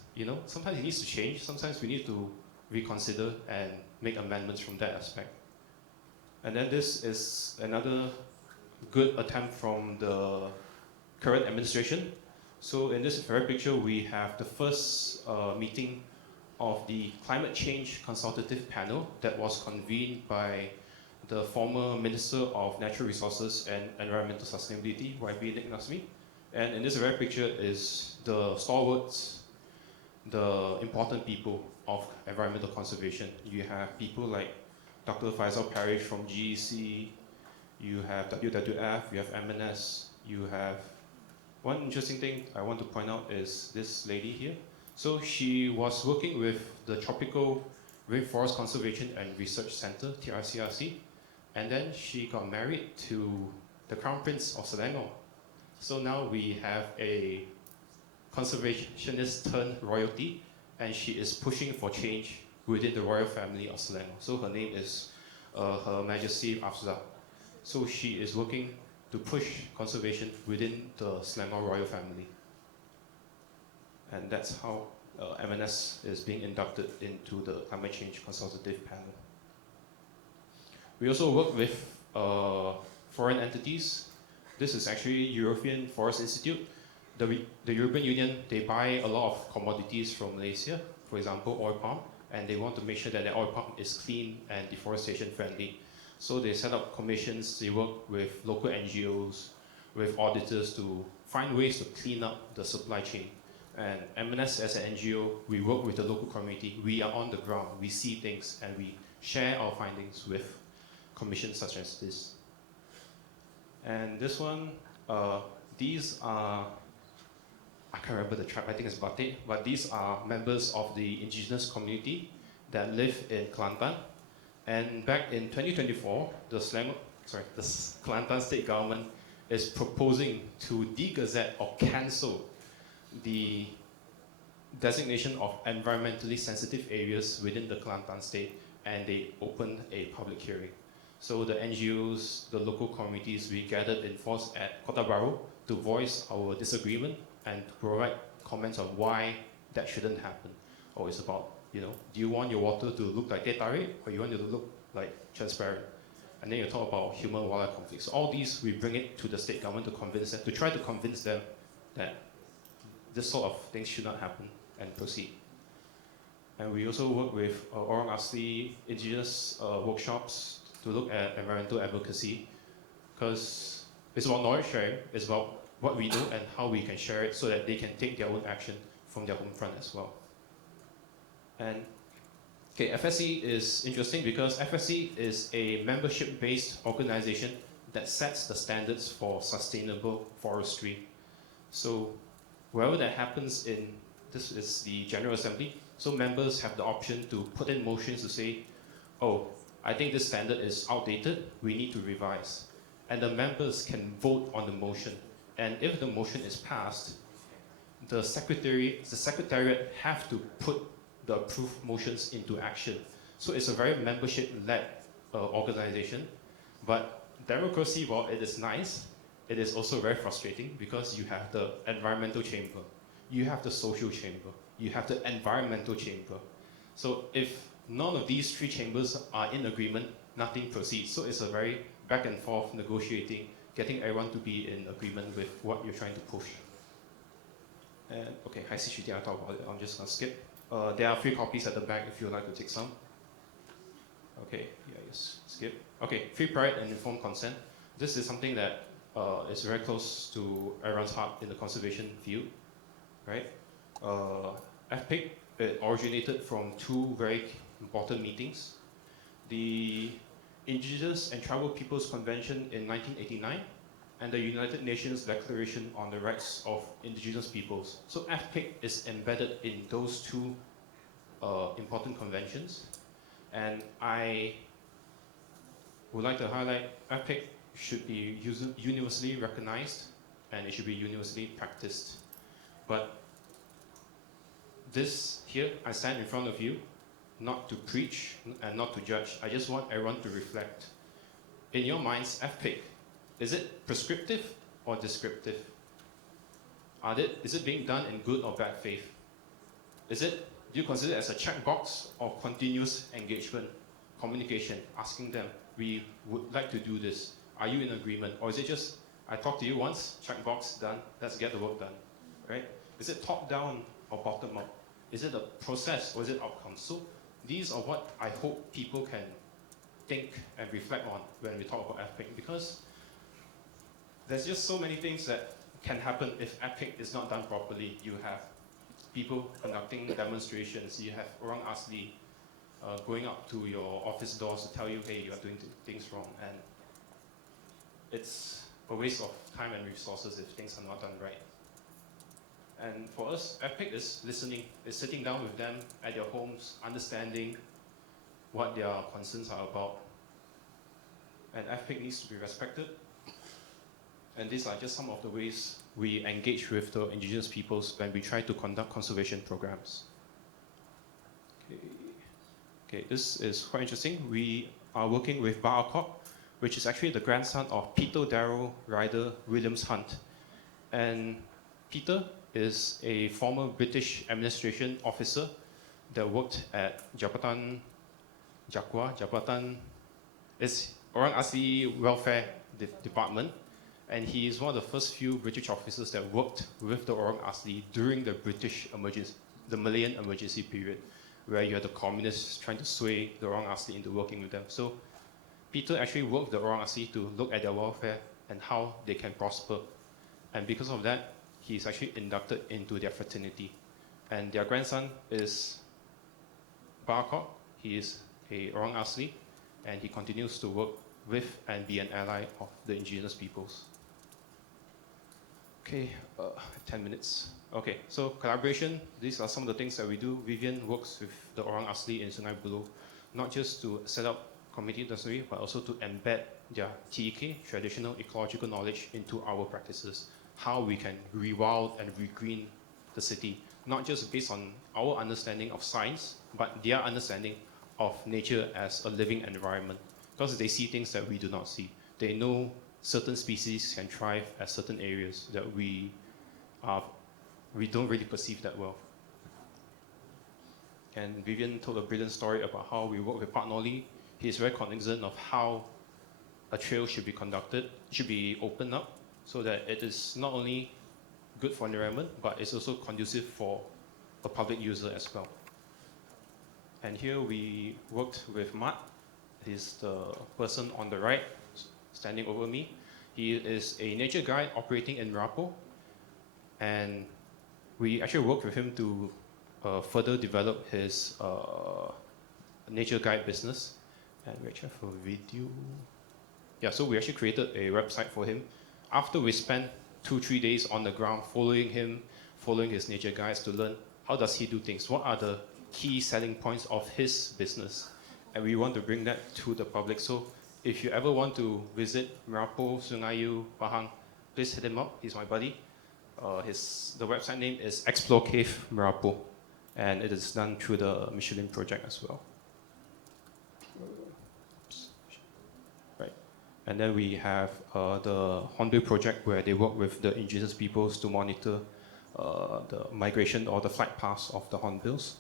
sometimes it needs to change, sometimes we need to reconsider and make amendments from that aspect. And then this is another good attempt from the current administration. So in this very picture, we have the first meeting of the Climate Change Consultative Panel that was convened by the former Minister of Natural Resources and Environmental Sustainability, YB Nick Nasmi. And in this very picture is the stalwarts, the important people of environmental conservation. You have people like Dr. Faisal Parish from GEC, you have WWF, you have MNS, you have... One interesting thing I want to point out is this lady here. So she was working with the Tropical Rainforest Conservation and Research Center, TRCRC, and then she got married to the Crown Prince of Selangor. So now we have a conservationist turned royalty, and she is pushing for change within the royal family of Selangor. So her name is Her Majesty Afza. So she is working to push conservation within the Selangor royal family. And that's how MNS is being inducted into the Climate Change Consultative Panel. We also work with foreign entities. This is actually European Forest Institute. The European Union, they buy a lot of commodities from Malaysia, for example, oil palm, and they want to make sure that the oil palm is clean and deforestation friendly. So they set up commissions, they work with local NGOs, with auditors to find ways to clean up the supply chain. And MNS as an NGO, we work with the local community, we are on the ground, we see things, and we share our findings with commissions such as this. And this one, these are I can't remember the tribe, I think it's Batik, but these are members of the indigenous community that live in Kelantan. And back in 2024, the Kelantan state government is proposing to de-gazette or cancel the designation of environmentally sensitive areas within the Kelantan state, and they opened a public hearing. So the NGOs, the local communities, we gathered in force at Kota Baru to voice our disagreement and to provide comments on why that shouldn't happen. Or it's about, do you want your water to look like teh tarik, or you want it to look like transparent? And then you talk about human-wildlife conflicts. So all these, we bring it to the state government to convince them, to try to convince them that this sort of things should not happen and proceed. And we also work with Orang Asli indigenous workshops to look at environmental advocacy, because it's about knowledge sharing, it's about what we know and how we can share it so that they can take their own action from their home front as well. And FSC is interesting because FSC is a membership-based organization that sets the standards for sustainable forestry. So wherever that happens this is the General Assembly, so members have the option to put in motions to say, oh, I think this standard is outdated, we need to revise. And the members can vote on the motion. And if the motion is passed, the secretariat have to put the approved motions into action. So it's a very membership-led organization. But democracy, while it is nice, it is also very frustrating because you have the environmental chamber, you have the social chamber, you have the environmental chamber. So if none of these three chambers are in agreement, nothing proceeds. So it's a very back and forth negotiating, getting everyone to be in agreement with what you're trying to push. And okay, I see Shruti, I'll talk about it. I'm just gonna skip. There are free copies at the back if you would like to take some. Okay, yeah, just skip. Okay, free pride and informed consent. This is something that is very close to everyone's heart in the conservation field, right? FPIC, it originated from two very important meetings. The Indigenous and Tribal Peoples Convention in 1989 and the United Nations Declaration on the Rights of Indigenous Peoples. So FPIC is embedded in those two important conventions. And I would like to highlight FPIC should be universally recognized and it should be universally practiced. But this here, I stand in front of you, not to preach and not to judge. I just want everyone to reflect. In your minds, FPIC, is it prescriptive or descriptive? Is it being done in good or bad faith? Do you consider it as a checkbox or continuous engagement, communication, asking them, we would like to do this. Are you in agreement? Or is it just, I talked to you once, checkbox, done, let's get the work done, right? Is it top down or bottom up? Is it a process or is it outcome? So these are what I hope people can think and reflect on when we talk about FPIC, because there's just so many things that can happen if FPIC is not done properly. You have people conducting demonstrations, you have Orang Asli going up to your office doors to tell you, hey, you are doing things wrong, and it's a waste of time and resources if things are not done right. And for us, FPIC is listening, is sitting down with them at their homes, understanding what their concerns are about. And FPIC needs to be respected. And these are just some of the ways we engage with the indigenous peoples when we try to conduct conservation programs. Okay, this is quite interesting. We are working with Baakok, which is actually the grandson of Peter Darrell Ryder Williams Hunt. And Peter is a former British administration officer that worked at Jabatan Jakwa. Jabatan is Orang Asli Welfare Department, and he is one of the first few British officers that worked with the Orang Asli during the British emergency, the Malayan emergency period, where you had the communists trying to sway the Orang Asli into working with them. So Peter actually worked with the Orang Asli to look at their welfare and how they can prosper. And because of that, he's actually inducted into their fraternity. And their grandson is Baakok. He is a Orang Asli, and he continues to work with and be an ally of the indigenous peoples. Okay, 10 minutes. Okay, so collaboration, these are some of the things that we do. Vivian works with the Orang Asli in Sungai Buloh, not just to set up community nursery, but also to embed their TEK, traditional ecological knowledge, into our practices. How we can rewild and regreen the city, not just based on our understanding of science, but their understanding of nature as a living environment. Because they see things that we do not see. They know certain species can thrive at certain areas that we don't really perceive that well. And Vivian told a brilliant story about how we work with Pak Noli. He's very cognizant of how a trail should be conducted, should be opened up, so that it is not only good for environment, but it's also conducive for a public user as well. And here we worked with Matt. He's the person on the right, standing over me. He is a nature guide operating in Merapu. And we actually worked with him to further develop his nature guide business. And we actually have a video. Yeah, so we actually created a website for him. After we spent 2-3 days on the ground following him, following his nature guides to learn how does he do things, what are the key selling points of his business. And we want to bring that to the public. So if you ever want to visit Merapu, Sungayu, Pahang, please hit him up. He's my buddy. The website name is Explore Cave Merapu, and it is done through the Michelin project as well. Right. And then we have the Hornbill project, where they work with the indigenous peoples to monitor the migration or the flight paths of the hornbills.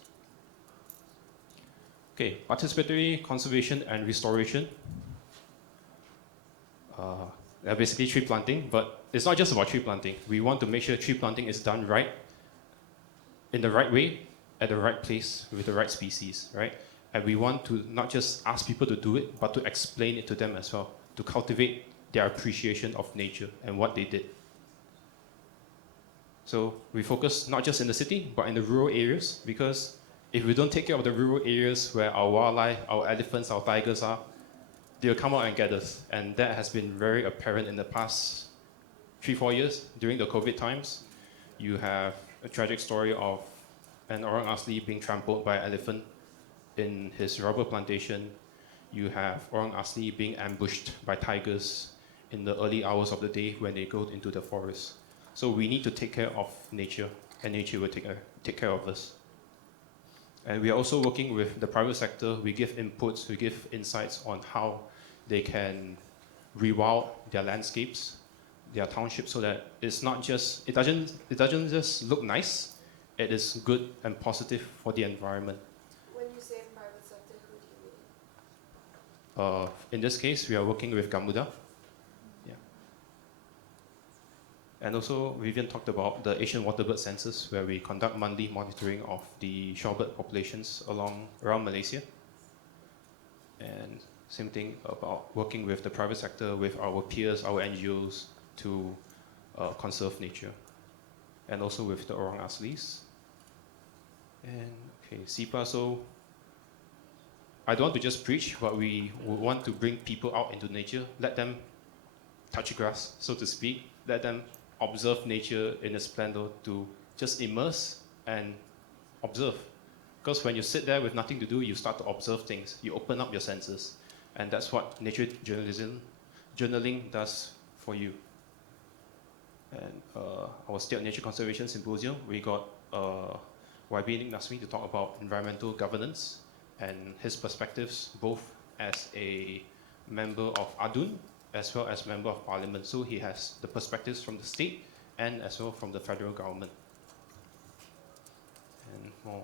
Okay, participatory conservation and restoration. Basically tree planting, but it's not just about tree planting. We want to make sure tree planting is done right, in the right way, at the right place, with the right species, right? And we want to not just ask people to do it, but to explain it to them as well, to cultivate their appreciation of nature and what they did. So we focus not just in the city, but in the rural areas, because if we don't take care of the rural areas where our wildlife, our elephants, our tigers are, they'll come out and get us. And that has been very apparent in the past 3-4 years. During the COVID times, you have a tragic story of an Orang Asli being trampled by an elephant in his rubber plantation. You have Orang Asli being ambushed by tigers in the early hours of the day when they go into the forest. So we need to take care of nature, and nature will take care of us. And we are also working with the private sector. We give inputs, we give insights on how they can rewild their landscapes, their townships, so that it's not just, it doesn't just look nice, it is good and positive for the environment. When you say private sector, who do you mean? In this case, we are working with Gamuda. Yeah. And also, Vivian talked about the Asian waterbird census, where we conduct monthly monitoring of the shorebird populations around Malaysia. And same thing about working with the private sector, with our peers, our NGOs, to conserve nature. And also with the Orang Aslis. And okay, SIPA, so I don't want to just preach, but we want to bring people out into nature, let them touch grass, so to speak, let them observe nature in its splendor, to just immerse and observe. Because when you sit there with nothing to do, you start to observe things. You open up your senses. And that's what nature journaling does for you. And our State Nature Conservation Symposium, we got YB Nick Nasmi to talk about environmental governance and his perspectives, both as a member of ADUN as well as member of parliament. So he has the perspectives from the state and as well from the federal government. And more,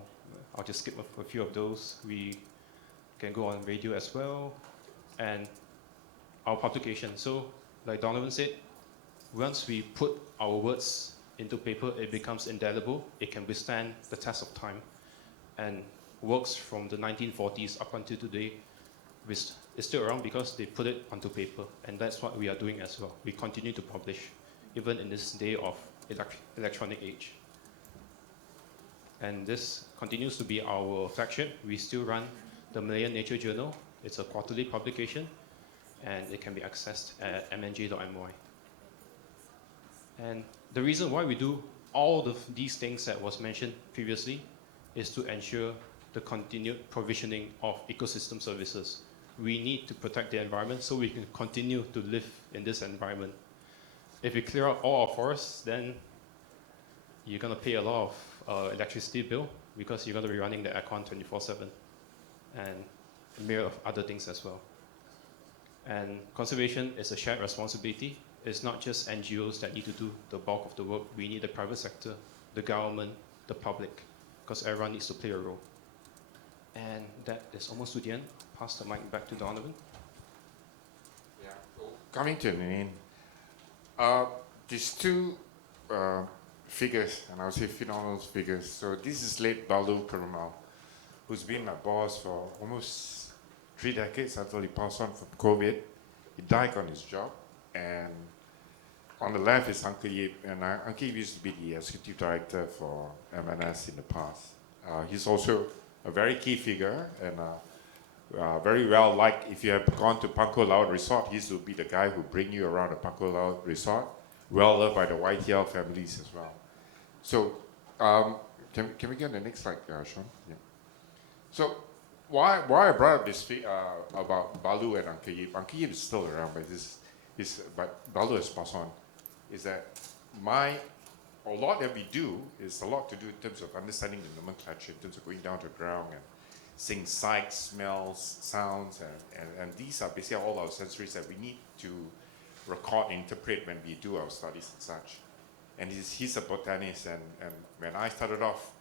I'll just skip a few of those. We can go on radio as well. And our publication. So like Donovan said, once we put our words into paper, it becomes indelible. It can withstand the test of time. And works from the 1940s up until today is still around because they put it onto paper. And that's what we are doing as well. We continue to publish, even in this day of electronic age. And this continues to be our flagship. We still run the Malaysian Nature Journal. It's a quarterly publication, and it can be accessed at mnj.my. And the reason why we do all of these things that was mentioned previously is to ensure the continued provisioning of ecosystem services. We need to protect the environment so we can continue to live in this environment. If we clear out all our forests, then you're going to pay a lot of electricity bill because you're going to be running the aircon 24/7 and a myriad of other things as well. And conservation is a shared responsibility. It's not just NGOs that need to do the bulk of the work. We need the private sector, the government, the public, because everyone needs to play a role. And that is almost to the end. Pass the mic back to Donovan. Yeah. Coming to an end, these two figures, and I would say phenomenal figures. So this is late Balu Perumal, who's been my boss for almost 3 decades until he passed on from COVID. He died on his job. And on the left is Uncle Yip, and Uncle Yip used to be the executive director for MNS in the past. He's also a very key figure, and very well liked. If you have gone to Pangkor Laut Resort, he used to be the guy who bring you around the Pangkor Laut Resort. Well loved by the YTL families as well. So, can we get the next slide, Sean? Yeah. So, why I brought up this about Balu and Uncle Yip? Uncle Yip is still around, but Balu has passed on. Is that a lot that we do is a lot to do in terms of understanding the nomenclature, in terms of going down to the ground and seeing sights, smells, sounds, and these are basically all our sensories that we need to record and interpret when we do our studies and such. And he's a botanist, and when I started off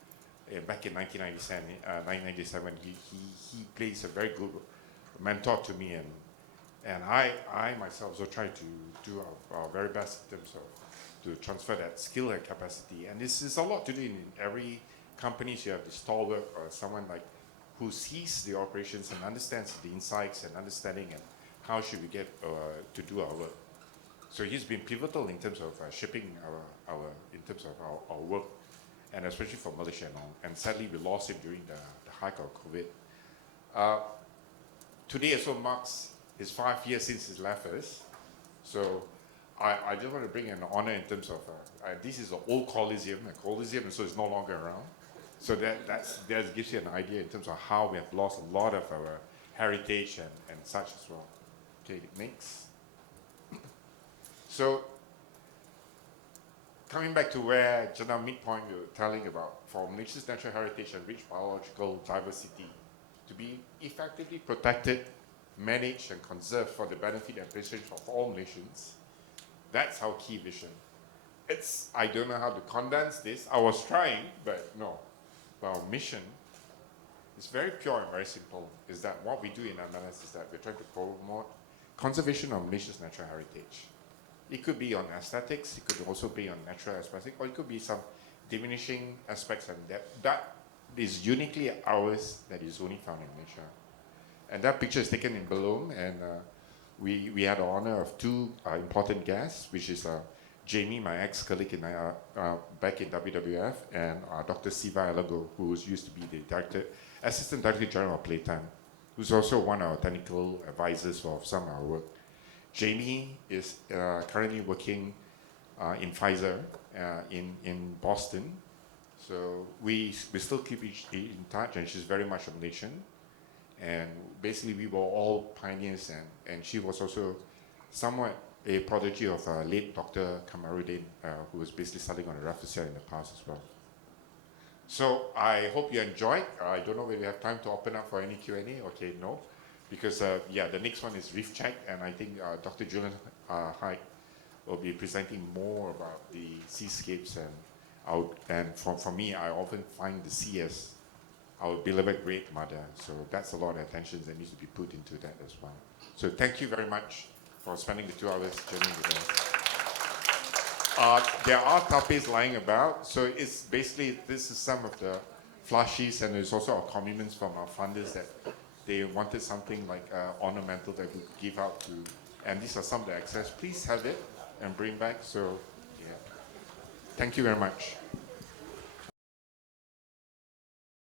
back in 1997, he plays a very good mentor to me, and I myself also try to do our very best in terms of to transfer that skill and capacity. And this is a lot to do in every company. You have the stalwart or someone like who sees the operations and understands the insights and understanding and how should we get to do our work. So he's been pivotal in terms of shaping in terms of our work, and especially for Malaysia and all. And sadly, we lost him during the height of COVID. Today also marks his 5 years since he left us. So I just want to bring an honor in terms of, this is an old Coliseum, so it's no longer around. So that gives you an idea in terms of how we have lost a lot of our heritage and such as well. Okay, next. So, coming back to where just now midpoint we were telling about, for Malaysia's natural heritage and rich biological diversity to be effectively protected, managed and conserved for the benefit and prestige of all nations, that's our key vision. I don't know how to condense this. I was trying, but no. But our mission is very pure and very simple, is that what we do in MNS is that we're trying to promote conservation of Malaysia's natural heritage. It could be on aesthetics, it could also be on natural aspects, or it could be some diminishing aspects, and that is uniquely ours, that is only found in Malaysia. And that picture is taken in Belum, and we had the honor of 2 important guests, which is Jamie, my ex-colleague back in WWF, and Dr. Siva Elago, who used to be the Assistant Director General of Playtime, who's also one of our technical advisors for some of our work. Jamie is currently working in Pfizer in Boston. So we still keep in touch, and she's very much a Malaysian. And basically we were all pioneers, and she was also somewhat a prodigy of late Dr. Kamaruddin, who was basically studying on the Rafflesia in the past as well. So I hope you enjoyed. I don't know whether we have time to open up for any Q&A. Okay, no. Because, the next one is Reef Check, and I think Dr. Julian Hyde will be presenting more about the seascapes. And for me, I often find the sea as our beloved great mother. So that's a lot of attention that needs to be put into that as well. So thank you very much for spending the 2 hours journey with us. There are topics lying about. So it's basically, this is some of the flashes, and there's also our commitments from our funders that they wanted something like ornamental that we could give out to, and these are some of the access. Please have it and bring back. So, yeah. Thank you very much.